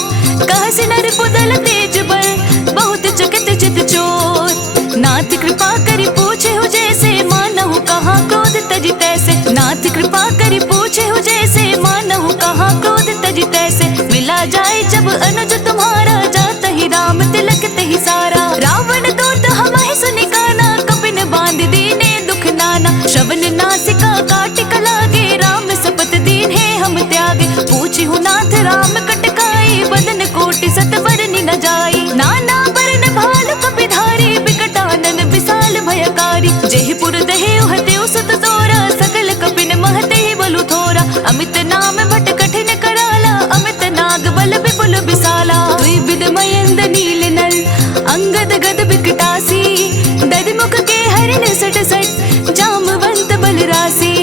कहसि नर पुदल तेज बल, बहुत चकित चित चोर। नाथ कृपा करि पूछे हो जैसे, मानहु कहाँ क्रोध तजि तैसे। नाथ कृपा करि पूछे हो जैसे, मानहु कहाँ क्रोध तजि तैसे। मिला जाए जब अनुज तुम्हारा, जाता ही राम तिलक तहि सारा। रावण दूत हमहि सुनि काना, कपिन बांध दीने दुख नाना। श्रवण नासिका काटिक लागे, राम सपत दीन्हे हम त्यागे। पूछिहु नाथ राम कटकाई, बदन कोटि सत बरनि न जाई। नाना बरन भालु कपिधारी, बिकटानन विशाल भयकारी। जेहि पुर दहेउ हतेउ सुत तोरा, सकल कपिन महतेहि बलु थोरा। अमित नाम भट कठिन कराला, अमित नाग बल विपुल विशाला। दुई बिद मयंद नील नल, अंगद गद बिकटासी। दधमुख के हरिण सट सट, जामवंत बल रासी।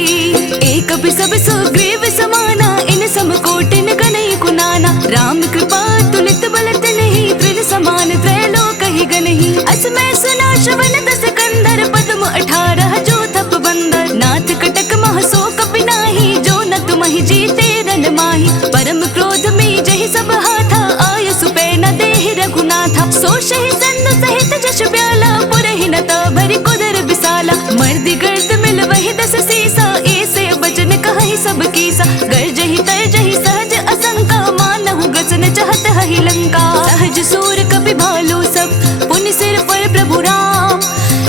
एक बिसब सुग्रीव समाना, इन सम कोटिन कनई कुनाना। राम कृपा तुलित बल तिनहि, त्रिन समान त्रैलोक ही गनहि। असमय सुना श्रवण दस कंदर, पद्म 18 जो थप बंदर। नाथ कटक मह सो कपि नाही, जो न तुमहि जीते रन माही। परम क्रोध में जहि सब हाथा, आय सुपै न देहि रघुनाथा। सोषहि सन्न सहित जश ब्याला, पुरहि न भरि कुदर विसाला। मर्दि गर्द मिल वहि दस सीसा, ऐसे बचन कहहि सब कीसा। गर्जहि तरजहि सहज असंका, मानहु गसन चहत हहि लंका। सहज सूर कपि भालु सब, पुनि सिर पर प्रभु राम।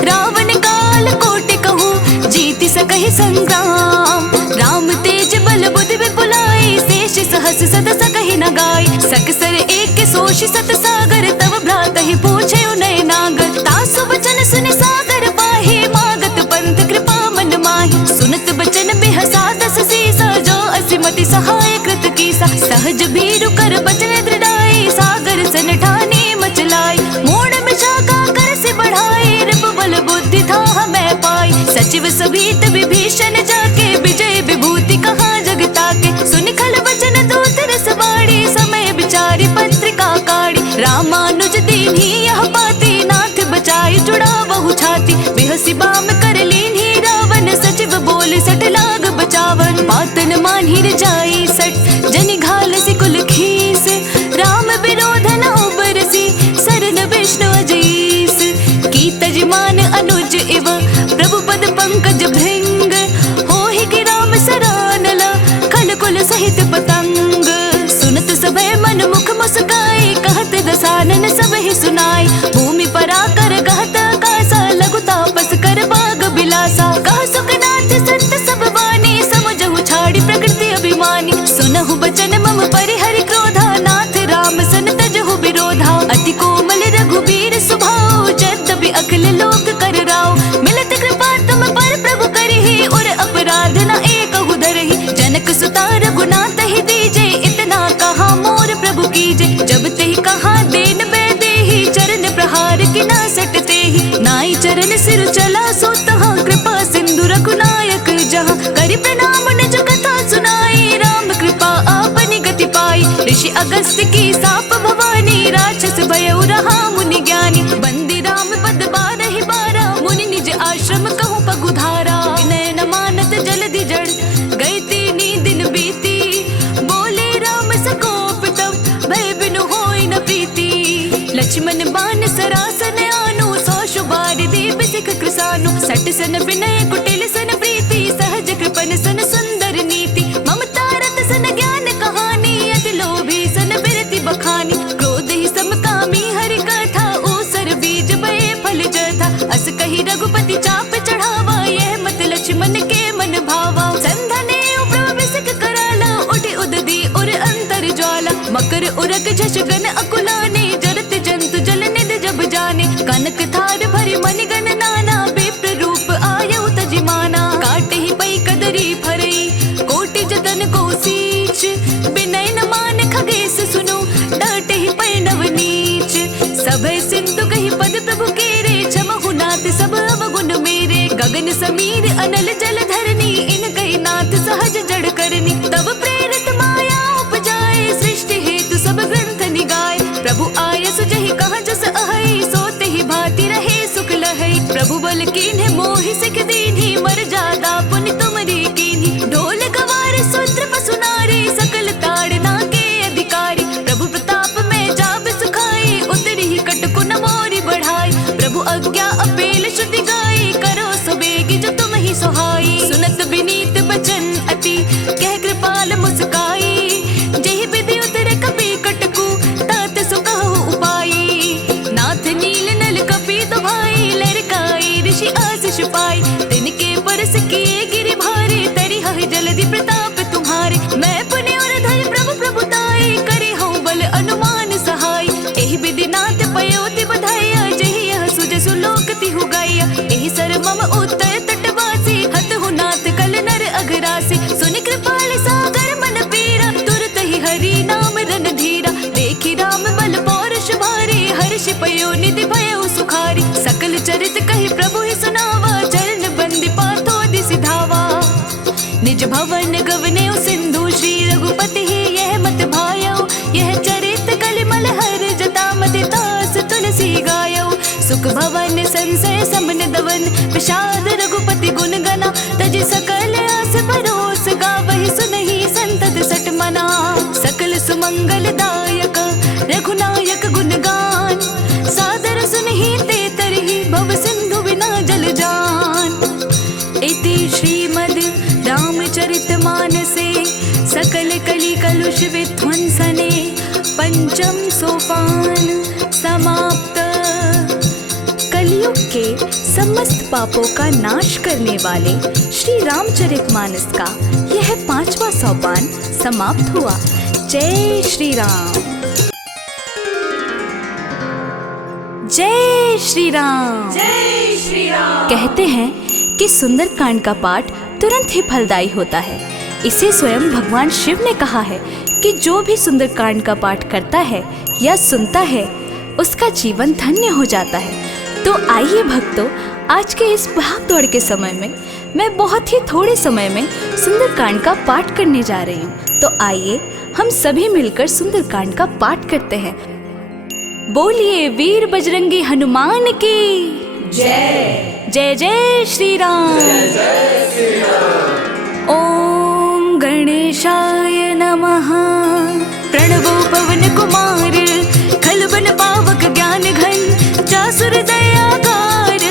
रावण काल कोटि कहूँ, जीति सकहि संग्राम। राम तेज बल बुद्धि विपुलाई, शेष सहस सद सकहि न गाय। सकसर एक सोषि सत सागर, तव भ्रातहि पूछे उनय नागर। तासु बचन सुनि सागर पाहि, मागत पंथ कृपा मन माहि। सुनत बचन बिहसा दस सीसा, जो असिमति सहाय कृत कीसा। सहज भीरु कर बचन दृढ़ाई, सागर सन ठानी मचलाई। मूढ़ मिशाखा कर से बढ़ाई, रिपु बल बुद्धि था मैं पाई। सचिव सभीत विभीषण जाके, विजय विभूति कहाँ जगता के। सुनि खल बचन दूत रस बाड़ी, समय विचारी पत्रिका काढ़ी। रामानुज दीन्ही यह पाती, नाथ बचाई जुड़ा बहु छाती। बिहसी बाम कर लीन्ही रावण, सचिव बोले सठ लाग बचावन। पातन मानहिर जाई सट, जनि घाल सिकुल खीस। राम विरोध न उबरसी, सरन विष्णु अजईस। की तजमान अनुज इव, प्रभु पद पंकज भृंग। होहि कि राम सरानला, खल कुल सहित पतंग। सुनत सभय मन मुख मुस्काई, कहत दसानन सबहि सुनाई। भूमि पराकर कहत आकासा, लघु तापस कर बाग बिलासा। कह सुखनाथ संत सब वाणी, समझहु छाड़ी प्रकृति अभिमानी। सुनहु बचन मम परिहरि क्रोधा, नाथ राम सन तजहु विरोधा। अति कोमल रघुबीर सुभाऊ, यद्यपि अखिल लोक कर राव। मिलत कृपा तुम पर प्रभु करहि, उर अपराध न एकहु धरहि। जनक सुता रघुनाथ ही दीजे, इतना कहा मोर प्रभु कीजे। जब तेहि कहा देन बैदेहि, चरण प्रहार कि न सटते ही। नाई चरण सिर चला सो तहाँ, कृपा सिंधु रघुनायक जहाँ। करि प्रणाम निज कथा सुनाई, राम कृपा आपनि गति पाई। ऋषि अगस्त्य की साप भवानी, राक्षस भयउ रहा मुनि ज्ञानी। बंदी राम पद बारहि बारा, मुनि निज आश्रम कहूँ पगुधारा। विनय न मानत जलधि जड़, गई तीनी दिन बीती। बोले राम सकोप तब, भय बिनु होई न प्रीति। लक्ष्मण बान सरासन आनु, सौ शुबारि दीप सिख कृसानु। सट सन विनय कुटिल सन प्रीति, सहज कृपन सन सुंदर नीति। ममता रत सन ज्ञान कहानी, अति लोभी सन बिरति बखानी। क्रोध ही समकामी हरि कथा, ऊसर बीज बये फल जथा। अस कही रघुपति चाप चढ़ावा, यह मत लक्ष्मण के मन भावा। संधने प्रभु सिख कराला, उठि उदधि उर अंतर ज्वाला। मकर उरक झष गन अकुलाने, जरत जंतु जल निध जब जाने। कनक थार भरि मनि गण नाना, विप्र रूप आयउ तजि माना। काटे ही पई कदरी फरई, कोटि जतन को सींच। बिनय न मान खगेश सुनो, डांटे ही पै नव नीच। सभय सिंधु कहि पद प्रभु केरे, क्षमहु नाथ सब अवगुण मेरे। गगन समीर अनल जल धरनी, इन कहि नाथ सहज जड़ करनी। तब प्रेरित माया उपजाए, सृष्टि हेतु सब ग्रंथ निगाए। प्रभु आय सुजहि कहाँ जस अहै, सोते ही भांति रहे सुख लहै। प्रभु बल कीन्हे मोहि सिख दीन्हि, मर जादा पुनि तुमरी कीन्हि। ढोल गवार सूत्र पसु नारी, सकल ताड़ना के अधिकारी। भवन गवने सिंधु श्री रघुपति ही यह मत भायो। यह चरित कलिमल हर जटा मति तास तुलसी गायो। सुख भवन संशय समन दवन विषाद रघुपति गुण गना। तज सकल आस भरोस गावहि सुनहि संतत सठ मना। सकल सुमंगल दायक रघुनायक गुण गान। सादर सुनहि ते तरहि भव सिंधु बिना जल जान। इति श्रीमद् रामचरित मानसे सकल कलि कलुष विध्वंसने पंचम सोपान समाप्त। कलयुग के समस्त पापों का नाश करने वाले श्री रामचरितमानस का यह 5वां सोपान समाप्त हुआ। जय श्री राम। जय श्री राम। जय श्री राम। कहते हैं कि सुंदरकांड का पाठ तुरंत ही फलदायी होता है। इसे स्वयं भगवान शिव ने कहा है कि जो भी सुंदरकांड का पाठ करता है या सुनता है उसका जीवन धन्य हो जाता है। तो आइए भक्तों, आज के इस भाग दौड़ के समय में मैं बहुत ही थोड़े समय में सुंदरकांड का पाठ करने जा रही हूँ। तो आइए हम सभी मिलकर सुंदरकांड का पाठ करते हैं। बोलिए वीर बजरंगी हनुमान की जय। जय जय श्री राम। जय जय श्री राम। ओम गणेशाय नमः। प्रणवो पवन कुमार खलबन पावक ज्ञान घन। जासुर दयाकार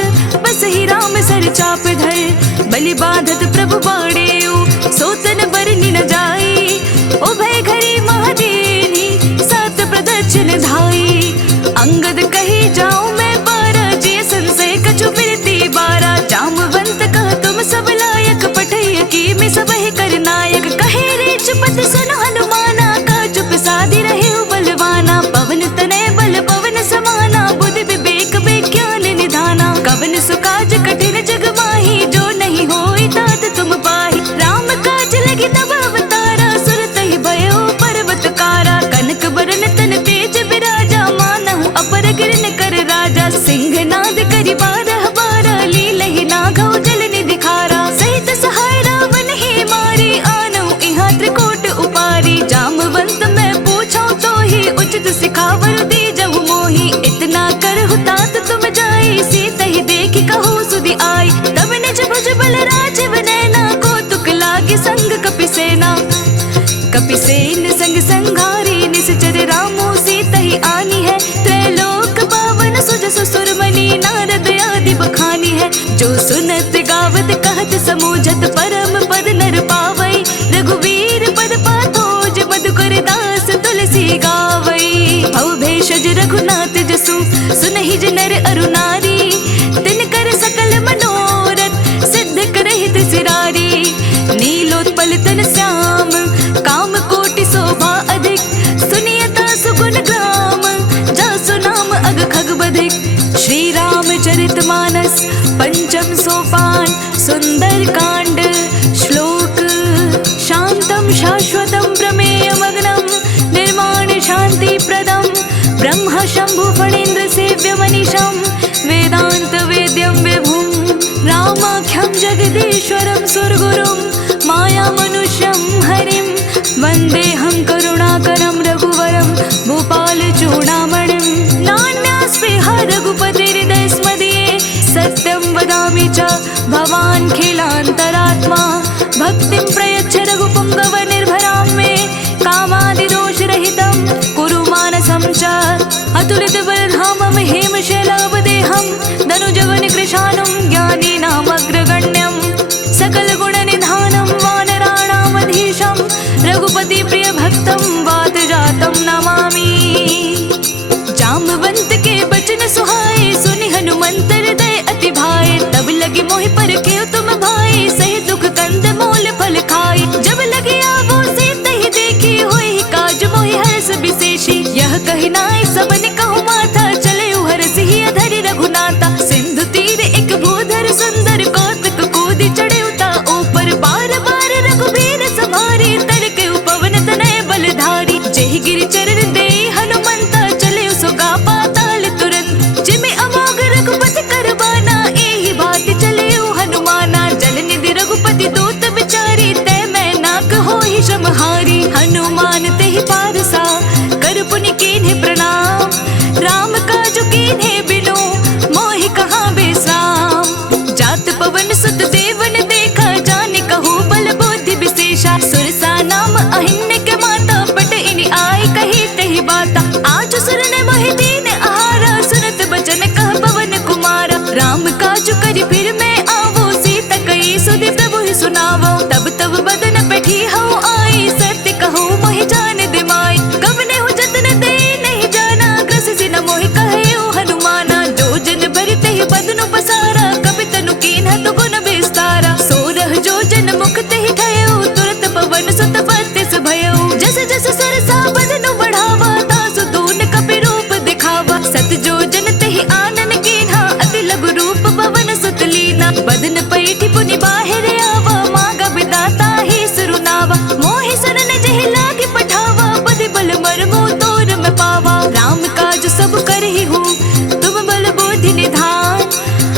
बसहि राम सर चाप धर। बलि बाधत प्रभु बाड़ेउ सोतन बरनि न जाई। उभय घरी महादेनी सात प्रदक्षिण धाई। अंगद कही जाऊं मैं बारा जे संशय कछु बिरती बारा। जामवंत कह तुम सब लायक पठैय की में सब है कर नायक। कहे रे चुपत सुन हनुमाना का चुप साधी रहे बलवाना। पवन तनय बल पवन समाना बुद्धि विवेक विज्ञान निधाना। कवन सुकाज कठिन जग माही जो नहीं होई तात तुम पाही। राम काज लगी तब अवतारा सुरत ही भयो पर्वत कारा। कनक बरन तन तेज विराजा मानहु अपर गिरन कर राजा। सिंह नाद करि बारह बारा लीलहि नाघौ जल निधि खारा। सहित सहाय रावण ही मारी आनऊ इहाँ त्रिकोट उपारी। जामवंत मैं पूछूं तो ही उचित सिखावर दी जहु मोही। इतना करहु तात तुम जाई सीत ही देखि कहु सुधि आई। तब निज भुज बल राजीव नैना को तुक लागे संग कपि सेना। कपि सेन संग संघारी निश्चर रामो सीत ही आनी है। त्रैलोक पावन सुजस सुरमणि नारद आदि बखानी है। जो सुनत गावत कहत समूझत परम पद नर पावई। रघुवीर पद पाथोज मधुकर दास तुलसी गावई। भव भेषज रघुनाथ जसु सुनहि नर अरु नारी। तिनकर सकल मनोरथ सिद्ध करहित सिरारी। नीलोत्पल तन श्याम काम कोटि शोभा अधिक। सुनियता सुगुण ग्राम जासु नाम अग खग बधिक। श्री रामचरित मानस पंचम सोपान सुंदर कांड। श्लोक शांतम शाश्वतम प्रमेय मग्नम निर्माण शांति प्रदम। ब्रह्म शंभु फणीन्द्र सेव्य मनीषम वेदांत वेद्यम विभुम। रामाख्यम जगदीश्वरम सुरगुरुम माया मनुष्यम हरिम। वंदेहम करुणाकरम रघुवरम भूपाल चूड़ामणिम। नान्यास्पृहा रघुपतिर्हृदय स्मदीये। सत्यं वदामि च भवान् खिलान्तरात्मा। भक्तिं प्रयच्छ रघुपुङ्गव निर्भरां मे। कामादिदोषरहितं कुरु मानसं च। अतुलितबलधामं हेमशैलावदेहं धनुजवन कृशानं ज्ञानीनामग्रगण्यं। सकलगुणनिधानं वानराणामधीशं रघुपति प्रिय भक्तं वातजातं नमामि। जामवंत के बचन सुहाए सुनि हनुमंत हृदय अति भाए। तब लगे मोहि परखे तुम भाई सही दुख कंद मूल फल खाई। जब लगे आवो से तहि देखी होई काज मोहि हर्ष विशेषी। यह कहि नाय सबने कहु माथा चले हरसि ही अधरि रघुनाथा। सिंधु तीर एक भूधर सुंदर कौतुक कूदि चढ़े उता ऊपर। बार बार रघुबीर सवारी तरके पवन तनय बलधारी। जेहि गिरि चरण दे हनुमंता चले सुगा पाताल तुरंत। जिमि अमोघ रघुपति करबाना एहि बात चले हनुमाना। जल निधि रघुपति दूत विचारी तै मैं तोर मैं पावा। राम काज सब करहि हूँ तुम बल बुद्धि निधान।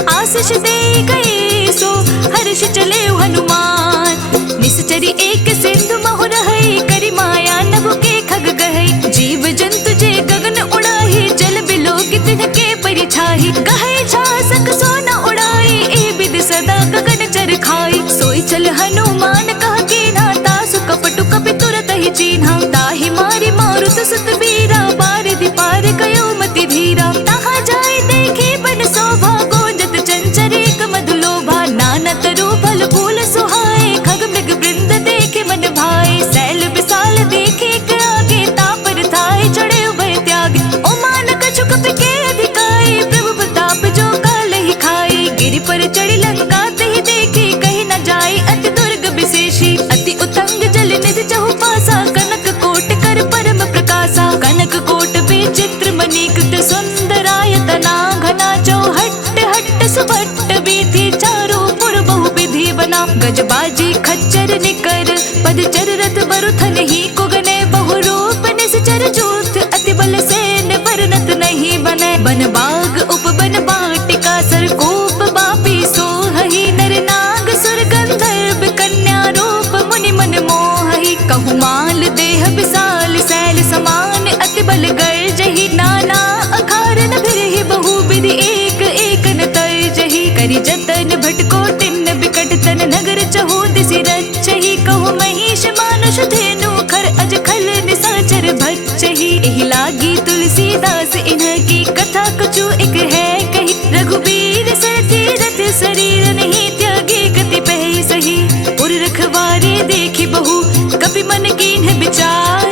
आशीष दे गए सो हर्ष चले हनुमान। निश्चरी एक सिंधु महु रहै करि माया नभ के खग गहै। जीव जंतु जे गगन उड़ाहि जल बिलोक तिनके परिछाहि। गहै झासक सोना उड़ाई ए विधि सदा गगन चर खाई। सोई चल हनुमान कह कीन्हा तासु कपटु कपि तुरत ही चीन्हा। ताहि मारि मारुत सुत बीरा बारिधि पार गयो मति धीरा। तहाँ जाय देखे बन शोभा गोंजत चंचर एक मधुलोभा। नाना तरु फल फूल सुहाए खग मृग वृंद देखे मन भाए। सैल विशाल देखे के आगे तापर थाए चढ़े उभय त्यागे। ओ मान कछु कपि के अधिकाई प्रभु प्रताप जो काल ही खाई। गिरि पर चढ़ी लंका तहि देखी कहीं न जाई अति दुर्ग विशेषी। अति उतंग जल निधि चहु पासा कनक कोट कर परम प्रकाशा। कनक कोट विचित्र मणि कृत सुंदरायतना घना। चौहट्ट हट्ट सुभट्ट बीथी चारों पुर बहु विधि बना। गजबाजी खच्चर निकर पदचर रथ बरुथन ही कुगने। बहु रूप निश्चर जूथ अति बल सेन वर्णत नहीं बने। बन बाग उपवन बाटिका सरकूप बापी सोहहि। नर नाग सुर गंधर्व कन्या रूप मुनि मन मोहहि। कहु माल देह विशाल शैल समान अति बल गर्जहि। नाना अखारन फिरहि बहु विधि एक एक न तर्जहि। करि जतन भटकोटिन बिकट तन नगर चहु दिसि रचहि। कहु महिष मानुष धेनु खर अज खल निशाचर भक्षहि। एहि लागी तुलसीदास इन्हकी कथा कछु एक है कही। रघुबीर सर तीरथ शरीर नहीं त्यागे गति पहि सही। पुर रखवारे देखि बहु कपि मन कीन्ह विचार।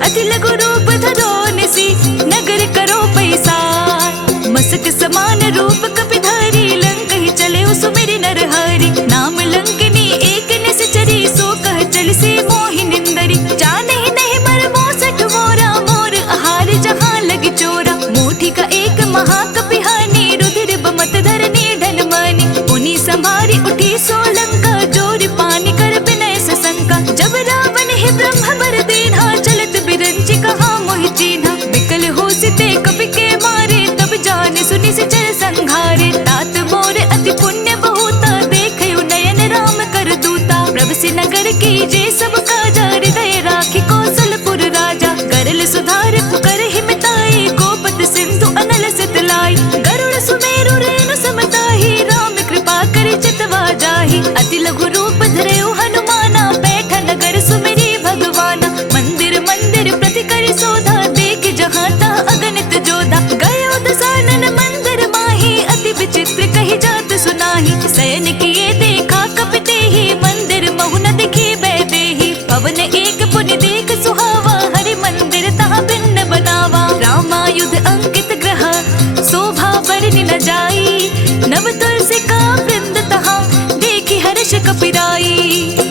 अति लघु रूप धरो निसि नगर करो पैसार। मसक समान रूप कपि धारी लंक ही चले सुमिरि नरहरि। नाम लंकनी एक निश्चरी सो कह चल से मोहि निंदरी। जाने ही नहीं मर मोसठ मोरा मोर आहार जहाँ लगी चोरा। मुठी का एक महाकपि हानि रुधिर बमत धरनी ढन मानी। पुनि संभारी उठी सो लंका जोर पानी कर विनय सशंका। जब रावण ही ब्रह्म बर दीन्हा चलत बिरंची कहा मोहि चीन्हा। विकल हो सिते कपि के मारे तब जाने सुनि सिचर संघारे। तात मोर अति पुण्य बहुता देखयो नयन राम कर दूता। प्रभ से नगर की जे सब काजा हृदय राखी कौशलपुर राजा। करल सुधार पुकर हिमताई गोपत सिंधु अनल सितलाई। गरुड़ सुमेरु रेणु समताहि राम कृपा करि चितवा जाहि। अति लघु रूप धरयो हनुमाना बैठा नगर सुमिरि भगवाना। मंदिर मंदिर प्रति करि शोधा देख जहाँ तहाँ अगणित जोधा। गयो दसानन मंदिर माही अति विचित्र कही जात सुनाही। शयन किए देखा कपि तेहि मंदिर महु न दिखी बैदेहि। भवन एक पुनि देख सुहावा हरि मंदिर तहाँ भिन्न बनावा। रामायुध अंकित ग्रह शोभा बरनि न जाई। नव तुलसी का वृंद तहाँ देखी हर्ष कपिराई।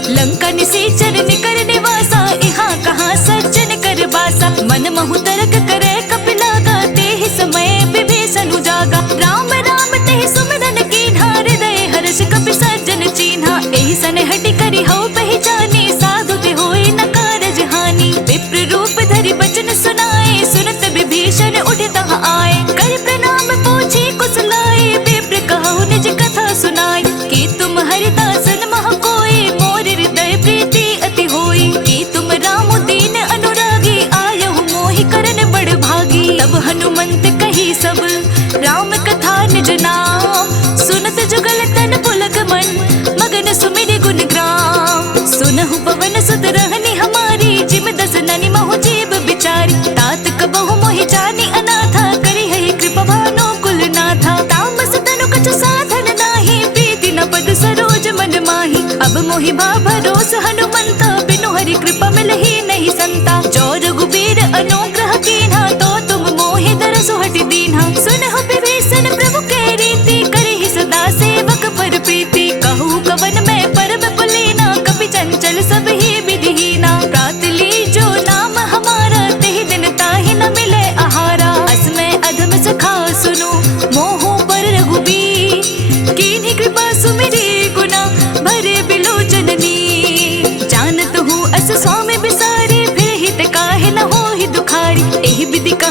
लंका निशाचर निकर निवासा यहाँ कहाँ सज्जन कर बासा। मन महु तर्क करे कपि लागा तेहि समय विभीषण जागा। राम राम तेहि सुमिरन कीन्हा हृदय हर्ष कपि सज्जन चीन्हा। एहि सन हटि करि हौ पहचानी साधु ते होय न कारज हानि। विप्र रूप धरि बचन सुनाए सुनत विभीषण उठि तहाँ आए। कर प्रणाम पूछे कुशलाए विप्र कहु निज कथा सुनाई। कि तुम हरिदासन मह कोय मोर हृदय प्रीति अति होई। कि तुम राम दीन अनुरागी आयहु मोहि करन बड़ भागी। तब हनुमंत कही सब राम कथा निज नाम। सुनत जुगल तन पुलक मन मगन सुमिरि गुण ग्राम। सुनहु पवन सुत रहनी हमारी जिम दस ननि महु जीव बिचारी। तात कबहु मोहि जानी अनाथा करि है कृपा भानु कुल नाथा। तामस तनु कछु साधन नाही प्रीति न पद सरोज मन माही। अब मोहि भा भरोस हनुमंता बिनु हरि कृपा मिलहि नहीं संता। जो रघुबीर अनुग्रह कीन्हा तो तुम मोहि दरसु हटि दीन्हा। सुनहु विभीषण प्रभु के रीति करिहि सदा सेवक पर प्रीति। कहु कवन मैं परम कुलीना कपि चंचल सब ही विधिहीना। प्रात ली जो नाम हमारा तेहि दिन ताहि न मिले आहारा। असमय अधम सखा सुनो मोहु पर रघुबीर। कीन्ही कृपा सुमिरि गुना भरे बिलोचन नीर। जानत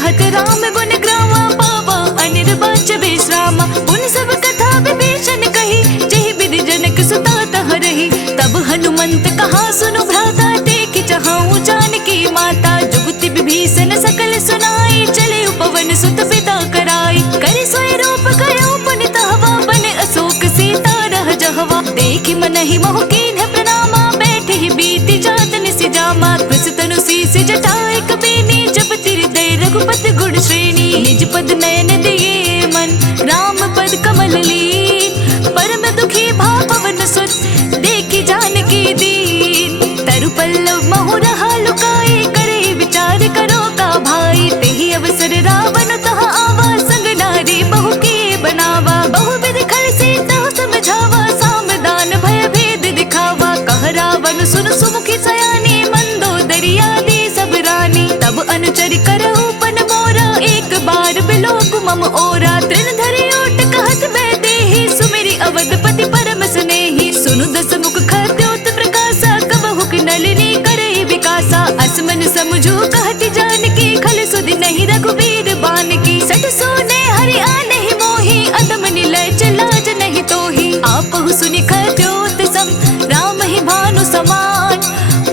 कहत राम गुण ग्रामा, पावा अनिर्वाच्य विश्रामा। उन सब कथा विभीषण कही, जहि विधि जनक सुता तह रही। तब हनुमंत कहा सुनु भ्राता, टेक चहाऊं जानकी माता। जुगति विभीषण सकल सुनाई, चले उपवन सुत पिता कराई। करि सोई रूप गयो पुनि तहवा, बन अशोक सीता रह जहवा। देखि मनहि मोह कीन्ह प्रणामा, बैठे ही बीति जात निसि जामा। कृष तनु शीस जटाई कबीनी, जपति हृदय रघुपति गुण श्रेणी। निज पद नयन दिए मन, राम पद कमल लीन। परम दुखी भाव पवन सुत, देखि जानकी दीन। तरु पल्लव महु रहा लुकाई, करे विचार करो का भाई। तेहि अवसर रावण तह आवा, संग नारी बहु किए बनावा। बहु विधि खल सीता समझावा, सामदान भय भेद दिखावा। कह रावण सुन सुमुखी सयानी, मंदोदरी आदि सब रानी। तब अनुचर करहु पन मोरा, एक बार बिलोक मम ओरा। तृण धरि ओट कहत बैदेहि, सुमिरि अवधपति परम स्नेही। सुनु दस मुख खद्योत प्रकाशा, कबहु नलिनी करहि विकासा। असमन समझो कहति जानकी, खल सुधि नहीं रघुबीर बानकी। सठ सोने हरि आनहि मोहि, अदम निलय लाज नहीं तोहि। आपहु सुनि खद्योत सम, राम ही भानु समान।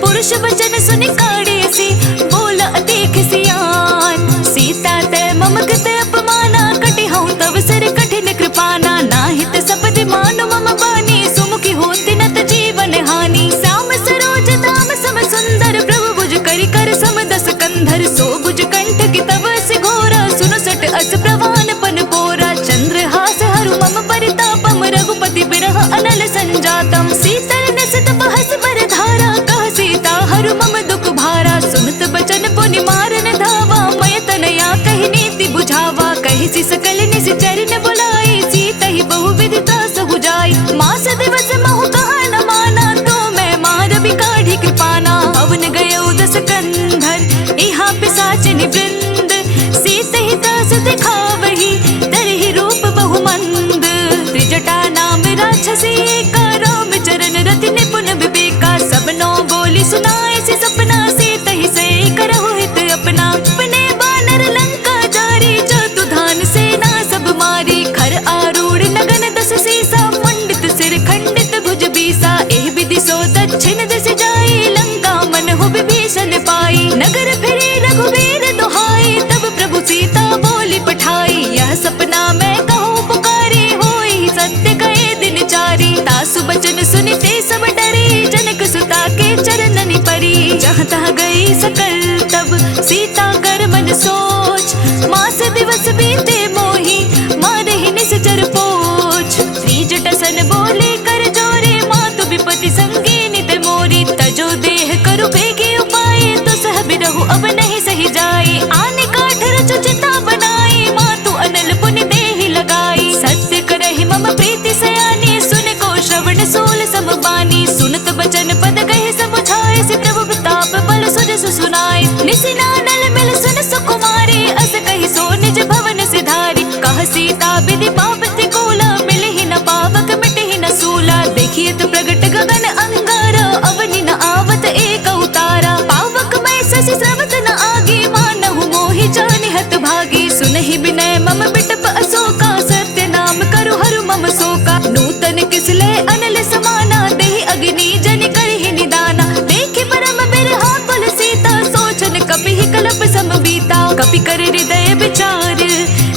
पुरुष वचन सुनि काढ़ियसि, बोला अतिक सियान। सीता ते मम कृत अपमाना, कटिहउँ तव सिर कठिन कृपाना। नाहित सपदि मानु मम बानी, सुमुखी होति नत जीवन हानि। श्याम सरोज दाम सम सुंदर, प्रभु भुज करि कर सम दस कंधर। सो भुज कंठ की तव सि घोरा, सुनु सट अस प्रवान पन पोरा। चंद्रहास हरु मम परितापम, रघुपति बिरह अनल संजातम। शीतल नसित बहस बर धारा, कह सीता हरु मम दुख भारा। सुनत बचन पुनि मारन धावा, मय तनया कहि नीति बुझावा। कहि सि सकल निसि चरण बुलाई, सीता ही बहु विधि त्रास हो जाई। मास दिवस महु कहा न माना, तो मैं मार बिकाढ़ी कृपाना। पवन गयो दस कंधर, इहाँ पिशाचिनि वृंद। सीत ही दास दिखावही, तरहि रूप बहु मंद। त्रिजटा नाम राक्षसी एका, राम चरण रति निपुण विवेका। सब नौ बोली सुनाए से सपना, सीत ही से करहु हित अपना। अपने बानर लंका जारी, चतुधान सेना सब मारी। खर आरूढ़ नगन दस सीसा, मंडित सिर खंडित भुज बीसा। एह विधि सो दक्षिण दिस जाई, लंका मन हो विभीषण पाई। नगर फिरे रघुबीर दुहाई, तब प्रभु सीता बोली पठाई। यह सपना मैं कहूँ पुकारी, होई सत्य कहे दिन चारी। तासु बचन सुनिते सब डरे, जनक सुता के चरणनि परी। जहाँ तहाँ गई सकल तब, सीता कर मन सोच। मास दिवस बीते मोहि, मारहि निश्चर पोछ। त्रिजट सन बोले कर जोरे, मातु विपति संगीनि ते मोरी। तजो देह करु बेगी उपाय, तो सह बिरहु अब नहीं सही जाए। आने काठ रचु चिता बनाई, मातु अनल पुनि देहि लगाई। सत्य करहि मम प्रीति सयानी, सुन को श्रवण सोल समबानी। सुनत बचन पद कहे समुझाए, से प्रभु प्रताप बल सुजसु सुनाए। निसि नानल मिल सुन सुकुमारी, अस कहि सो निज भवन सिधारी। कह सीता विधि पाप त्रिकूला, मिलहि न पावक मिटहि न सूला। देखियत प्रगट गगन अंगारा, अवनि न आवत एक उतारा। पावक मैं शशि स्रवत न आगे, मानहु मोहि जानिहत भागी। सुनहि विनय मम बिटप अशोका, सत्य नाम करु हरु मम शोका। नूतन किसले अनल समाना, देहि अग्नि जनि करहि निदाना। देखि परम बिरहा कुल सीता, सोचन कपिहि कलप सम बीता। कपि कर हृदय विचार,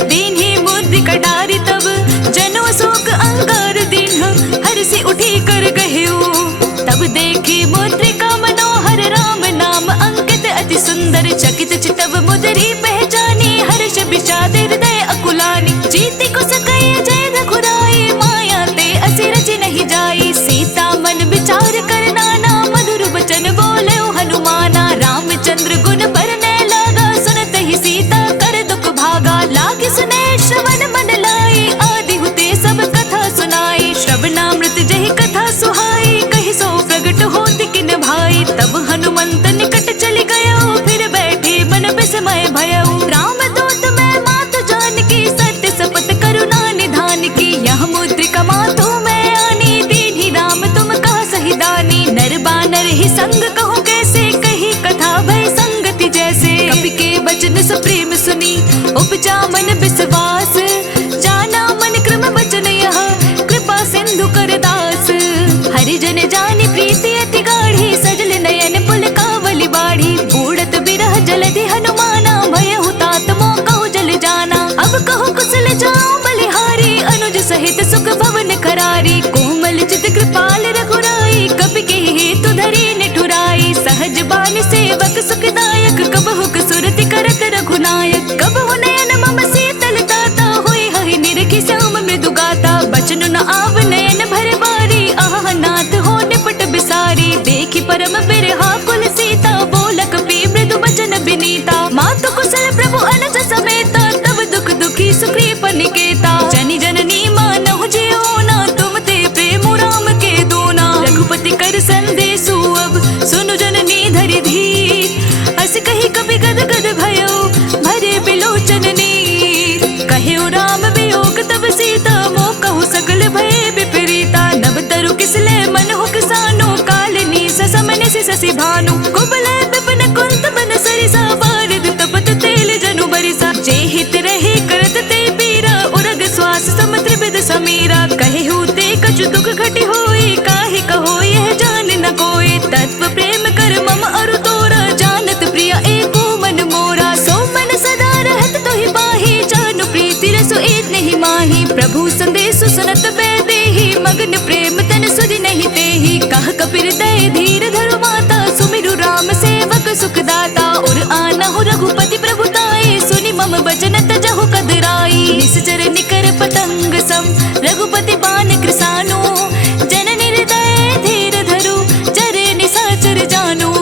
दीन्हि मुद्रिका डारि। तब जनो शोक अंगार दीन्ह, हर्षि उठी कर गहेउ। तब देखि मुद्रिका मनोहर, राम नाम अंकित अति सुंदर। चकित चितव मुद्री पहचानी, हर्ष विषाद हृदय अकुलानी। जीति को सकय जय रघुराई, माया ते असि रचि नहीं जाई। सीता मन विचार कर नाना, मधुर वचन बोले हनुमाना। रामचंद्र गुण बरनै लागा, सुनत ही सीता कर दुख भागा। लागे सुने श्रवण मन लाई, आदि हुते सब कथा सुनाई। श्रवणामृत जहि कथा सुहाई, कहि सो प्रगट होति किन भाई। तब हनुमंत निकट चली गयो, फिर बैठे मन विस्मय भयउ। प्रेम सुनी उपजा मन विश्वास, जाना मन क्रम वचन यह कृपा सिंधु कर दास। हरिजन जानी प्रीति अति गाढ़ी, सजल नयन पुल कावली बाढ़ी। बूढ़त बिरह जलधि हनुमाना, भय हुतात मोकहु जल जाना। अब कहो कुशल जाऊं बलिहारी, अनुज सहित सुख भवन करारी। कोमल चित कृपाल रघुराई, कपि के हेतु धरी निठुराई। सहज बान सेवक सुखदायक, कबहु सुरति करत रघुनायक। कबहु नयन मम शीतल दाता, होय हहि निरखि श्याम मृदु गाता। बचन न आव नयन भर बारी, आह नाथ हो निपट बिसारी। देखि परम बिरहा कुल सीता, बोलक पी मृदु बचन बिनीता। मातु कुशल प्रभु अनुज समेता, तब दुख दुखी सुग्रीव निकेता। जनि जननी मानहु जियोना, तुम ते प्रेम राम के दोना। रघुपति कर संदेशु अब, सुनु जननी धरि धीर। अस कही कपि गद गद भयो, भरे बिलोचन नीर। कहेउ राम वियोग तब सीता, मोकहु सकल भय विपरीता। नभ तरु किसले मन हो किसानो, कालिनी ससमन सिसि भानु। कुबले विपिन कुंत बन सरिसा, बारिद तपत तेल जनु बरिसा। जे हित रहे करत ते पीरा, उरग श्वास सम त्रिविध समीरा। कहेहु ते कछु दुख घटि होई, काहे कहो यह जान न कोई। तत्व प्रेम कर मम अरु तोरा, जानत प्रिय एको मन मोरा। सो मन सदा रहत तोहि बाही, जानु प्रीति रसु एक नहीं माही। प्रभु संदेश सुनत बैदेही, मगन प्रेम तन सुधि नहीं तेहि। कह कपिर दय धीर धरु माता, सुमिरु राम सेवक सुखदाता। और आनहु रघुपति प्रभुताई, सुनि मम बचन तजहु कदराई। निश्चर निकर पतंग सम, रघुपति बान कृसानु। जननी हृदय धीर धरु, चरे निशाचर जानु।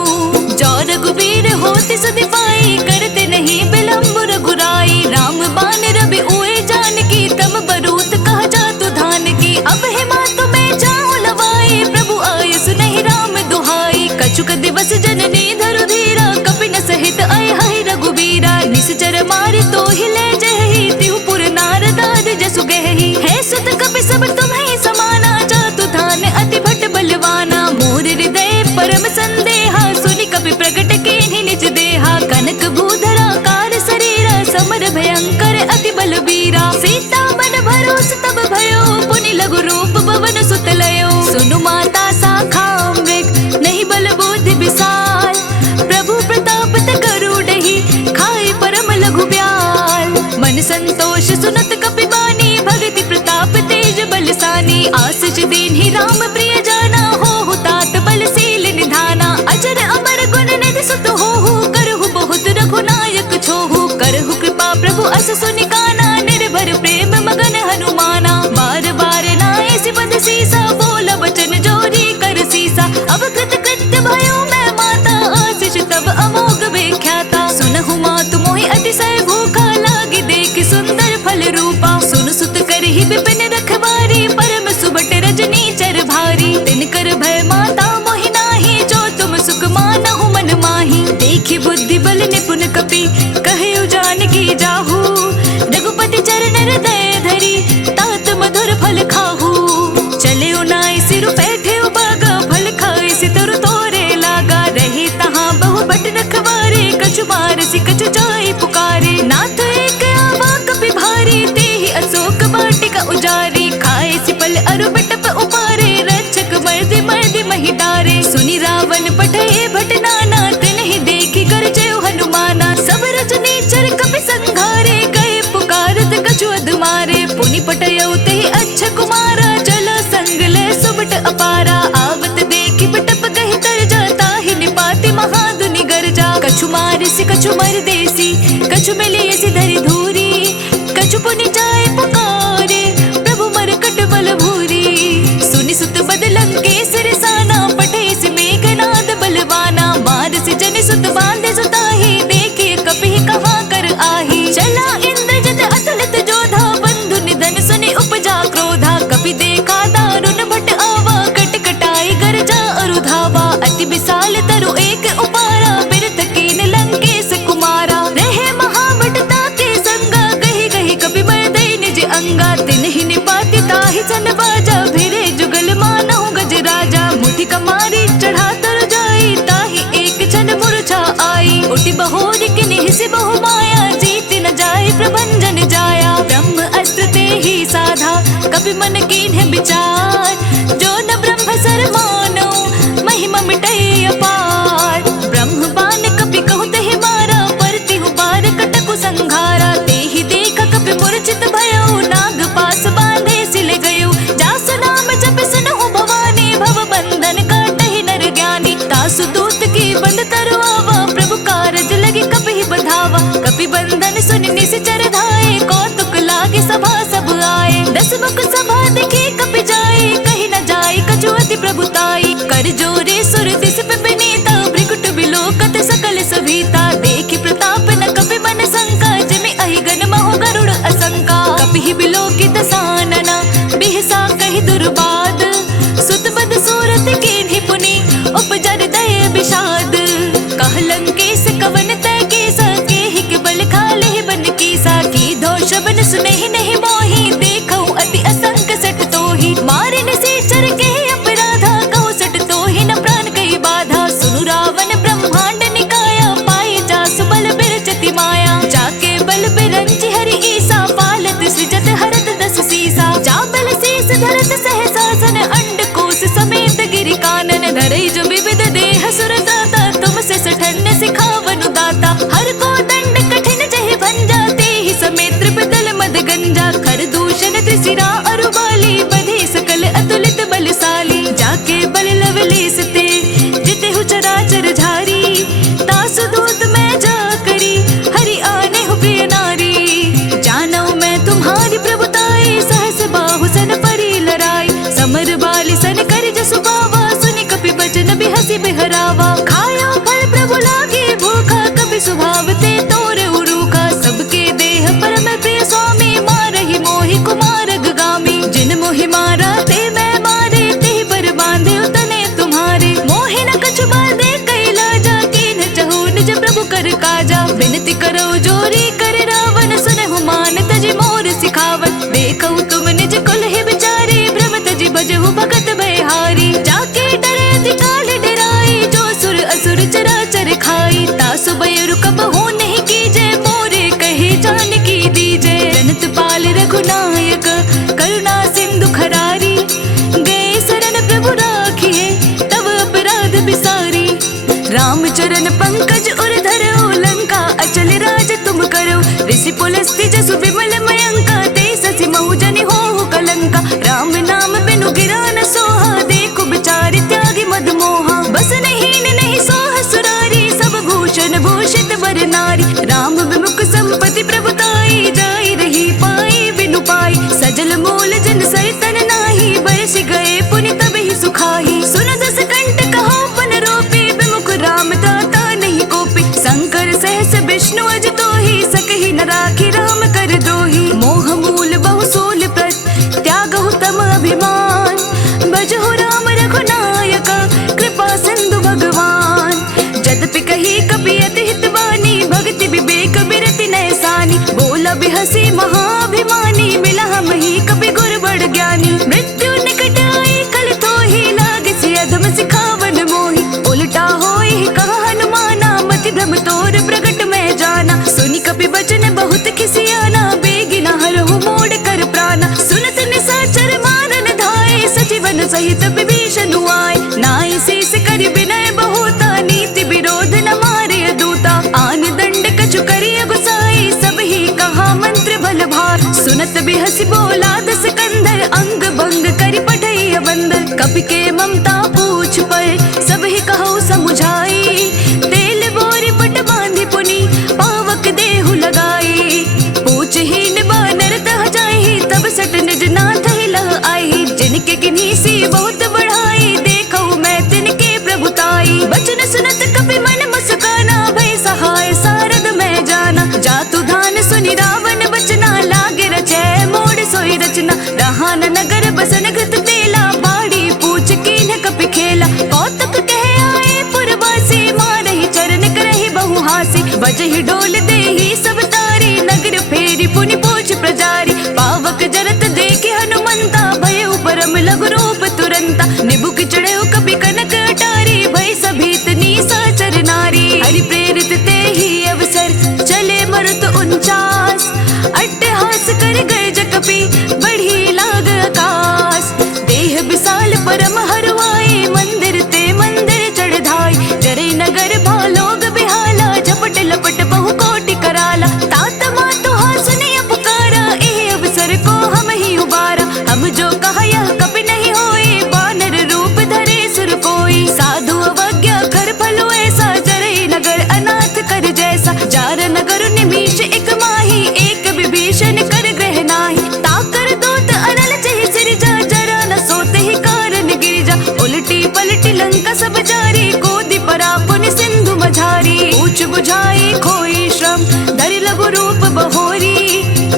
जो रघुबीर होति सुधि पाई, करते नहीं विलम्ब रघुराई। राम बान रवि उए जानकी, तम बरूत कह जातु धान की। अब हे मातु मैं जाऊं लवाई, प्रभु आय सुनहि राम दुहाई। कछुक दिवस जननी धरु धीरा, कपि न सहित आय हहि रघुबीरा। निश्चर मारि तो हिले जहि, तिहु पुर नारदाद जसु गहि। है सुत कपि सब तुम्हें समाना, जातु धान अति भट बलवाना। मोर हृदय परम संदेहा, सुनि कपि प्रगट कीन्हि निज देहा। कनक भूधरा कार शरीरा, समर भयंकर अति बलबीरा। सीता मन भरोस तब भयो, पुनि लघु रूप पवन सुत लयो। सुनु माता शाखा मृग, नहीं बल बुद्धि विशाल। प्रभु प्रताप गरुड़हि, खाए परम लघु ब्याल। मन संतोष सुनत कपि बानी, भगति प्रताप तेज बलसानी। आशीष दीन्हि राम प्रिय जाना, होहु तात बलशील निधाना। अजर अमर गुण निधि सुत होहु, करहु बहुत रघुनायक छोहु। करहु कृपा प्रभु अस सुनि काना, निर्भर प्रेम मगन हनुमाना। बार बार नाए सिपद सीसा, बोल वचन जोरी कर सीसा। अब कृत कृत्य भयो मैं माता, आशीष तब अमोघ व्याख्याता। सुनहु मातु मोहि अतिशय भूखा, लागी देख सुंदर फल रूपा। सुन सुत करहि विपिन रखवारी, परम सुबट रजनी चर भारी। तिनकर भय माता मोहि नाही, जो तुम सुख मानहु मन माही। देखि बुद्धि बल निपुण कपि, कहेउ जानकी जाहू। रघुपति चरण हृदय धरि, तात मधुर फल खाहू। चले नाई सिरु बैठे बागा, फल खाए सितरु तोरे लागा। रहे तहाँ बहु बट रखवारे, कछु मारसी कछु जाई पुकारे। नाथ एक आवा कपि भारी, तेहि अशोक वाटिका उजारी। खाए सिपल अरु बटप उपारे, रक्षक मर्दि मर्दि महि डारे। सुनि रावण पठे भट नाना, तिन्हि देखि गरजेउ हनुमाना। सब रजनी चर कपि संघारे, गए पुकारत कछु अधमारे। पुनि पटयउ तेहि अच्छा कुमारा, चल संग ले सुबट अपारा। आवत देखि बटप कहि तर जाता, ही निपाति महाधुनि गरजा। कछु मारिसि कछु मर देसी, कछु मिलियसि धरि धूरी। कछु पुनि जाय पुकारे, प्रभु मरकट बल भूरी। सुनि सुत बदलंग केसर साना, पठेसि मेघनाद बलवाना। मारसि जनि सुत बांधे सुताही, देखे कपि कहाँ कर आही। चला इंद्रजित अतुलित जोधा, बंधु निधन सुनि उपजा क्रोधा। कपि देखा दारुण भट आवा, कट कटाई गरजा अरु धावा। अति विशाल तरु एक उपारा, बिरथ कीन लंकेश कुमारा। रहे महाबट ताके कपि मन कीन्ह विचार, जो न ब्रह्म सर मानो महिमा मिटई अपार। ब्रह्म बान कपि कहु तहि मारा, परतिहु बार कटकु संघारा। तेहि देख कपि मूर्छित भयउ, नाग पास बांधे सिल गयउ। जासु नाम जप सुनहु भवानी, भव बंधन काटहि नर ज्ञानी। तासु दूत की बंद तरवावा, प्रभु कारज लगे कपि बंधावा। कपि बंधन सुनि निश्चर धाये, कौतुक लागे सभा सब आए। दस मुख सभा देखी कपि जाए, कहीं न जाए कछु अति प्रभुताई। कर जोरे सुर दिस पे विनीता, भृकुट बिलोकत सकल सभीता। देखि प्रताप न कपि मन शंका, जिमि अहिगन महु गरुड़ असंका। कपि बिलोकित सानना, बिहसा कहि दुर्बाद। सुत बद सूरत कीन्हि पुनि, उपजर दय विषाद। कहलंकेश कवन तय केसा, केहि के बल खाले बन कीसा। की दोष बन सुनहि नहीं मोहि, देखौ अति असंक सट तोहि। मारे न सीचर के अपराधा, कहु सट तोहि न प्राण कई बाधा। सुनु रावण ब्रह्मांड निकाया, पाए जासु बल बिरचति माया। जाके बल बिरंचि हरि ईसा, पालत सृजत हरत दस सीसा। जा बल शीस धरत सहसासन, अंडकोश समेत गिरि कानन। धरई जो विविध देह सुर दाता, तुम से सठन सिखावनु दाता। हर को दंड कठिन जहि भंजा, तेहि समेत त्रिपदल मद गंजा। खर दूषण त्रिशिरा अरुबाली, बधे सकल अतुलित बलशाली। जाके बल लवलेस ते, जितेहु चराचर झारी। तासु दूत मैं जा करी, हरि आने हु प्रिय नारी। जानौ मैं तुम्हारी प्रभुताई, सहस बाहु सन परी लराई। समर बाली सन कर जसु बावा, सुनि कपि बचन बिहसि बिहरावा। खायो फल प्रभु लागे भूखा, कपि स्वभाव ते तोर उरूखा। सबके देह परम प्रिय स्वामी, मारहि मोहि कुमारग गामी। जिन मोहि मारा ते मैं मारे, तेहि पर बांधे उतने तुम्हारे। मोहि न कछु बाधे कैला, जाके न चहु निज प्रभु कर काजा। विनती करो जोरी कर रावण, सुनहु मान तजि मोर सिखावन। देखौ तुम निज कुल ही विचारे, भ्रम तजि भजहु भगत भयहारी। जाके डरे अति काल डराई, जो सुर असुर चराचर खाई। तासु बयरु कबहु नहीं कीजे, मोरे कहे जानकी दीजे। जनत पाल रघुनायक, करुणा सिंधु खरारी। गए शरण प्रभु राखिए, तब अपराध बिसारी। रामचरण पंकज उर धरो, लंका अचल राज तुम करो। ऋषि पुलस्त्य जसु विमल मयंका, ते ससि महु जनि होहु कलंका। राम नाम बिनु गिरा न सोहा, देखु बिचारि त्यागी मद मोहा। बस नहीं सोह सुरारी, सब भूषण भूषित वर नारी। राम विमुख संपत्ति प्रभुताई, जाई रही पाई बिनु पाई। सजल मूल जन सैतन नाही, बरसि गए पुनि तब ही सुखाही। सुन दस कंठ कहो पन रोपी, विमुख राम दाता नहीं कोपी। शंकर सहस विष्णु अज तोहि, सकहि न राखी राम कर दोहि। मोह मूल बहु सूल प्रत, त्यागहु तम अभिमान। भजहु राम रघुनायका, कृपा सिंधु भगवान। जदपि कही कपि अति हितवानी, भक्ति विवेक बिरति नैसानी। बोला बिहसी महाभिमानी, मिला हमहि कपि गुर बड़ ज्ञानी। मृत्यु निकट आई कल थोहि, लागसि अधम सिखावन मोहि। उलटा होई कहा हनुमाना, मति भ्रम तोर प्रगट मैं जाना। सुनि कपि बचन बहुत खिसियाना, बेगिना हरहु मोड़ कर प्राणा। सुनत निशाचर मारन धाये, सजीवन सहित विभीषण आए। नाई शीस करि विनय बहुता, नीति विरोध न मारे दूता। आन दंड कछु करिय गुसाई, सब ही कहा मंत्र बल भार। सुनत बिहसि बोला दस कंधर, अंग भंग करि पठैय बंदर। कपि के ममता पूछ पर, सब ही कहु समुझाई। तेल बोरी पट बांधि पुनि, पावक देहु लगाई। पूछहीन बानर तह जाहि, तब सट निज नाथ ही लह आई। जिनके किन्हीं बहुत बढ़ाई, देखो मैं तिनके प्रभुताई। बचन सुनत कपि मन मुस्काना, भय सहाय सारद मैं जाना। जातु धान सुनि रावण बचना, लागे रचै मोड़ सोई रचना। रहा न नगर बसन घृत तेला, बाड़ी पूछ कीन्ह बुझाई खोई श्रम, धरि लघु रूप बहोरी,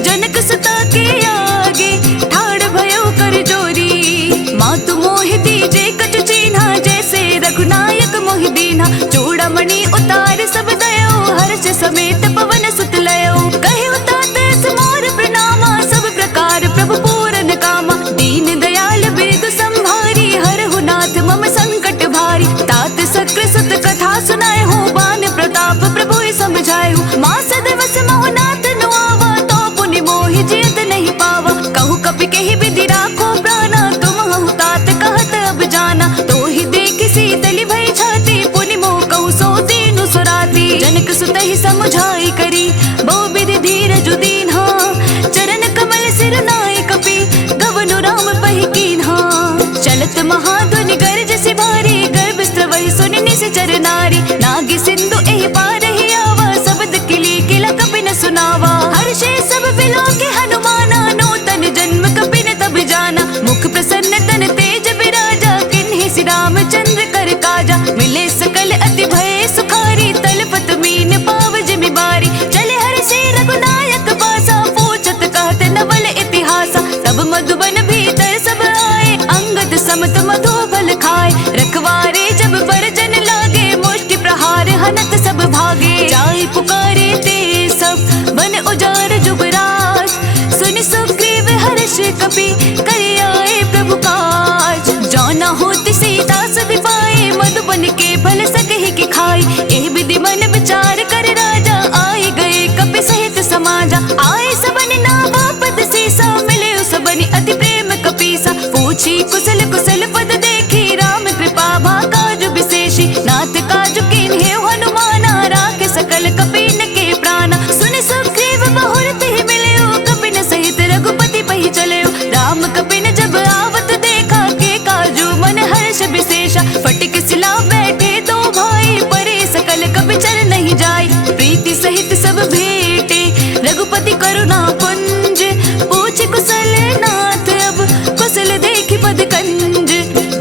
जनक सुता के आगे ठाड़ भयो कर जोरी। मातु मोहि दीजे कछु चीन्हा, जैसे रघुनायक मोहि दीन्हा। चूड़ामणि उतार सब दयो, हर्ष समेत पवन सुत लयो। कहे उतात मोर प्रणामा, सब प्रकार प्रभु पूरन कामा। दीन दयाल बिरदु संभारी, हरहु नाथ मम संकट भारी। तात सक्र सुत कथा सुनाए हो, बान प्रताप प्रभु समझाए हो। मास दिवस मोह नाथ नुआवा, तो पुनि मोहि जियत नहीं पावा। कहु कपि कहि विधि राखो प्राणा, तुम हहु तात कहत अब जाना। तो ही देखि शीतली भई छाती, पुनि मोह कहु सो दीनु सुराती। जनक सुत ही समझाई करी, बहु विधि धीरजु दीन्हा। चरण कमल सिर नाय कपि, गवनु राम पहि कीन्हा। चलत महाध्वनि गर्ज सि भारी, गर्भ स्त्रवहि सुनि निश्चर नारी। नागी सिंधु एहि पारहि आवा, शब्द किली किला कपि न सुनावा। हर्षे सब बिलोके हनुमाना, नूतन जन्म कपि न तब जाना। मुख प्रसन्न तन तेज विराजा, किन्हि सि रामचंद्र कर काजा। मिले सकल अति भय सुखारी, तलपत मीन पाव जिमि बारी। चले हर्षे रघुनायक पासा, पूछत कहत नवल इतिहासा। तब मधुबन भीतर सब आए, अंगद समत मधु फल खाए। रखवारे जब बरजन लागे, मुष्टि प्रहार हनत सब भागे। जाय पुकारे ते सब, बन उजार जुबराज। सुनि सुग्रीव हर्ष कपि, करि आए प्रभु काज। जौना होति सीता सुधि पाए, मधुबन के फल सकहि के खाए। एहि विधि मन विचार कर राजा, आए गए कपि सहित समाजा। आए सबन नावा पद सीसा, मिले सबनि अति प्रेम कपीसा। पूछी कुशल कुशल पद देखी, राम कृपा भा काजु विशेषी। नाथ काजु कीन्हे हनुमाना, राखे सकल कपीन के प्राणा। सुनि सुग्रीव बहुर तिहि मिलयो, कपिन सहित रघुपति पहि चलयो। राम कपिन जब आवत देखा, के काजु मन हर्ष विशेषा। फटिक सिला बैठे दो भाई, परे सकल कपि चर नहीं जाय। प्रीति सहित सब भेटे, रघुपति करुणा पुंज। पूछ कुशल नाथ अब, कुशल देखि पद कंज।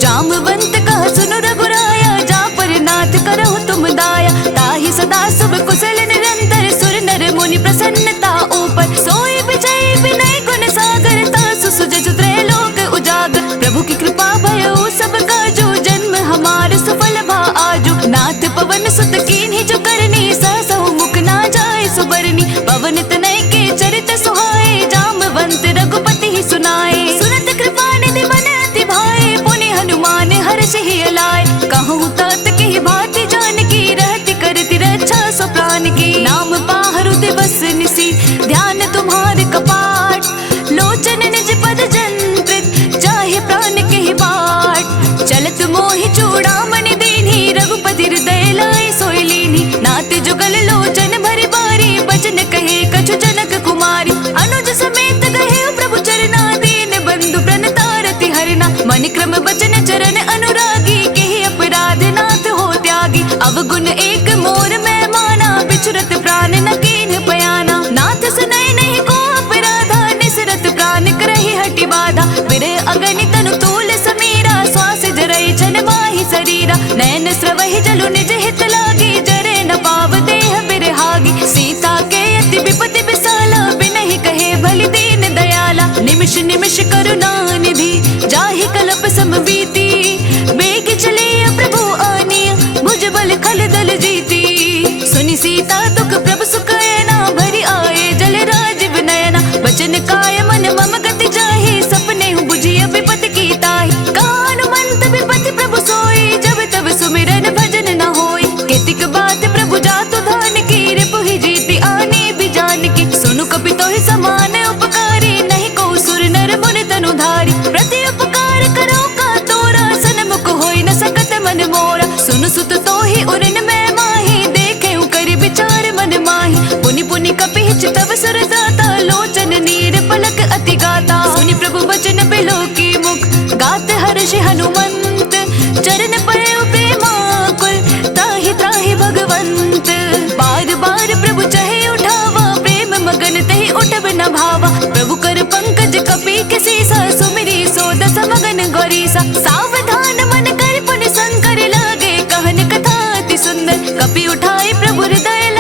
जामवंत कह सुनु रघुराया, जा पर नाथ करहु तुम दाया। ताहि सदा शुभ कुशल निरंतर, सुर नर मुनि प्रसन्नता ऊपर। सोई विजय विनय गुण सागर, तासु सुजसु त्रैलोक उजागर। प्रभु की कृपा भयो सब काजो, जन्म हमार सफल भा आजो। नाथ पवन सुत कीन्हि जो करनी, सहसहु मुख ना जाय सुबरनी। पवन तनय के चरित सुहाए, जामवंत रघुपति ही सुनाए। सुनत कृपा निधि मन अति भाए, पुनि हनुमान हर्ष ही अलाय। कहूँ तात के भांति जानकी, रहति करति रक्षा सो प्राण की। नाम पाहरु दिवस निसी, ध्यान तुम्हारे कपाट। लोचन निज पद जंत्रित, चाहे प्राण के बाट। चलत मोहि चूड़ामणि दीन्ही, रघुपति हृदय लाए सोई लीन्ही। नाथ जुगल लोचन भरि बारी, बचन कहे कछु जनक कुमारी। अनुज समेत गए प्रभु चरना, दीन बंधु प्रणतारति हरना। मन क्रम बचन चरण अनुरागी, केहि अपराध नाथ हो त्यागी। अवगुण एक मोर मैं माना, बिछुरत प्राण न कीन्ह पयाना। नाथ सुनय नहीं को अपराधा, निसरत प्राण करहि हटि बाधा। विरह अगनि तनु तूल समीरा, श्वास जरय छन माहि शरीरा। नयन स्रवहि जलु निज हित लागी, जरे न पाव देह बिरहागी। सीता के अति विपति विसाला, बिनहि कहे भलि दीन दयाला। निमिष निमिष करुणा निधि, जाहि कल्प समबीति। बेग चले प्रभु आनिया, भुज बल खल दल जीती। सुनि सीता दुख प्रभु सुखयना, भरि आए जल राजीव नयना। बचन काय मन मम गति जाहि, सपने बुझिय विपति की ताहि। हनुमंत विपति प्रभु सोई, जब तब सुमिरन भजन न होई। केतिक बात प्रभु जातु धान की, रिपु ही जीति आनी भी जान की। सुनु कपि तोहि समान उपकारी, नहीं को सुर नर मुनि तनु धारी। प्रति उपकार करो का तोरा, सन्मुख होई न सकत मन मोरा। सुनु सुत तोहि उरन में माही, देखे करि विचार मन माही। पुनि पुनि कपि चितव सुर दाता, लोचन नीर पलक अति गाता। सुनि प्रभु बचन बिलो की मुख, गात हर्ष हनुमंत। चरण पड़े प्रेमाकुल, ताहि ताहि भगवंत। बार बार प्रभु चहे उठावा, प्रेम मगन तहि उठब न भावा। प्रभु कर पंकज कपि के सीसा, सुमिरी सो दस मगन गौरीसा। सावधान मन कर पुनि संकर लागे, कहन कथा अति सुंदर। कपि उठाए प्रभु हृदय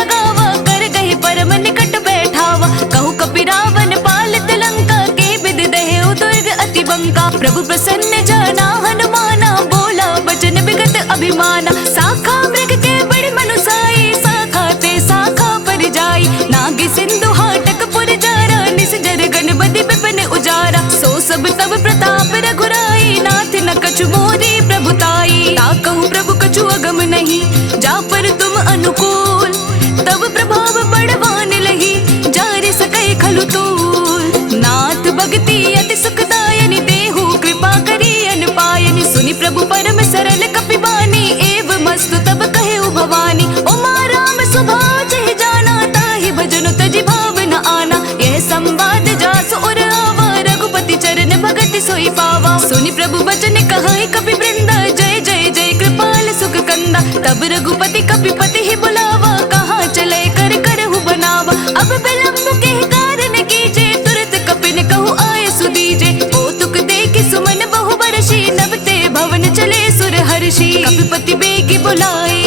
बुलाए,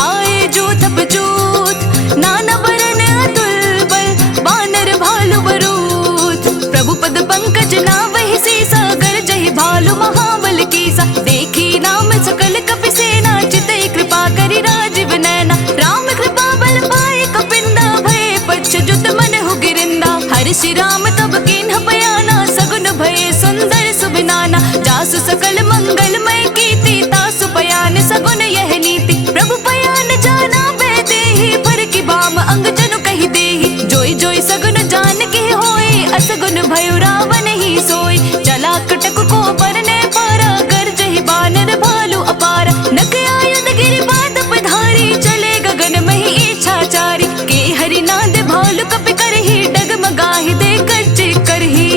आए जूथ पजूथ नाना वरन अतुल बल, वानर भालु बरूथ। प्रभु पद पंकज नावहि सीसा, गरजहि भालु महाबल कीसा। देखी नाम सकल कपि सेना, चितई कृपा करि राजीव नैना। राम कृपा बल पाए कपिंदा, भय पच्चजुत मन हो गिरिंदा। हर्षि राम तब कीन्ह बयाना, सगुन भये सुंदर सुबिनाना। जासु सकल मंगलमय कीर्ति, तासु पयान सगुन यह नीति। प्रभु पयान जाना बेदेहि, पर की बाम अंग जनु कहि देहि। जोई जोई सगुन जान के होए, असगुन भयो रावण ही सोई। चला कटक को परने पारा, गरजहि बानर भालु अपारा। नक आयुध गिरि बात पधारी, चले गगन मही इच्छाचारी। के हरि नाद भालु कपि करहि, डगमगाहि देकर चिक्करहि।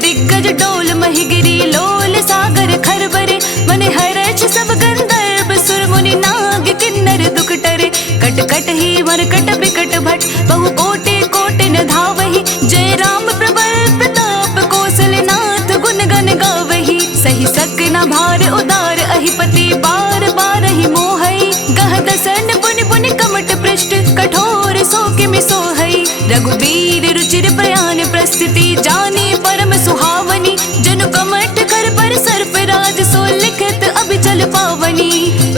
दिग्गज डोल मही गिरी, लोल सागर खरबरे। मन हर्ष सब गंधर्व, सुर मुनि नाग किन्नर दुख टरे। कट कट ही मरकट बिकट भट, बहु कोटि कोटि न धावहि। जय राम प्रबल प्रताप, कौशलनाथ गुण गण गावहि। सही सक न भार उदार, अहिपति बार बार ही मोहई। गह दसन पुनि पुनि कमट पृष्ठ, कठोर सो किमि सोहई। रघुबीर रुचिर प्रयाण प्रस्तुति, जानी परम सुहावनी। जनु कमट कर पर सर्प राज, सो लिखित अभिचल पावनी।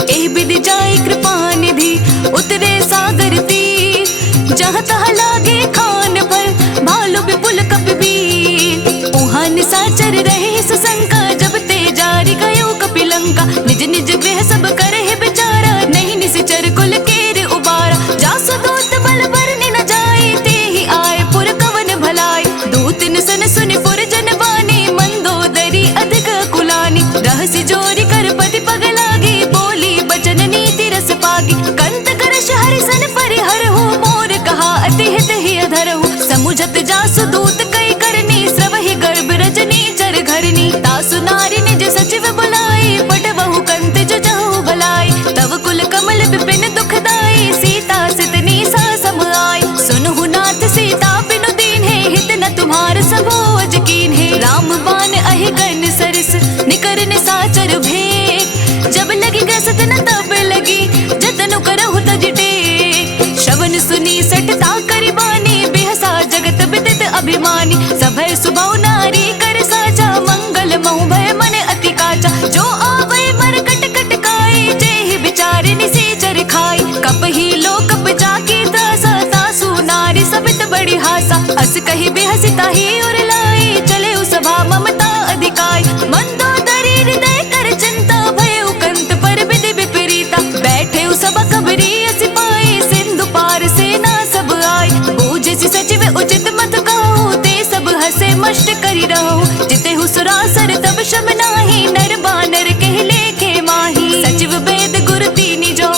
एहि विधि जाय कृपा निधि, उतरे सागर तीर। जहाँ तहाँ लागे खान पर, भालु विपुल कपि वीर। उहाँ निशाचर रहे सुशंका, जब ते जारी गयो कपि लंका। निज निज गृह सब करहि बिचारा, नहीं निशिचर कुल केर उबारा। जासु दूत बल बरनि न जाए, तेहि आए पुर कवन भलाई। दूत सन सुनि पुर जन बानी, मंदोदरी अधिक कुलानी। रहसि जोरी कर पति पग लागी, बोली बचन नीति रस पागी। कंत करश हरिसन परिहर हो, मोर कहा अति हित ही अधरहु। समुझत जासु दूत कई करनी, स्रवहि गर्भ रजनी चर घरनी। तासु नारी निज सचिव बुलाए, पटवहु कंत जो जहु भलाई। तव कुल कमल विपिन दुखदाई, सीता सितनी सा सम आई। सुनहु नाथ सीता बिनु दीन्हे, हित न तुम्हार सबो अजकीन है। राम बान अहि गन सरस, निकर निसाचर भेद। जब लगी ग्रसत न तब लगी, जतनु करहु तज टेक। श्रवण सुनी सठता करि बानी, बिहसा जगत विदित अभिमानी। सभय सुबहु नारी कर साचा, मंगल महु भय मन अति काचा। जो आवै मर कट कट काई, जेहि विचार निसीचर खाई। कपहि लोकप जाकी त्रासा, तासु नारी सबित बड़ी हासा। अस कहि बेहसि ताहि उर लाई, चले सभा ममता अधिकाई। मंदोदरी हृदय कर चिंता, भय कंत पर विधि विपरीता। बैठे सभा खबरी सिपाही, सिंधु पार सेना सब आई। बूझसि सचिव उचित मत कहूँ, ते सब हसे मष्ट करि रहूँ। जितेहु सुरासर तब शम नाही, नर बानर कहि लेखे माही। सचिव वेद गुरु तीनि जो,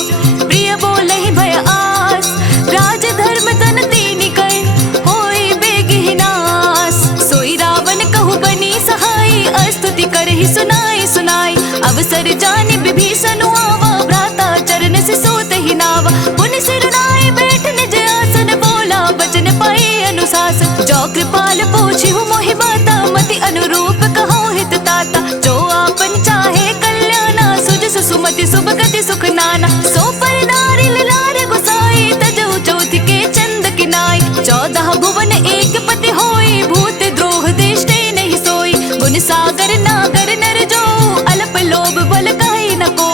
प्रिय बोलहि भय आस। राज धर्म तन तीनि कर, होई बेगिहि नास। सोई रावण कहु बनी सहाई, अस्तुति करहि सुनाई सुनाई। अवसर जानि विभीषण आवा, भ्राता चरण से सोत ही नावा। पुनि सिर नाई बैठ निज आसन, बोला बचन पाए अनुशासन। जो कृपाल पूछिहु मोहि बाता, मति अनुरूप कहूँ हित ताता। जो आपन चाहे कल्याणा, सुजसु सुमति शुभ गति सुख नाना। सो पर नारी लार गुसाई, तजहु चौथ के चंद किनाई। 14 भुवन एक पति होई, भूत द्रोह दृष्टि नहीं सोई। गुण सागर नागर नर जो, अल्प लोभ बल काई न को।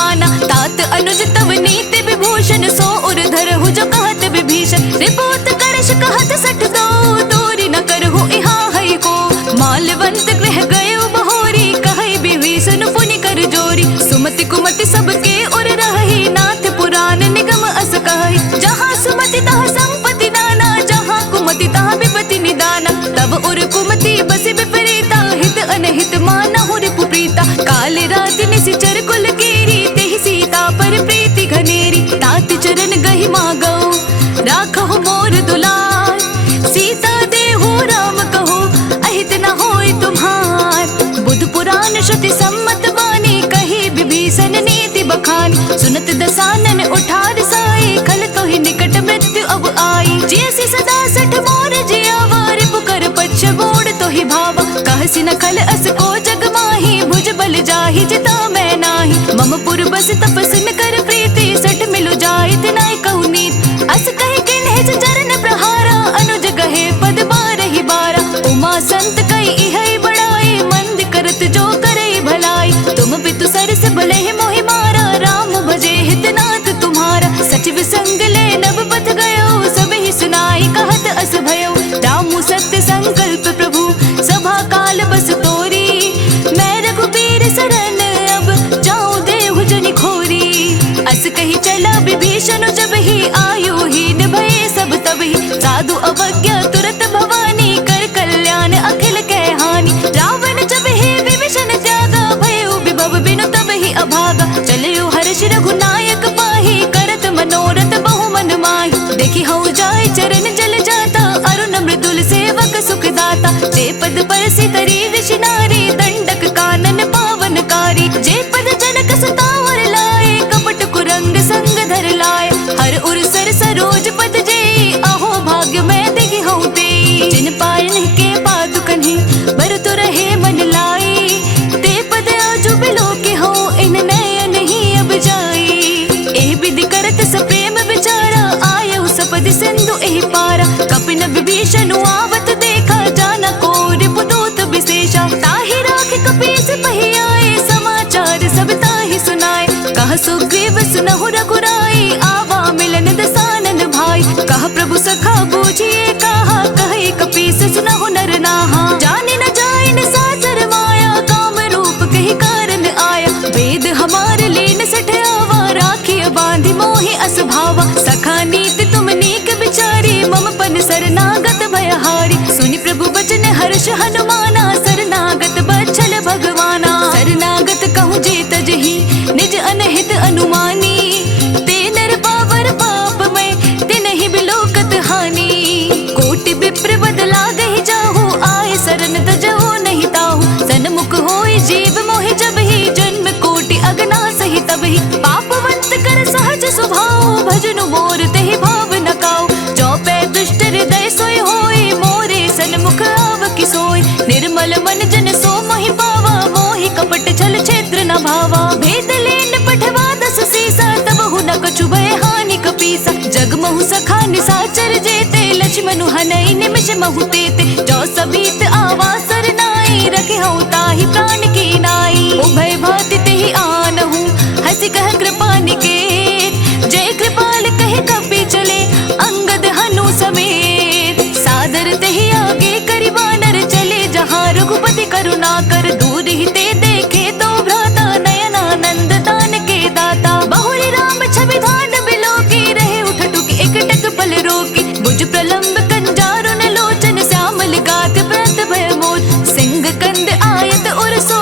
माना। तात अनुज तव नीति विभूषण, सो उर धरहु जो कहत विभीषण। रिपोत करश कहत सठ दो, दूरी न करहु इहा है को। मालवंत गृह गयो बहोरी, कहै विभीषण पुनि कर जोरी। सुमति कुमति सबके उर रही, नाथ पुराण निगम अस कहै। जहाँ सुमति तहाँ संपत्ति नाना, जहाँ कुमति तहाँ विपत्ति निदाना। तब उर कुमति बसी विपरीता, हित अनहित मानहु रिपु प्रीता। काल राति निशिचर कुल कीरी, तेहि सीता पर प्रीति घनेरी। तात चरण गहि मागौ, राखहु मोर दुलार। सीता देहु राम कहो, अहित न होय तुम्हार। बुध पुराण श्रुति सम्मत बानी, कही विभीषण नीति बखानी। सुनत दसानन उठार साई, खल तोहि निकट मृत्यु अब आई। जैसी सदा सठ मोर जियावा, रिपु कर पच्छ बोड़ तोहि भावा। कहसी न खल अस को जग माही, भुज बल जाहि जिता मैं नाही। मम पुर बस तपस्न कर प्रीति, सठ मिलु जाहि तिनाय कहु नीत। अस कहि किन्हिस चरण प्रहारा, अनुज गहे पद बारहि बारा। उमा संत कई इहै बड़ाई, मंद करत जो करई भलाई। तुम पितु सरस भले मोहि मारा, राम भजे हितनाथ तुम्हारा। सचिव संग ले नभ पथ गयो, सब ही सुनाई कहत अस भयो। रामु सत्य संकल्प प्रभु, सभा काल बस तोरी। मैं रघुबीर सरन, अब जाऊं देहु जनि खोरी। अस कही चला विभीषण, जब ही आयु हीन भये सब तब ही। साधु अवज्ञा तुरत भवानी, कर कल्याण अखिल कै हानि। रावण जब ही विभीषण त्यागा, भयो विभव बिनु तब ही अभागा। चलियो हर्षि रघुनायक पाही, करत मनोरथ बहु मन माही। देखी हऊ जाय चरण जल जाता, अरुण मृदुल सेवक सुख दाता। जे पद परसि तरी ऋषि नारी, दंडक कानन पावनकारी। जे पद जनक सतावर लाए, कपट कुरंग संग धर लाए। हर उर सर सरोज पद जेई, अहो भाग्य मैं दिहि हूँ तेई। जिन पायन के पादुकन्हि, बरतु रहे मन लाई। ते पद आजु बिलो के हो, इन नयन ही अब जाई। एह विधि करत सप्रेम विचारा, आयहु सपदि सिंधु एहि पारा। कपिन विभीषण आवत देखा, जाना को रिपु दूत विशेषा। ताहि राख कपीस पहि आए, समाचार सब ताहि सुनाए। कह सुग्रीव सुनहु रघुराई, आवा मिलन दसानन भाई। कह प्रभु सखा बूझिए कहा, कहे कपीस सुनहु नर नाहा। जाने न जाए न सासर माया, काम रूप कही कारण आया। वेद हमार लीन सठ आवा, राखिय बांधि मोहि अस भावा। सखा नीति तुम नीक विचारी, मम पन शरणागत भयहारी। सुनि प्रभु बचन हर्ष हनुमाना, शरणागत बच्छल भगवाना। शरणागत कहूँ जे तजहि, निज अनहित अनुमानी। ते नर पावर पाप में, तिनहि बिलोकत हानि। कोटि विप्र बदला गहि जाहु, आए शरण तजहु नहीं ताहु। सन्मुख होय जीव मोहि जब ही, जन्म कोटि अगना सहि तब ही। पापवंत कर सहज स्वभाव, भजनु मोर तेहि भाव न काऊ। जो पै दुष्ट हृदय सोय होय, मोरे सन्मुख आव कि सोय। निर्मल मन जन सो मोहि पावा, मोहि कपट छल छेत्र न भावा। भेद लेन पठवा दस सीसा, तब हु न कछु भय हानि कपीसा। जग महु सखा निसाचर जेते, लक्ष्मणु हनई निमिष महु तेते। जो सबीत आवा सरनाई, रखे हऊ ताहि प्राण की नाई। उभय भाति तेहि आनहु, हंसी कह कृपा निकेत। जय कृपाल कहे कपि चले, अंगद हनु समेत। सादर तेहि आगे करि वानर, चले जहाँ रघुपति करुणा कर। दूर ही ते देखे तो भ्राता, नयनानंद दान के दाता। बहुरी राम छवि धान बिलो की, रहे उठटुक एकटक पल रोकी। भुज प्रलंब कंजारुन लोचन, श्यामल गात व्रत भय मोर। सिंह कंद आयत और सो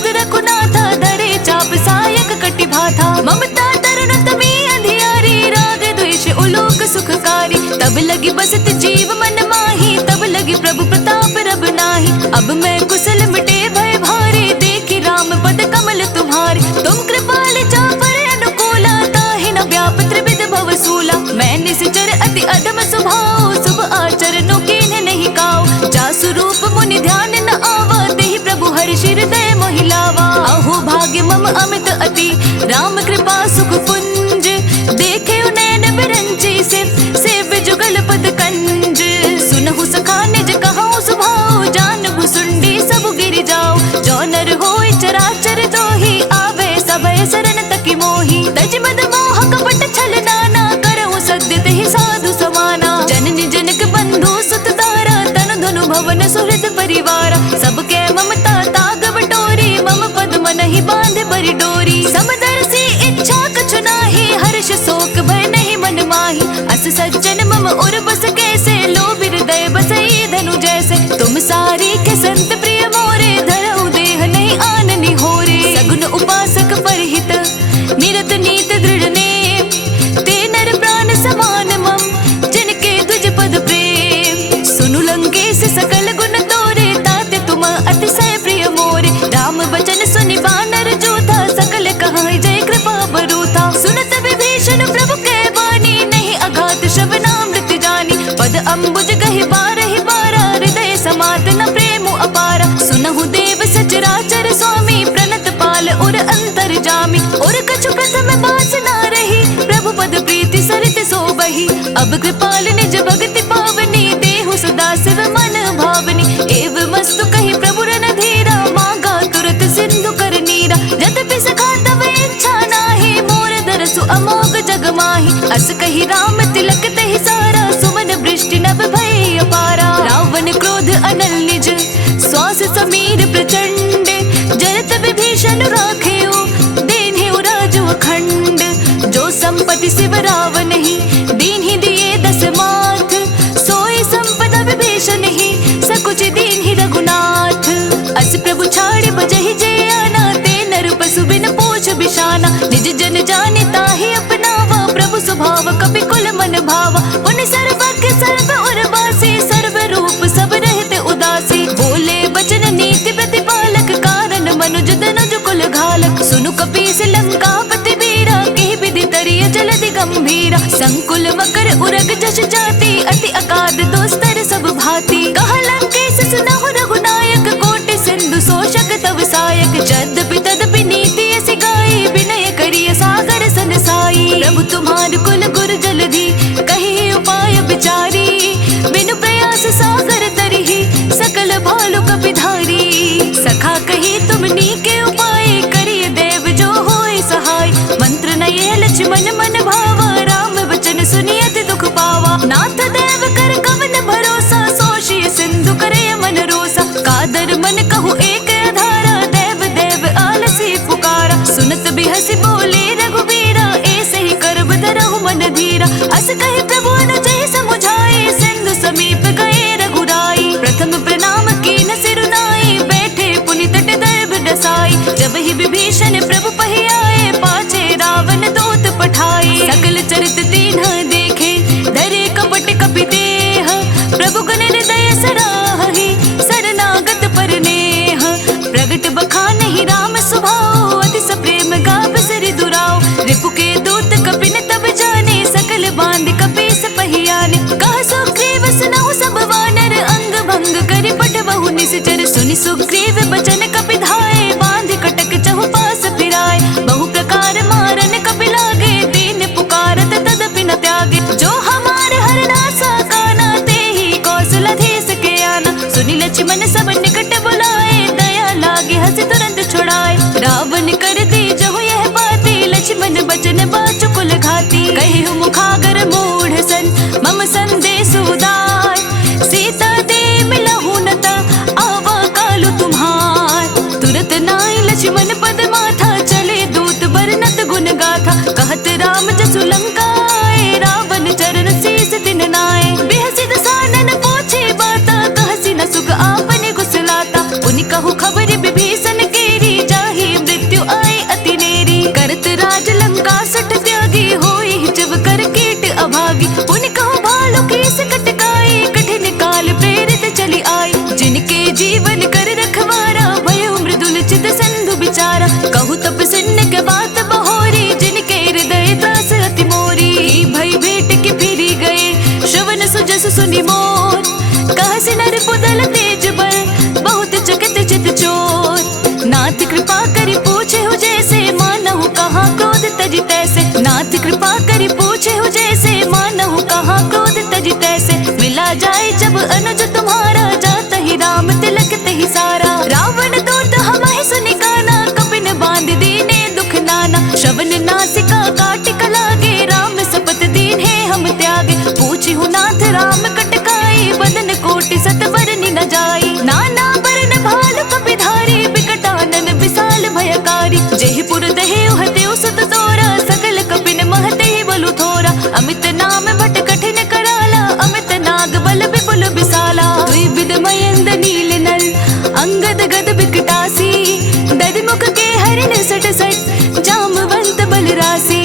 मस्त रघुनाथा, धरे चाप सायक कटि भाथा। ममता तरुणत में अंधियारी, राग द्वेष उलोक सुखकारी। तब लगी बसत जीव मन माही, तब लगी प्रभु प्रताप रब नाही। अब मैं कुशल मिटे भय भारी, देखी राम पद कमल तुम्हारे। तुम कृपाल चापर अनुकूला, ताहि न व्याप त्रिविध भव सूला। मैं निश्चर अति अधम स्वभाव, शुभ आचरणों कीन्ह नहीं काऊ। जासु रूप मुनि ध्यान न आवा, तेहि प्रभु हर्षि हृदय मोहि लावा। अहो भाग्य मम अमित अति, राम कृपा सुख पुंज। देखे नैन बिरंची सेव्य जुगल पद कंज। सुनहु सखा निज कहूँ सुभाव, जानहु सुंडी सब गिर जाओ। जो नर होय चराचर जोही, आवे सबय शरण तकी मोही। तज मद मोह कपट छल नाना, करहु सद्य तेहि साधु समाना। जननी जनक बंधु सुत तारा, तनु धनु भवन सुहृद परिवारा। सबके ममता ताग बटोरी, मम पद मन ही बांधे बरी डोरी। समदर्शी इच्छा कछु नाही, हर्ष शोक भय नहीं मन माही। अस सज्जन मम उर बस कैसे, लोभ हृदय बसई धनु जैसे। तुम सारी के संत प्रिय मोरे, धरहु देह नहीं आननि होरे। सगुन उपासक परहित, निरत नीत दृढ़ नेम। ते नर प्राण समान मम, जिनके द्विज पद प्रेम। सुनु लंकेश सकल गुण तोरे, ताते तुम अतिशय प्रिय मोरे। राम वचन सुनि वानर जोधा, सकल कहाई जय कृपा बरूथा। सुनत विभीषण प्रभु के वाणी, नहीं अघात श्रवणामृत जानी। पद अम्बुज गहि बारहि बारा, हृदय समात न प्रेम अपारा। सुनहु देव सचराचर स्वामी, प्रणत पाल उर अंतर जामी। उर कछु प्रथम बास ना रही, प्रभु पद प्रीति सरित सोबही। अब कृपाल निज भगति पावनी, देहु सदा शिव मन भावनी। एव मस्तु कही प्रभु रणधीरा, मांगा तुरत सिंधु कर नीरा। यद्यपि सखा तव इच्छा नाही, मोर दरसु अमोघ जग माही। अस कही राम तिलक तेहि सारा, सुमन वृष्टि नभ भय अपारा। रावण क्रोध अनल निज, श्वास समीर प्रचंड। जरत विभीषण राखेउ, दीन्हि राजु अखंड। जो संपत्ति शिव रावण ही, दीन्हि दिए दस माथ। सोई संपदा विभीषण ही, सकुच दीन्हि रघुनाथ। अस प्रभु छाड़ि बजहि जय आना, ते नर पशु बिन पोष बिशाना। निज जन जानि ताहि अपनावा, प्रभु स्वभाव कपि कुल मन भावा। पुनि सर्वज्ञ सर्व उर्वासी, सर्व रूप सब रहते उदासी। बोले बचन नीति प्रतिपालक, कारण मनुज तनुज कुल घालक। सुनु कपीस लंकापति वीरा, केहि विधि तरिय जलधि गंभीरा। संकुल मकर उरग जश जाति, अति अकाद दोस्तर सब भांति। कहा लंकेश सुनहु रघुनायक, कोटि सिंधु शोषक तव सायक। यद्यपि तदपि नीति ऐसी गाई, विनय करिय सागर सन साई। प्रभु तुम्हार कुल गुर जलधि, कही उपाय विचारी। बिनु प्रयास सागर तरिहि, सकल भालु कपिधारी। सखा कही तुमनी के उपाय, करिय देव जो होय सहाय। मंत्र नये लक्ष्मण मन भावा, राम वचन सुनियत दुख पावा। नाथ देव कर कवन भरोसा, सोषिय सिंधु करे मन रोसा। कादर मन कहु एक आधारा, देव देव आलसी पुकारा। सुनत बिहसि बोले रघुबीरा, ऐसे ही करब धरहु मन धीरा। अस कहि प्रभु अनुजहि समुझाए, सिंधु समीप गए रघुराई। प्रथम प्रणाम कीन सिरुनाई, बैठे पुनि तट दर्भ डसाई। जब ही विभीषण प्रभु पहि आए, पाछे रावण दूत पठाए। सकल चरित तीन्ह देखे, धरे कपट कपि देह। प्रभु गुण हृदय सराहि, शरणागत पर नेह। प्रगट बखानहि राम स्वभाव, अति सप्रेम गाव सिरि दुराव। रिपु के दूत कपिन तब जाने, सकल बांध कपीस पहियाने। कह सुग्रीव सुनहु सब वानर, अंग भंग करि पठबहु निश्चर। सुनि सुग्रीव बचन कपि धाये, बांध कटक चहु पास फिराए। बहु प्रकार मारन कपि लागे, दीन पुकारत तदपि न त्यागे। जो हमार हरणासा काना, तेहि कौशलधीश के आना। सुनि लक्ष्मण सब निकट बुलाए, दया लागे हंसी तुरंत छुड़ाए। रावण कर दी जहु यह बाती, लक्ष्मण बचन बाचु कुल घाती। कहिहु मुखागर मूढ़ सन, मम संदेश उदार। सीता दे मिलहु नता, आवा कालु तुम्हार। तुरत नाई लक्ष्मण पद माथा, चले दूत बरनत गुण गाथा। कहत राम जसु लंका आए, रावण चरण शीस तिन नाए। बिहसि दसानन पूछे बाता, कहसि न सुख आपने गुसलाता। पुनि कहु खबर विभीषण केरी, हरिण सट सट जामवंत बलरासी।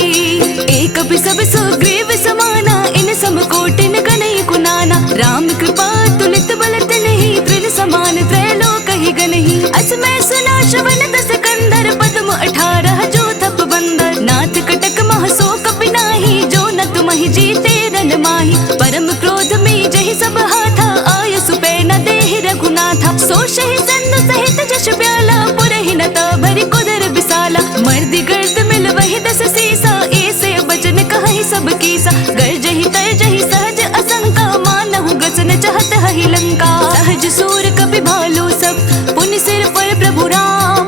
एक भी सब सुग्रीव समाना इन सम कोटिन कनई कुनाना। राम कृपा तुलित बलत नहीं तृण समान त्रैलोक ही गनहि। अस मैं सुना श्रवण दस कंदर पद्म 18 जो थप बंदर। नाथ कटक मह सो कपि नाही जो न तुमहि जीते रन माही। परम क्रोध में जहि सब हाथा आय सुपै न देहि रघुनाथा। सो शहि संधु सहित जश ब्याला पुरहि न भरि कुदर बिसाला। मर्दि गर्द मिल वहि दस सीसा ऐसे बचन कहहि सब कीसा। गर्जहि तरजहि सहज असंका मानहु गसन चाहत हहि लंका। सहज सूर कपि भालू सब पुनि सिर पर प्रभु राम।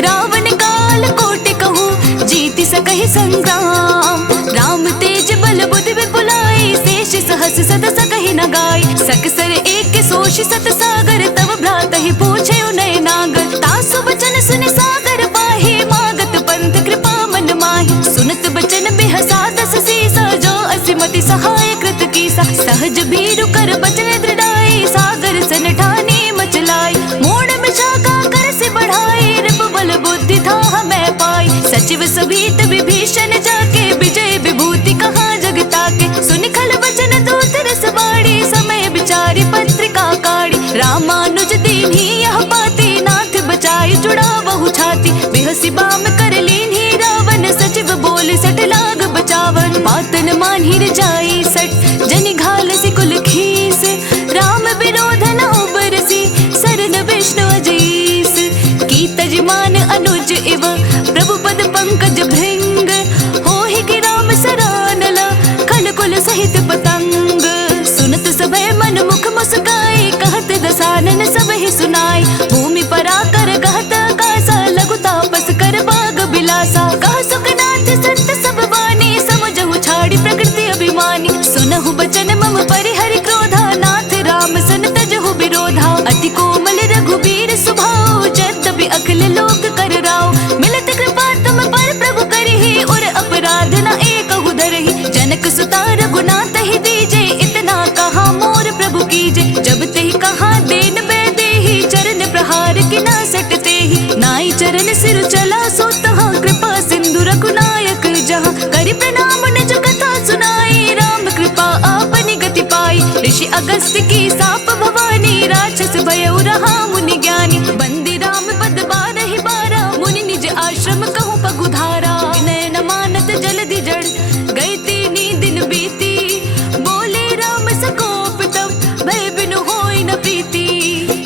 रावण काल कोटि कहूँ जीति सकहि संग्राम। राम तेज बल बुद्धि विपुलाई शेष सहस सत सकहि न गाय। सकसर एक सोषि सत सागर तव भ्रातहि पूछे उनय नागर। तासु बचन सुनि सागर पाहि मागत पंथ कृपा मन माहि। सुनत बचन बिहसा दस सीसा जो असिमति सहाय कृत कीसा। सहज भीरु कर बचन दृढ़ाई सागर सन ठानी मचलाई। मोड़ में शाखा कर से बढ़ाई रिपु बल बुद्धि था मैं पाई। सचिव सभीत विभीषण जाके विजय विभूति कहाँ जगता के। सुनि खल वचन दूत रस बाड़ी समय विचारी पत्रिका काढ़ी। रामानुज दीन्ही यह पाती नाथ बचाई जुड़ा बहु छाती। बिहसी बाम कर लीन्ही रावण सचिव बोल सट लाग बचावन। पातन मानहि रजाई सट जनि घाल सि कुल खीस। राम विरोध न उबरसी सरन विष्णु अजीस। की तजमान अनुज इव प्रभु पद पंकज भृंग। होहि कि राम सरानला खल कुल सहित पतंग। सुनत सभय मन मुख मुस्काई कहत दसानन सब ही सुनाई। भूमि पराकर कहत आकाशा लघु तापस कर बाग बिलासा। कह सुखनाथ संत सब वाणी समझहु छाड़ी प्रकृति अभिमानी। सुनहु बचन मम परिहरि क्रोधा नाथ राम सन तजहु विरोधा। अति कोमल रघुबीर सुभाओ यद्यपि अखिल लोक कर राव। मिलत कृपा तुम पर प्रभु करिहि और अपराध न एकहु धरहि। जनक सुता रघुनाथ ही दीजे इतना कहा मोर प्रभु कीजे। जब तेहि कहा देन बै देहि चरण प्रहार कि न सटते ही। नाई चरण सिर चला सो तहाँ कृपा सिंधु रघुनायक जहाँ। करि प्रणाम निज कथा सुनाई राम कृपा आपनि गति पाई। ऋषि अगस्त्य की साप भवानी राक्षस भयउ रहा मुनि ज्ञानी। बंदी राम पद बारहि बारा मुनि निज आश्रम कहूँ पगुधारा। विनय न मानत जल्दी जड़ गई तीनी दिन बीती। बोले राम सकोप तब भय बिनु होई न प्रीति।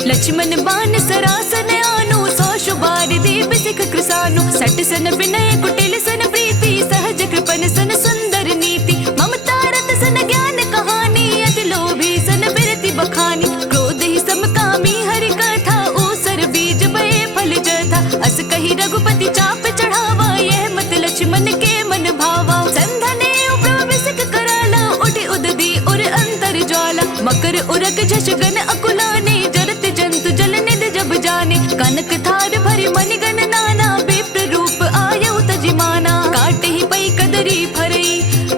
लक्ष्मण बान सरासन आनु सौ शुभारि दीप सिख कृसानु। सट सन विनय कुटिल सन प्रीति सहज कृपन सन सुंदर नीति। ममता रत सन ज्ञान कहानी अति लोभी सन बिरति बखानी। क्रोध ही समकामी हरि कथा ऊसर बीज बये फल जथा। अस कही रघुपति चाप चढ़ावा यह मत लक्ष्मण के मन भावा। संधने उप्रभ सिख कराला उठि उददी और अंतर ज्वाला। मकर उरग झषगन अकुलाने जरत जंतु जल निध जब जाने। कनक थार भरि मणिगण नाना विप्र रूप आयु तजिमाना। काटे ही पई कदरी फरई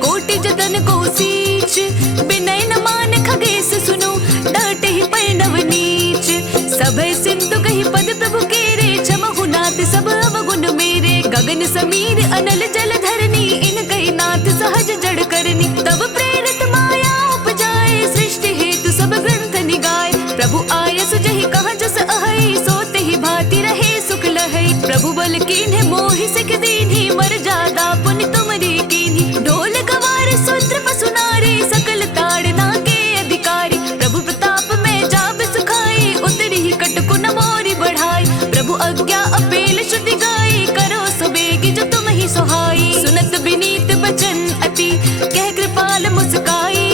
कोटि जतन को सींच। बिनय न मान खगेश सुनु डांटे ही पै नव नीच। सभय सिंधु कहि पद प्रभु केरे क्षमहु नाथ सब अवगुण मेरे। गगन समीर अनल जल धरनी इन कहि नाथ सहज जड़ करनी। तब प्रेरित माया उपजाए सृष्टि हेतु सब ग्रंथ निगाए। प्रभु आय सुजहि कहा जस अहै सोते ही भांति रहे सुख लहै। प्रभु बल कीन्हे मोहि सिख दीन्ही मर जादा पुनि तुमरी कीन्ही। ढोल गवार सूत्र पशु नारी सकल ताड़ना के अधिकारी। प्रभु प्रताप में जाब सुखाई उतरी ही कटकु न मोरी बढ़ाई। प्रभु आज्ञा अपेल श्रुति गाई करो सुबेगी जो तुम ही सुहाई। सुनत विनीत बचन अति कह कृपाल मुस्काई।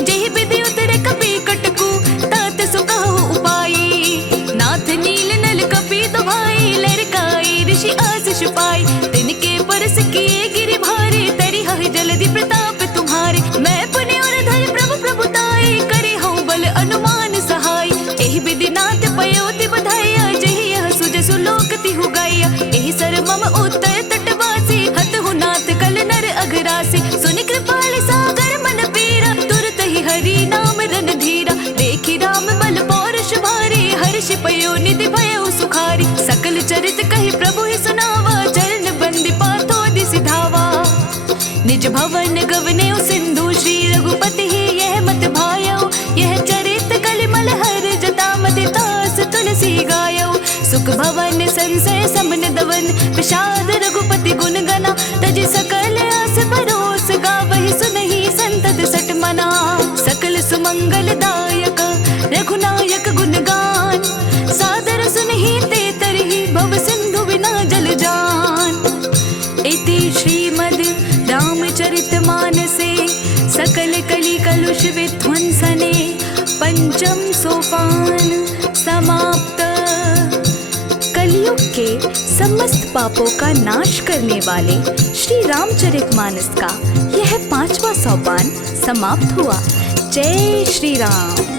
जेहि विधि उतरे कपि कटकु तात सुकहु उपाई। नाथ नील नल कपि दुभाई लरकाई ऋषि आशीष पाई। तिनके परस किए गिरि भारे तरि हहि जलधि प्रताप तुम्हारे। मैं पुनि और धरि प्रभु प्रभुताई करि हूँ बल अनुमान सहाय। एहि विधि नाथ पयोति बधाया जहि यह सुजसु लोक तिहु गाया। एहि सर मम उत्तर तटवासी हतहु नाथ कल नर अघरासी। सुनि कृपाल सागर मन पीरा तुरत ही हरि नाम रन धीरा। देखि राम बल पौरुष भारी हर्षि पयो निधि भयो सुखारी। सकल चरित कहि प्रभु ही सुना ब्रज भवन गवने सिंधु श्री रघुपति ही यह मत भायो। यह चरित कलिमल हर जता मति तास तुलसी गायो। सुख भवन संशय समन दवन विषाद रघुपति गुण गना। तज सकल आस परोस गावहि सुनहि संतत सठ मना। सकल सुमंगल दायक रघुनायक गुणगान। सादर सुनहि ते तरहि भव सिंधु बिना जल जान। इति श्रीमद् रामचरितमानसे सकल कलि कलुष विध्वंसने पंचम सोपान समाप्त। कलयुग के समस्त पापों का नाश करने वाले श्री रामचरितमानस का यह 5वां सोपान समाप्त हुआ। जय श्री राम।